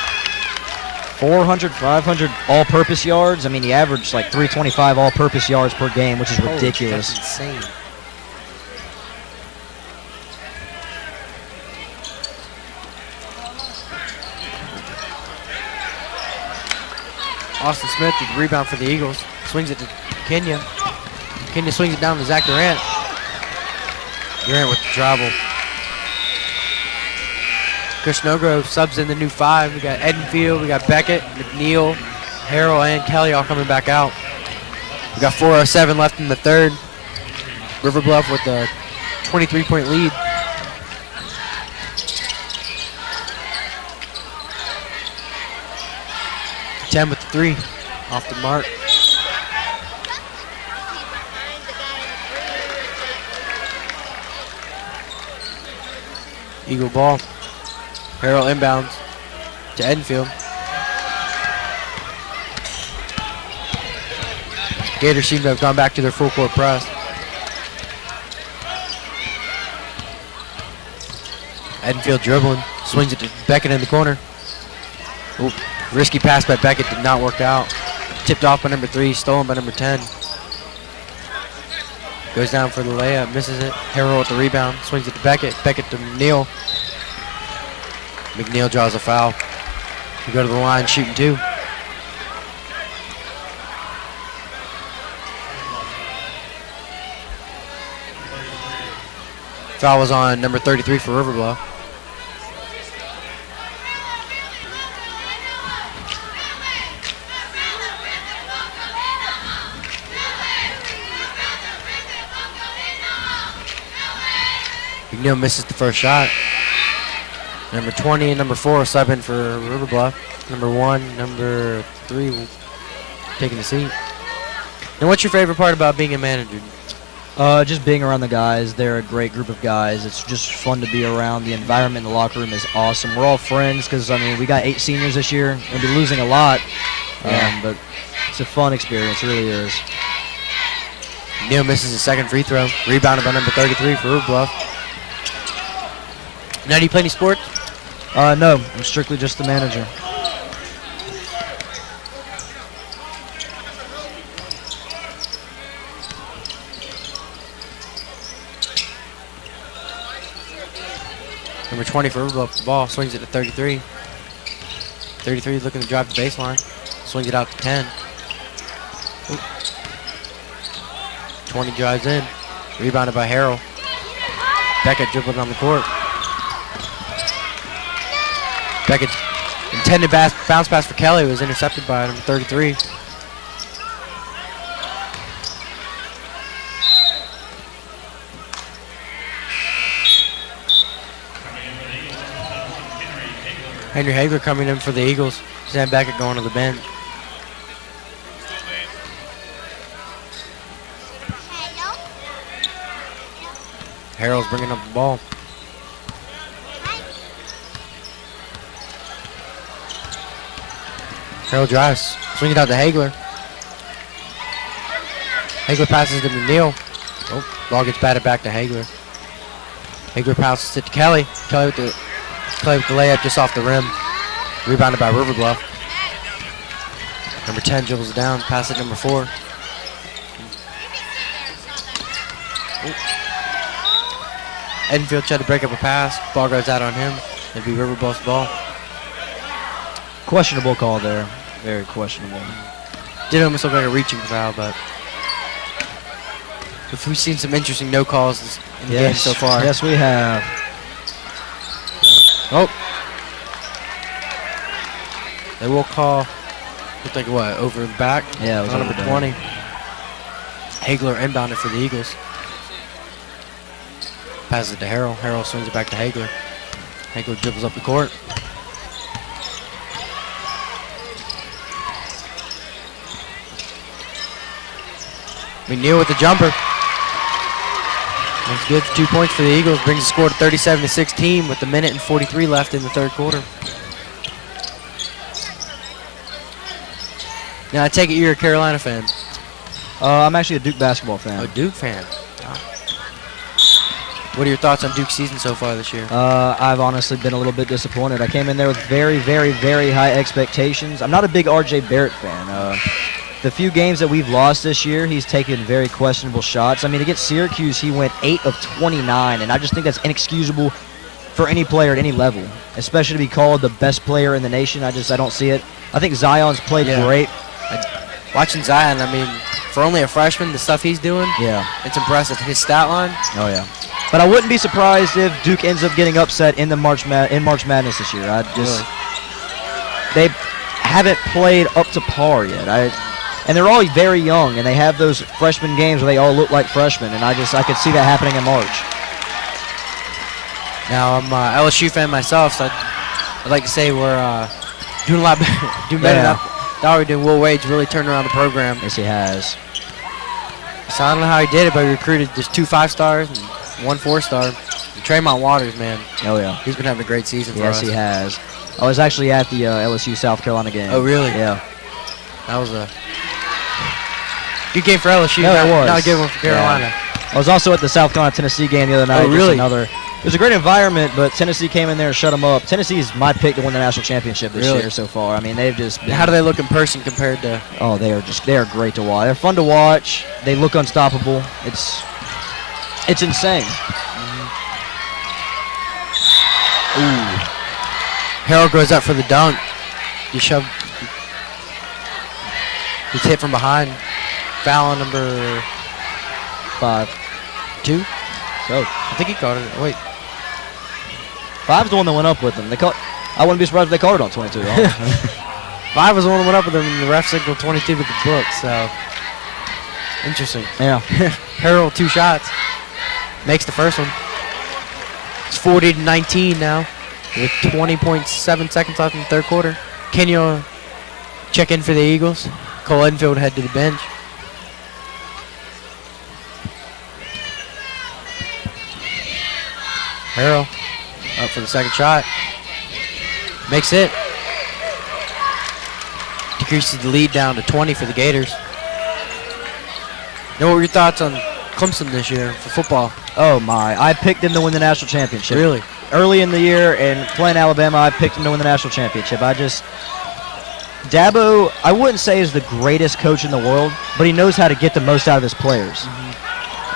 400, 500 all-purpose yards. I mean, he averaged like 325 all-purpose yards per game, which is holy, ridiculous. That's insane. Austin Smith with the rebound for the Eagles. Swings it to Kenya. Kenya swings it down to Zach Durant. Durant with the travel. Kush Snowgrove subs in the new 5. We got Edenfield, we got Beckett, McNeil, Harrell, and Kelly all coming back out. We got 4:07 left in the third. River Bluff with a 23-point lead. Ten with the 3 off the mark. Eagle ball. Harrell inbounds to Edenfield. Gators seem to have gone back to their full court press. Edenfield dribbling, swings it to Beckett in the corner. Oop, risky pass by Beckett did not work out. Tipped off by number 3, stolen by number 10. Goes down for the layup, misses it. Harrell with the rebound, swings it to Beckett. Beckett to McNeil. McNeil draws a foul. We go to the line, shooting 2. Foul was on number 33 for River Bluff. McNeil misses the first shot. Number 20 and number 4 subbing for River Bluff. Number 1, number 3 taking the seat. And what's your favorite part about being a manager? Just being around the guys. They're a great group of guys. It's just fun to be around. The environment in the locker room is awesome. We're all friends because, I mean, we got 8 seniors this year. We'll be losing a lot, but it's a fun experience. It really is. McNeil misses his second free throw. Rebounded by number 33 for River Bluff. Now, do you play any sports? No, I'm strictly just the manager. Number 20 for River Bluff, the ball, swings it to 33. 33 looking to drive the baseline. Swings it out to 10. Oop. 20 drives in. Rebounded by Harrell. Beckett dribbling on the court. Beckett's intended bounce pass for Kelly was intercepted by number 33. Henry Hagler coming in for the Eagles. Sam Beckett going to the bench. Harrell's bringing up the ball. Harrell drives, swing it out to Hagler. Hagler passes to McNeil. Oh, ball gets batted back to Hagler. Hagler passes it to Kelly. Kelly with the layup just off the rim. Rebounded by River Bluff. Number 10 dribbles it down. Pass it number 4. Edenfield tried to break up a pass. Ball goes out on him. It'd be River Bluff's ball. Questionable call there. Very questionable. Did almost look like a reaching foul, but we've seen some interesting no calls in the game so far. Yes, we have. Oh. They will call, looked like what, over and back? Yeah, it was on over number there. 20. Hagler inbounded for the Eagles. Passes it to Harrell. Harrell swings it back to Hagler. Hagler dribbles up the court. McNeil with the jumper. That's good for 2 points for the Eagles. Brings the score to 37-16 with a minute and 43 left in the third quarter. Now I take it you're a Carolina fan. I'm actually a Duke basketball fan. A Duke fan. What are your thoughts on Duke's season so far this year? I've honestly been a little bit disappointed. I came in there with very, very, very high expectations. I'm not a big R.J. Barrett fan. The few games that we've lost this year, he's taken very questionable shots. I mean, against Syracuse, he went 8 of 29, and I just think that's inexcusable for any player at any level, especially to be called the best player in the nation. I don't see it. I think Zion's played great. Watching Zion, I mean, for only a freshman, the stuff he's doing, Yeah. it's impressive. His stat line, Oh, yeah. But I wouldn't be surprised if Duke ends up getting upset in the March Madness this year. They haven't played up to par yet. And they're all very young, and they have those freshman games where they all look like freshmen, and I could see that happening in March. now I'm a LSU fan myself, so I'd like to say we're doing a lot better, doing better Yeah. than I doing. Will Wade's really turned around the program. Yes, he has. So I don't know how he did it, but he recruited just 2 5-stars and 1 4-star. And Tremont Waters, man, Oh, yeah. he's been having a great season for Yes, us. he has. I was actually at the LSU South Carolina game. Oh, really? Yeah. That was a good game for LSU. Yeah, it was. Not a good one for Carolina. I was also at the South Carolina-Tennessee game the other night. Oh, really? It was a great environment, but Tennessee came in there and shut them up. Tennessee is my pick to win the national championship this Really? year so far. I mean, they've just been, How do they look in person compared to? Oh, they are great to watch. They're fun to watch. They look unstoppable. It's insane. Ooh. Harold goes up for the dunk. He shoved. He's hit from behind. Foul on number 5. 2. So I think he caught it. Wait. 5's the one that went up with them. I wouldn't be surprised if they called it on 22. 5 was the one that went up with him, and the ref signaled 22 with the book. So interesting. Yeah. Harold 2 shots. Makes the first one. It's 40-19 now, with 20.7 seconds left in the third quarter. Kenyo check in for the Eagles. Cole Edenfield head to the bench. Harrell up for the second shot. Makes it. Decreases the lead down to 20 for the Gators. Now, what were your thoughts on Clemson this year for football? Oh my! I picked them to win the national championship. Really? Early in the year and playing Alabama, I picked them to win the national championship. Dabo, I wouldn't say is the greatest coach in the world, but he knows how to get the most out of his players.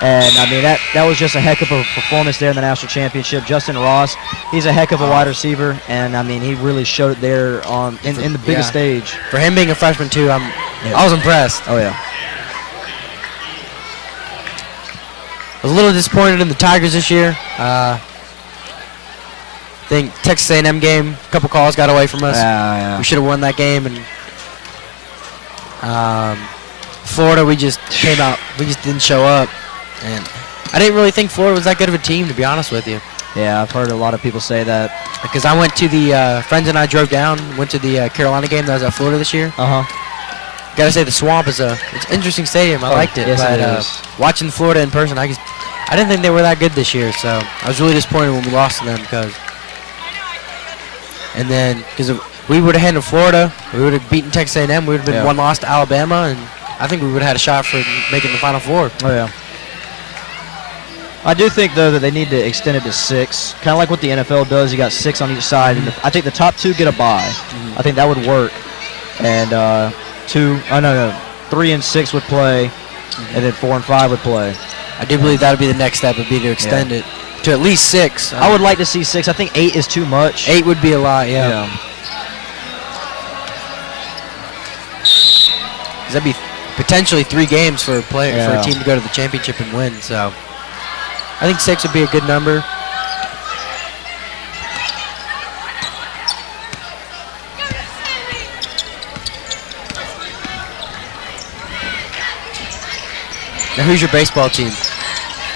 And I mean that was just a heck of a performance there in the national championship. Justin Ross, he's a heck of a wide receiver, and I mean he really showed it there in the biggest stage. For him being a freshman too, I was impressed. Oh yeah. I was a little disappointed in the Tigers this year. I think Texas A&M game, a couple calls got away from us. Yeah. We should have won that game. And Florida, we just came out. We just didn't show up. And I didn't really think Florida was that good of a team, to be honest with you. Yeah, I've heard a lot of people say that. Because I went to the friends and I drove down, went to the Carolina game that was at Florida this year. Gotta say the Swamp is it's an interesting stadium. I liked it. Yes, but it is. watching Florida in person, I didn't think they were that good this year. So I was really disappointed when we lost to them because if we would have handled Florida, we would have beaten Texas A&M. We would have been one loss to Alabama, and I think we would have had a shot for making the Final Four. Oh, yeah. I do think, though, that they need to extend it to 6. Kind of like what the NFL does. You got 6 on each side. And I think the top 2 get a bye. I think that would work. And 3 and 6 would play. And then 4 and 5 would play. I do believe that would be the next step, would be to extend it to at least 6. I would like to see 6. I think 8 is too much. 8 would be a lot, yeah. That'd be potentially 3 games for a player for a team to go to the championship and win. So I think 6 would be a good number. Now, who's your baseball team?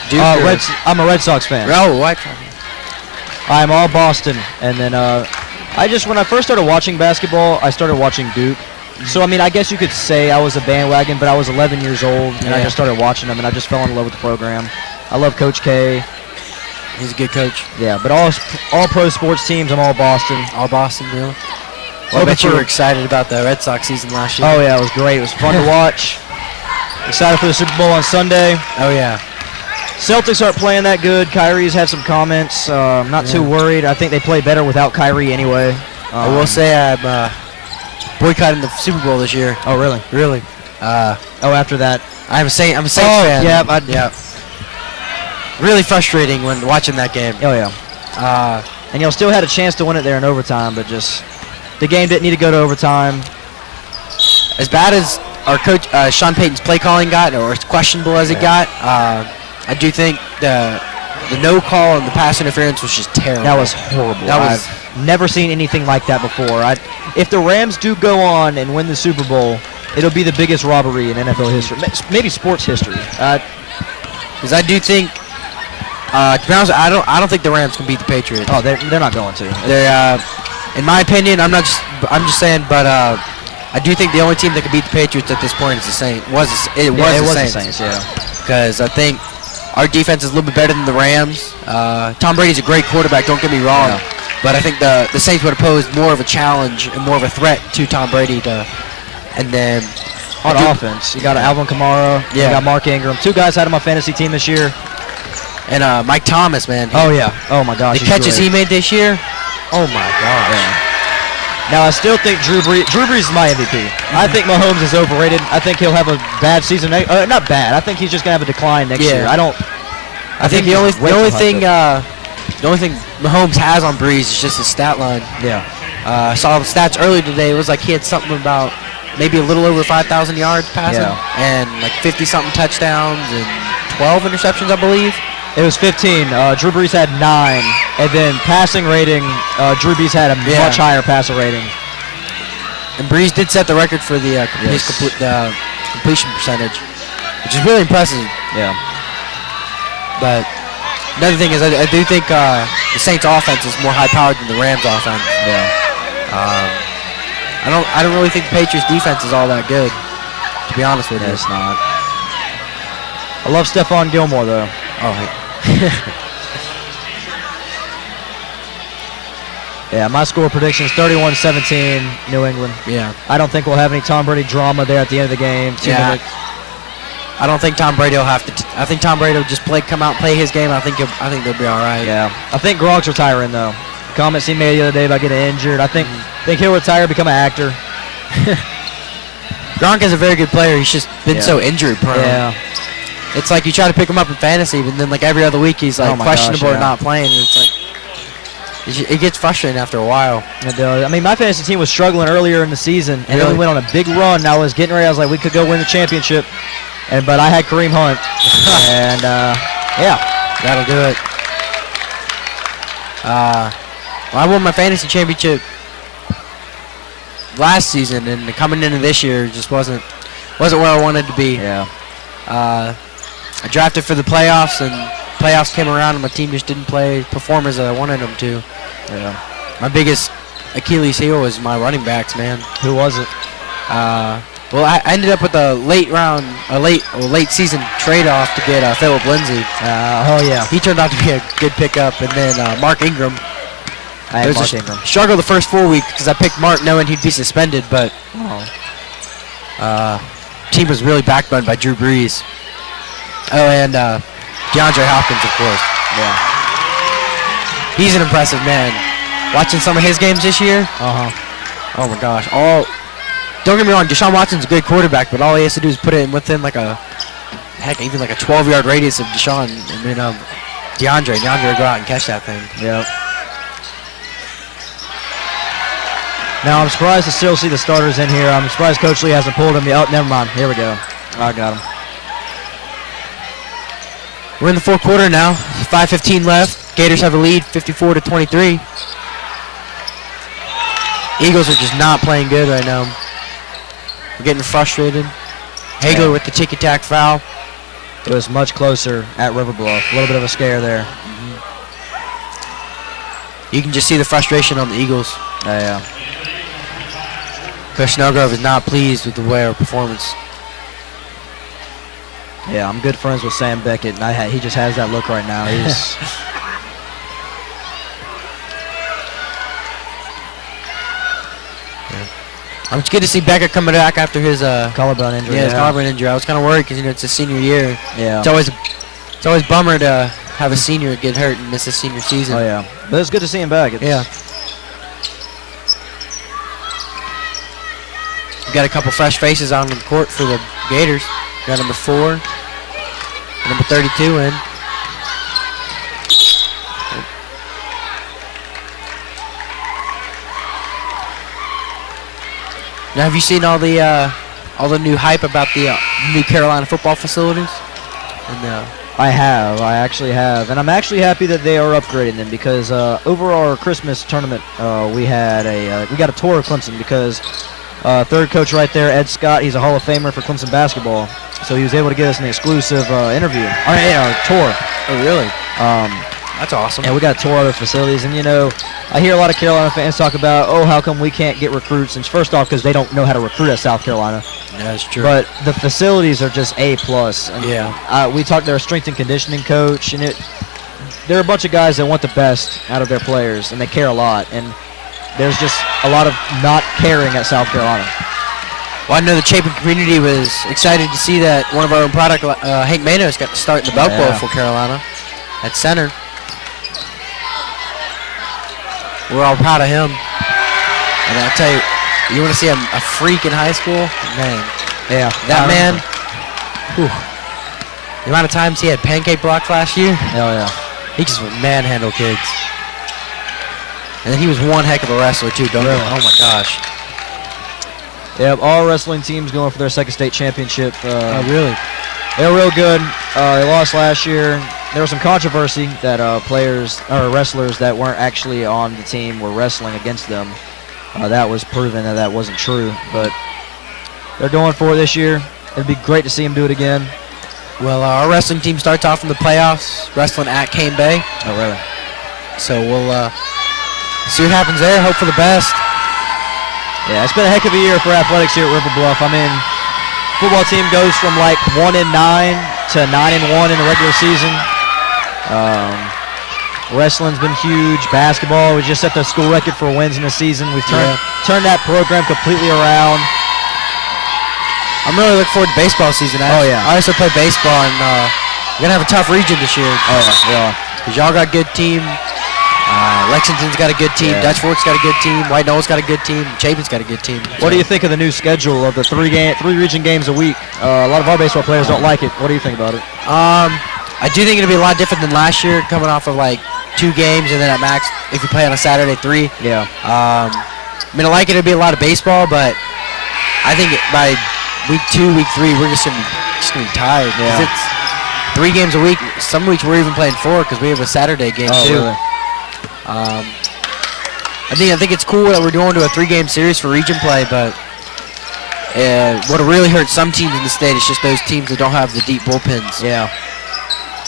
Duke or- I'm a Red Sox fan. Oh, White. I'm all Boston. And then when I first started watching basketball, I started watching Duke. So, I mean, I guess you could say I was a bandwagon, but I was 11 years old, and I just started watching them, and I just fell in love with the program. I love Coach K. He's a good coach. Yeah, but all pro sports teams, I'm all Boston. All Boston, really? Well, I bet you were excited about the Red Sox season last year. Oh, yeah, it was great. It was fun to watch. Excited for the Super Bowl on Sunday. Oh, yeah. Celtics aren't playing that good. Kyrie's had some comments. I'm not too worried. I think they play better without Kyrie anyway. I will say I'm boycotting the Super Bowl this year. Oh, really? Really? After that. I'm a Saints fan. Yeah. Really frustrating when watching that game. Oh, yeah. And y'all still had a chance to win it there in overtime, but just the game didn't need to go to overtime. As bad as our coach Sean Payton's play calling got, or as questionable as it got, I do think the no call and the pass interference was just terrible. That was horrible. I've never seen anything like that before. If the Rams do go on and win the Super Bowl, it'll be the biggest robbery in NFL history, maybe sports history. Because I do think, to be honest, I don't think the Rams can beat the Patriots. Oh, they're not going to. They're, in my opinion, I'm just saying, but I do think the only team that can beat the Patriots at this point is the Saints. It was the Saints. Yeah. Because I think our defense is a little bit better than the Rams. Tom Brady's a great quarterback, don't get me wrong. Yeah. But I think the Saints would have posed more of a challenge and more of a threat to Tom Brady. And then on offense, you got Alvin Kamara, you got Mark Ingram. 2 guys out of my fantasy team this year. And Mike Thomas, man. Oh, yeah. Oh, my gosh. The catches he made this year, oh, my gosh. Yeah. Now, I still think Drew Brees is my MVP. I think Mahomes is overrated. I think he'll have a bad season. Not bad. I think he's just going to have a decline next year. I think the only thing Mahomes has on Brees is just his stat line. Yeah. I saw the stats earlier today. It was like he had something about maybe a little over 5,000 yards passing and like 50-something touchdowns and 12 interceptions, I believe. It was 15. Drew Brees had 9. And then passing rating, Drew Brees had a much higher passer rating. And Brees did set the record for the completion percentage, which is really impressive. Yeah. But another thing is I do think the Saints offense is more high-powered than the Rams offense. Yeah. I don't really think the Patriots defense is all that good, to be honest with you. It's not. I love Stephon Gilmore, though. Oh, yeah, my score prediction is 31-17, New England. Yeah. I don't think we'll have any Tom Brady drama there at the end of the game. I don't think Tom Brady will have to. I think Tom Brady will just come out and play his game. I think they'll be all right. Yeah. I think Gronk's retiring, though. Comments he made the other day about getting injured. I think he'll retire, become an actor. Gronk is a very good player. He's just been so injury prone. Yeah. It's like you try to pick him up in fantasy, but then like every other week he's like questionable or not playing. And it's like it gets frustrating after a while. It does. I mean, my fantasy team was struggling earlier in the season, and then we went on a big run. And I was getting ready. I was like, we could go win the championship, but I had Kareem Hunt, and that'll do it. I won my fantasy championship last season, and coming into this year just wasn't where I wanted to be. Yeah. I drafted for the playoffs, and playoffs came around, and my team just didn't perform as I wanted them to. Yeah. My biggest Achilles heel was my running backs, man. Who was it? Well, I ended up with a late season trade-off to get Philip Lindsay. He turned out to be a good pickup, and then Mark Ingram. I had Mark Ingram. Struggle the first 4 weeks because I picked Mark knowing he'd be suspended, but team was really backboned by Drew Brees. Oh, and DeAndre Hopkins, of course. Yeah. He's an impressive man. Watching some of his games this year. Oh my gosh. Don't get me wrong, Deshaun Watson's a good quarterback, but all he has to do is put it within like a 12-yard radius of Deshaun, and then DeAndre will go out and catch that thing. Yep. Now I'm surprised to still see the starters in here. I'm surprised Coach Lee hasn't pulled him. Oh, never mind. Here we go. I got him. We're in the fourth quarter now. 5:15 left. Gators have a lead, 54-23. Eagles are just not playing good right now. We're getting frustrated. Hagler with the ticky-tack foul. It was much closer at River Bluff. A little bit of a scare there. You can just see the frustration on the Eagles. Yeah. Coach Snellgrove is not pleased with the way our performance. Yeah, I'm good friends with Sam Beckett, and he just has that look right now. He's It's good to see Beckett coming back after his collarbone injury. his collarbone injury. I was kind of worried because it's his senior year. Yeah. It's always a bummer to have a senior get hurt and miss his senior season. Oh yeah, but it's good to see him back. Yeah. We got a couple fresh faces on the court for the Gators. We got number 4, number 32 in. Now, have you seen all the new hype about the new Carolina football facilities? And, I actually have, and I'm actually happy that they are upgrading them because over our Christmas tournament, we got a tour of Clemson because third coach right there, Ed Scott, he's a Hall of Famer for Clemson basketball, so he was able to give us an exclusive interview, tour. oh, really? That's awesome. And we got to tour other facilities, and I hear a lot of Carolina fans talk about, how come we can't get recruits? And first off, because they don't know how to recruit at South Carolina. Yeah, that's true. But the facilities are just A+. And Yeah. we talked to their strength and conditioning coach, and they're a bunch of guys that want the best out of their players, and they care a lot. And there's just a lot of not caring at South Carolina. Well, I know the Chapin community was excited to see that one of our own product, Hank Manos, got to start in the Belk Bowl for Carolina at center. We're all proud of him. And I'll tell you, you want to see a freak in high school? Man. Yeah. That man, the amount of times he had pancake blocks last year, Oh, yeah. he just would manhandle kids. And then he was one heck of a wrestler, too, don't Really? you? Oh, my gosh. Yep, all wrestling teams going for their second state championship. Oh, really? They were real good. They lost last year. There was some controversy that wrestlers that weren't actually on the team were wrestling against them. That was proven that wasn't true, but they're going for it this year. It'd be great to see them do it again. Well, our wrestling team starts off in the playoffs, wrestling at Cane Bay. Oh, really? So we'll see what happens there. Hope for the best. Yeah, it's been a heck of a year for athletics here at River Bluff. I mean, football team goes from like 1-9 to 9-1 in the regular season. Wrestling's been huge. Basketball, we just set the school record for wins in the season. We've turned that program completely around. I'm really looking forward to baseball season. Oh, yeah. I also play baseball, and we're going to have a tough region this year. Oh, yeah. Because y'all got a good team. Lexington's got a good team. Yeah. Dutch Fork's got a good team. White Knoll's got a good team. Chapin's got a good team. What do you think of the new schedule of the three region games a week? A lot of our baseball players don't like it. What do you think about it? I do think it'll be a lot different than last year, coming off of like 2 games, and then at max, if you play on a Saturday, 3. Yeah. I mean, I like it to be a lot of baseball, but I think by week 2, week 3, we're just gonna be tired. Yeah. It's 3 games a week. Some weeks we're even playing 4 because we have a Saturday game too. Really? I think it's cool that we're going to a 3-game series for region play, but what'll really hurt some teams in the state is just those teams that don't have the deep bullpens. Yeah.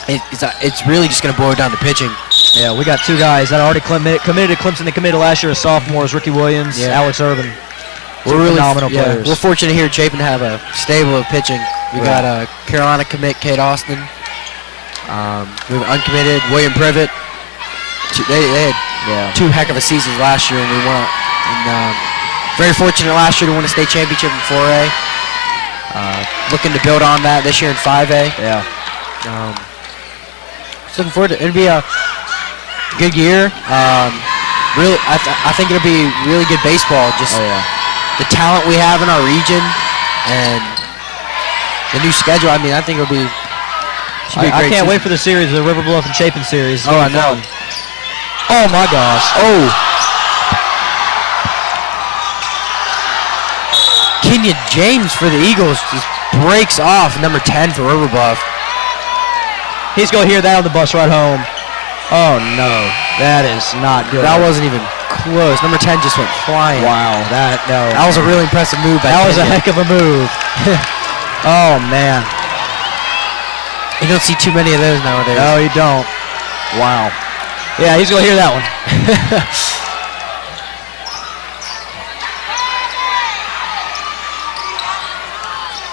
It's really just going to boil down to pitching. Yeah, we got 2 guys that are already committed to Clemson. They committed last year as sophomores, Ricky Williams, Alex Urban. We're really phenomenal players. We're fortunate here at Chapin to have a stable of pitching. We got a Carolina commit, Kate Austin. We have uncommitted, William Privet. They had 2 heck of a seasons last year, and we won. And very fortunate last year to win a state championship in 4A. Looking to build on that this year in 5A. Yeah. Just looking forward to it. It'll be a good year. Really, I think it'll be really good baseball. Just the talent we have in our region and the new schedule. I mean, I think it'll be. I can't wait for the series, the River Bluff and Chapin series. Oh, I know. Oh my gosh. Oh. Kenyon James for the Eagles just breaks off number 10 for River Bluff. He's going to hear that on the bus ride home. Oh no, that is not good. That wasn't even close. Number 10 just went flying. Wow, that was a really impressive move by That was a Kenyon. heck of a move. Oh man. You don't see too many of those nowadays. No, you don't. Wow. Yeah, he's going to hear that one.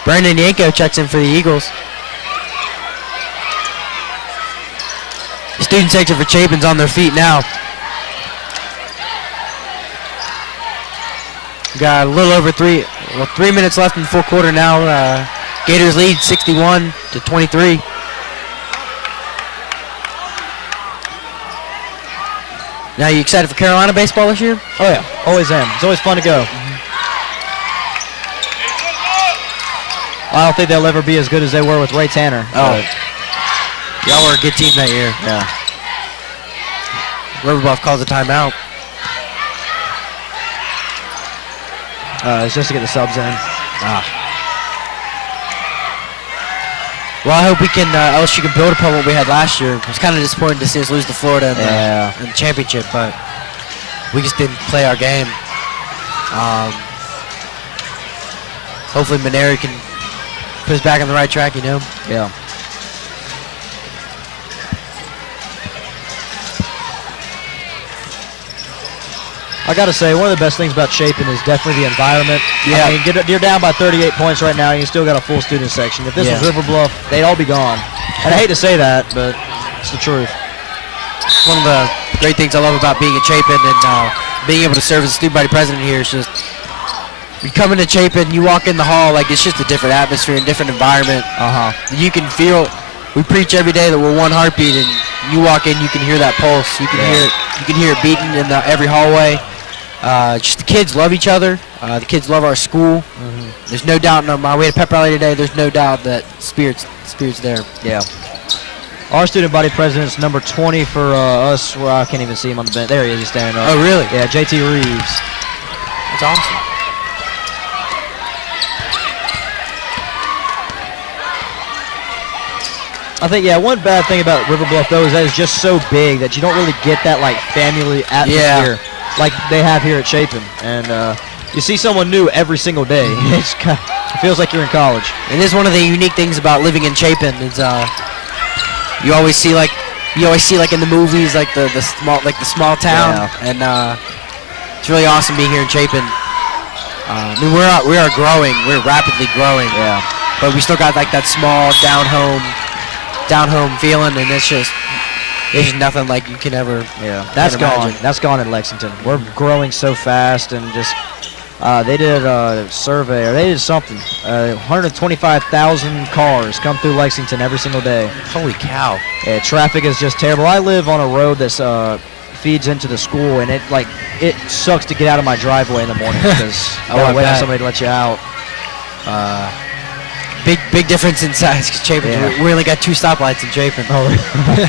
Brandon Yanko checks in for the Eagles. Student section for Chapin's on their feet now. Got a little over 3 minutes left in the full quarter now. Gators lead 61-23. Now, you excited for Carolina baseball this year? Oh yeah, always am. It's always fun to go. I don't think they'll ever be as good as they were with Ray Tanner. Oh. Y'all were a good team that year. Yeah. River Bluff calls a timeout. It's just to get the subs in. Well, I hope we can, LSU can build upon what we had last year. It was kind of disappointing to see us lose to Florida in the championship, but we just didn't play our game. Hopefully Maneri can put us back on the right track, you know? Yeah. I got to say, one of the best things about Chapin is definitely the environment. Yeah. I mean, you're down by 38 points right now, and you still got a full student section. If this was River Bluff, they'd all be gone. And I hate to say that, but it's the truth. One of the great things I love about being at Chapin and being able to serve as a student body president here is just you come into Chapin, you walk in the hall, like it's just a different atmosphere and different environment. You can feel, we preach every day that we're one heartbeat, and you walk in, you can hear that pulse. You can hear it beating in every hallway. Just the kids love each other. The kids love our school. There's no doubt. We had a pep rally today. There's no doubt that spirit's there. Yeah. Our student body president's number 20 for us. Well, I can't even see him on the bench. There he is. He's standing up. Oh, really? Yeah, JT Reeves. That's awesome. I think, one bad thing about River Bluff, though, is that it's just so big that you don't really get that, like, family atmosphere like they have here at Chapin. And you see someone new every single day. It feels like you're in college. It is one of the unique things about living in Chapin. Is you always see like in the movies, like the small town, and it's really awesome being here in Chapin. I mean, we are growing. We're rapidly growing. Yeah. But we still got like that small down home feeling, and it's just nothing like you can ever. Yeah. That's gone. Imagine. That's gone in Lexington. We're growing so fast, and just they did a survey, or they did something. 125,000 cars come through Lexington every single day. Holy cow. Yeah, traffic is just terrible. I live on a road that's feeds into the school, and it sucks to get out of my driveway in the morning because I want to wait for somebody to let you out. Big difference in size. Cause Chapin, we only got 2 stoplights in Chapin. Oh, really?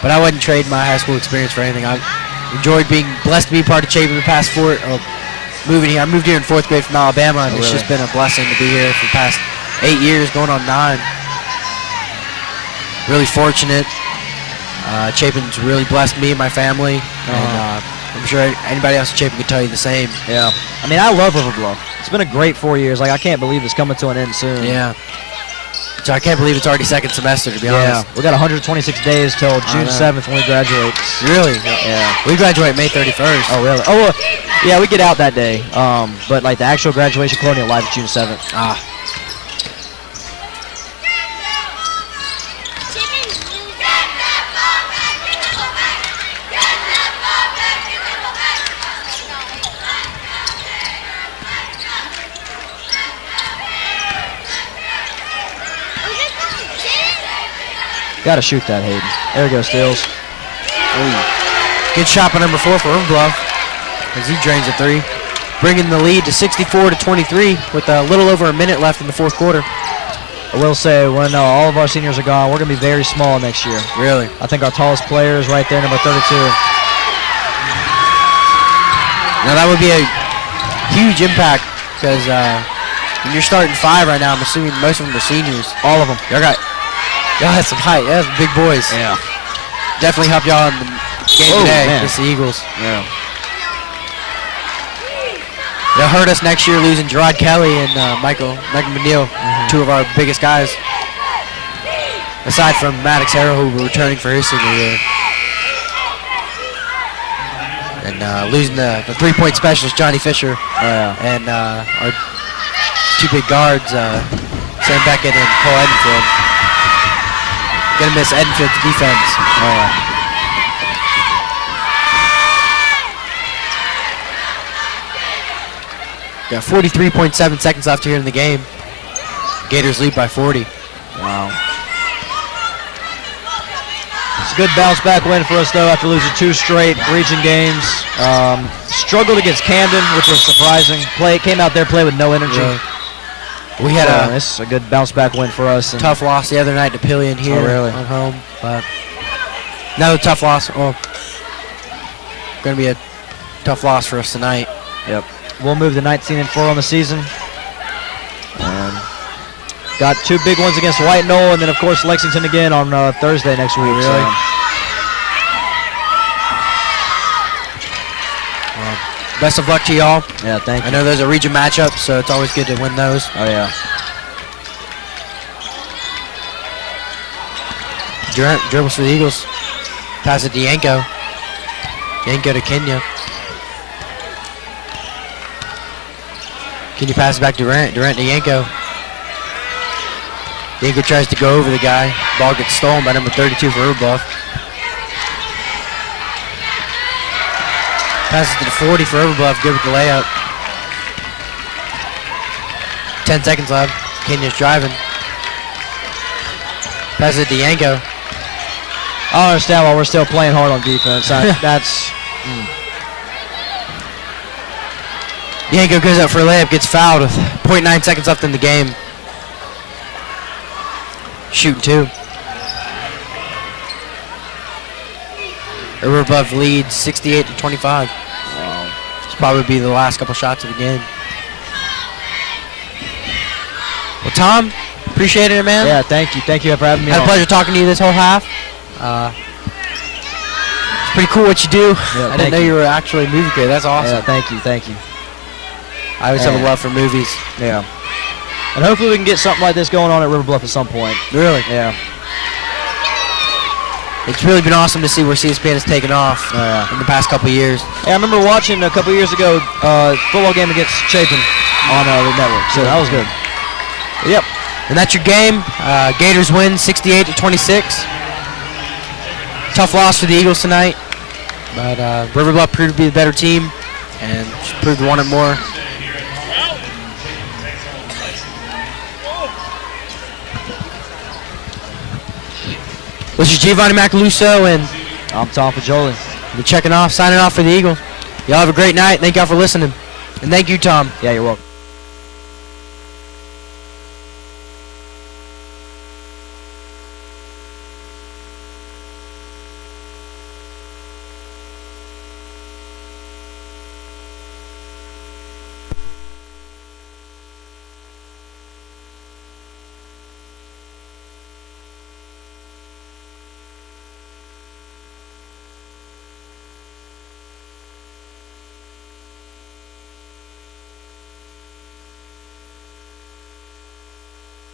But I wouldn't trade my high school experience for anything. I enjoyed being blessed to be part of Chapin the past moving here. I moved here in 4th grade from Alabama, and it's just been a blessing to be here for the past 8 years, going on 9. Really fortunate. Chapin's really blessed me and my family, and I'm sure anybody else in Chapin could tell you the same. Yeah. I mean, I love River Bluff. It's been a great 4 years. Like, I can't believe it's coming to an end soon. Yeah. So I can't believe it's already second semester, to be honest. Yeah. We got 126 days till June 7th when we graduate. Really? Yeah. We graduate May 31st. Oh, really? Oh, well, yeah, we get out that day. But, like, the actual graduation Colonial Live is June 7th. Ah. Got to shoot that, Hayden. There we go, Stills. Good shot by number 4 for River Bluff as he drains a 3. Bringing the lead to 64-23 with a little over a minute left in the fourth quarter. I will say, when all of our seniors are gone, we're going to be very small next year. Really? I think our tallest player is right there, number 32. Now that would be a huge impact because when you're starting 5 right now, I'm assuming most of them are seniors. All of them. Y'all got some height. Y'all some big boys. Yeah. Definitely help y'all in the game today Man. against the Eagles. Yeah. They'll hurt us next year losing Gerard Kelly and Michael McNeil, 2 of our biggest guys. Aside from Maddox Harrell, who will be returning for his senior year. And losing the 3-point specialist, Johnny Fisher. And our 2 big guards, Sam Beckett and Cole Edenfield. Gonna miss Edenfield's defense. Got 43.7 seconds left here in the game. Gators lead by 40. Wow. It's a good bounce back win for us, though, after losing 2 straight region games. Struggled against Camden, which was surprising. Came out there, played with no energy. Yeah. We had it's a good bounce back win for us. And tough loss the other night to Pillion here at home. But another tough loss. Oh, going to be a tough loss for us tonight. Yep. We'll move to 19-4 on the season. Got 2 big ones against White Knoll, and then, of course, Lexington again on Thursday next week. Really? So. Best of luck to y'all. Yeah, thank you. I know those are region matchups, so it's always good to win those. Oh, yeah. Durant dribbles for the Eagles. Pass it to Yanko. Yanko to Kenya. Can you pass it back to Durant? Durant to Yanko. Yanko tries to go over the guy. Ball gets stolen by number 32 for River Bluff. Passes to the 40 for River Bluff. Good with the layup. 10 seconds left. Kenya's driving. Passes it to Yanko. I don't understand why we're still playing hard on defense. That's... Yanko goes up for a layup, gets fouled with 0.9 seconds left in the game. Shooting 2. River Bluff leads 68-25. This will probably be the last couple shots of the game. Well, Tom, appreciate it, man. Yeah, thank you. Thank you for having me Had a on. pleasure talking to you this whole half. It's pretty cool what you do. Yeah, I didn't know you were actually a movie creator. That's awesome. Yeah, thank you. Thank you. I always have a love for movies. Yeah. And hopefully we can get something like this going on at River Bluff at some point. Really? Yeah. It's really been awesome to see where CSPN has taken off in the past couple of years. Yeah, I remember watching a couple years ago football game against Chapin on the network, so that was good. Yep. And that's your game. Gators win 68-26. Tough loss for the Eagles tonight, but River Bluff proved to be the better team and just proved to want it more. This is Giovanni Macaluso, and I'm Tom Fagioli. we're signing off for the Eagles. Y'all have a great night. Thank y'all for listening. And thank you, Tom. Yeah, you're welcome.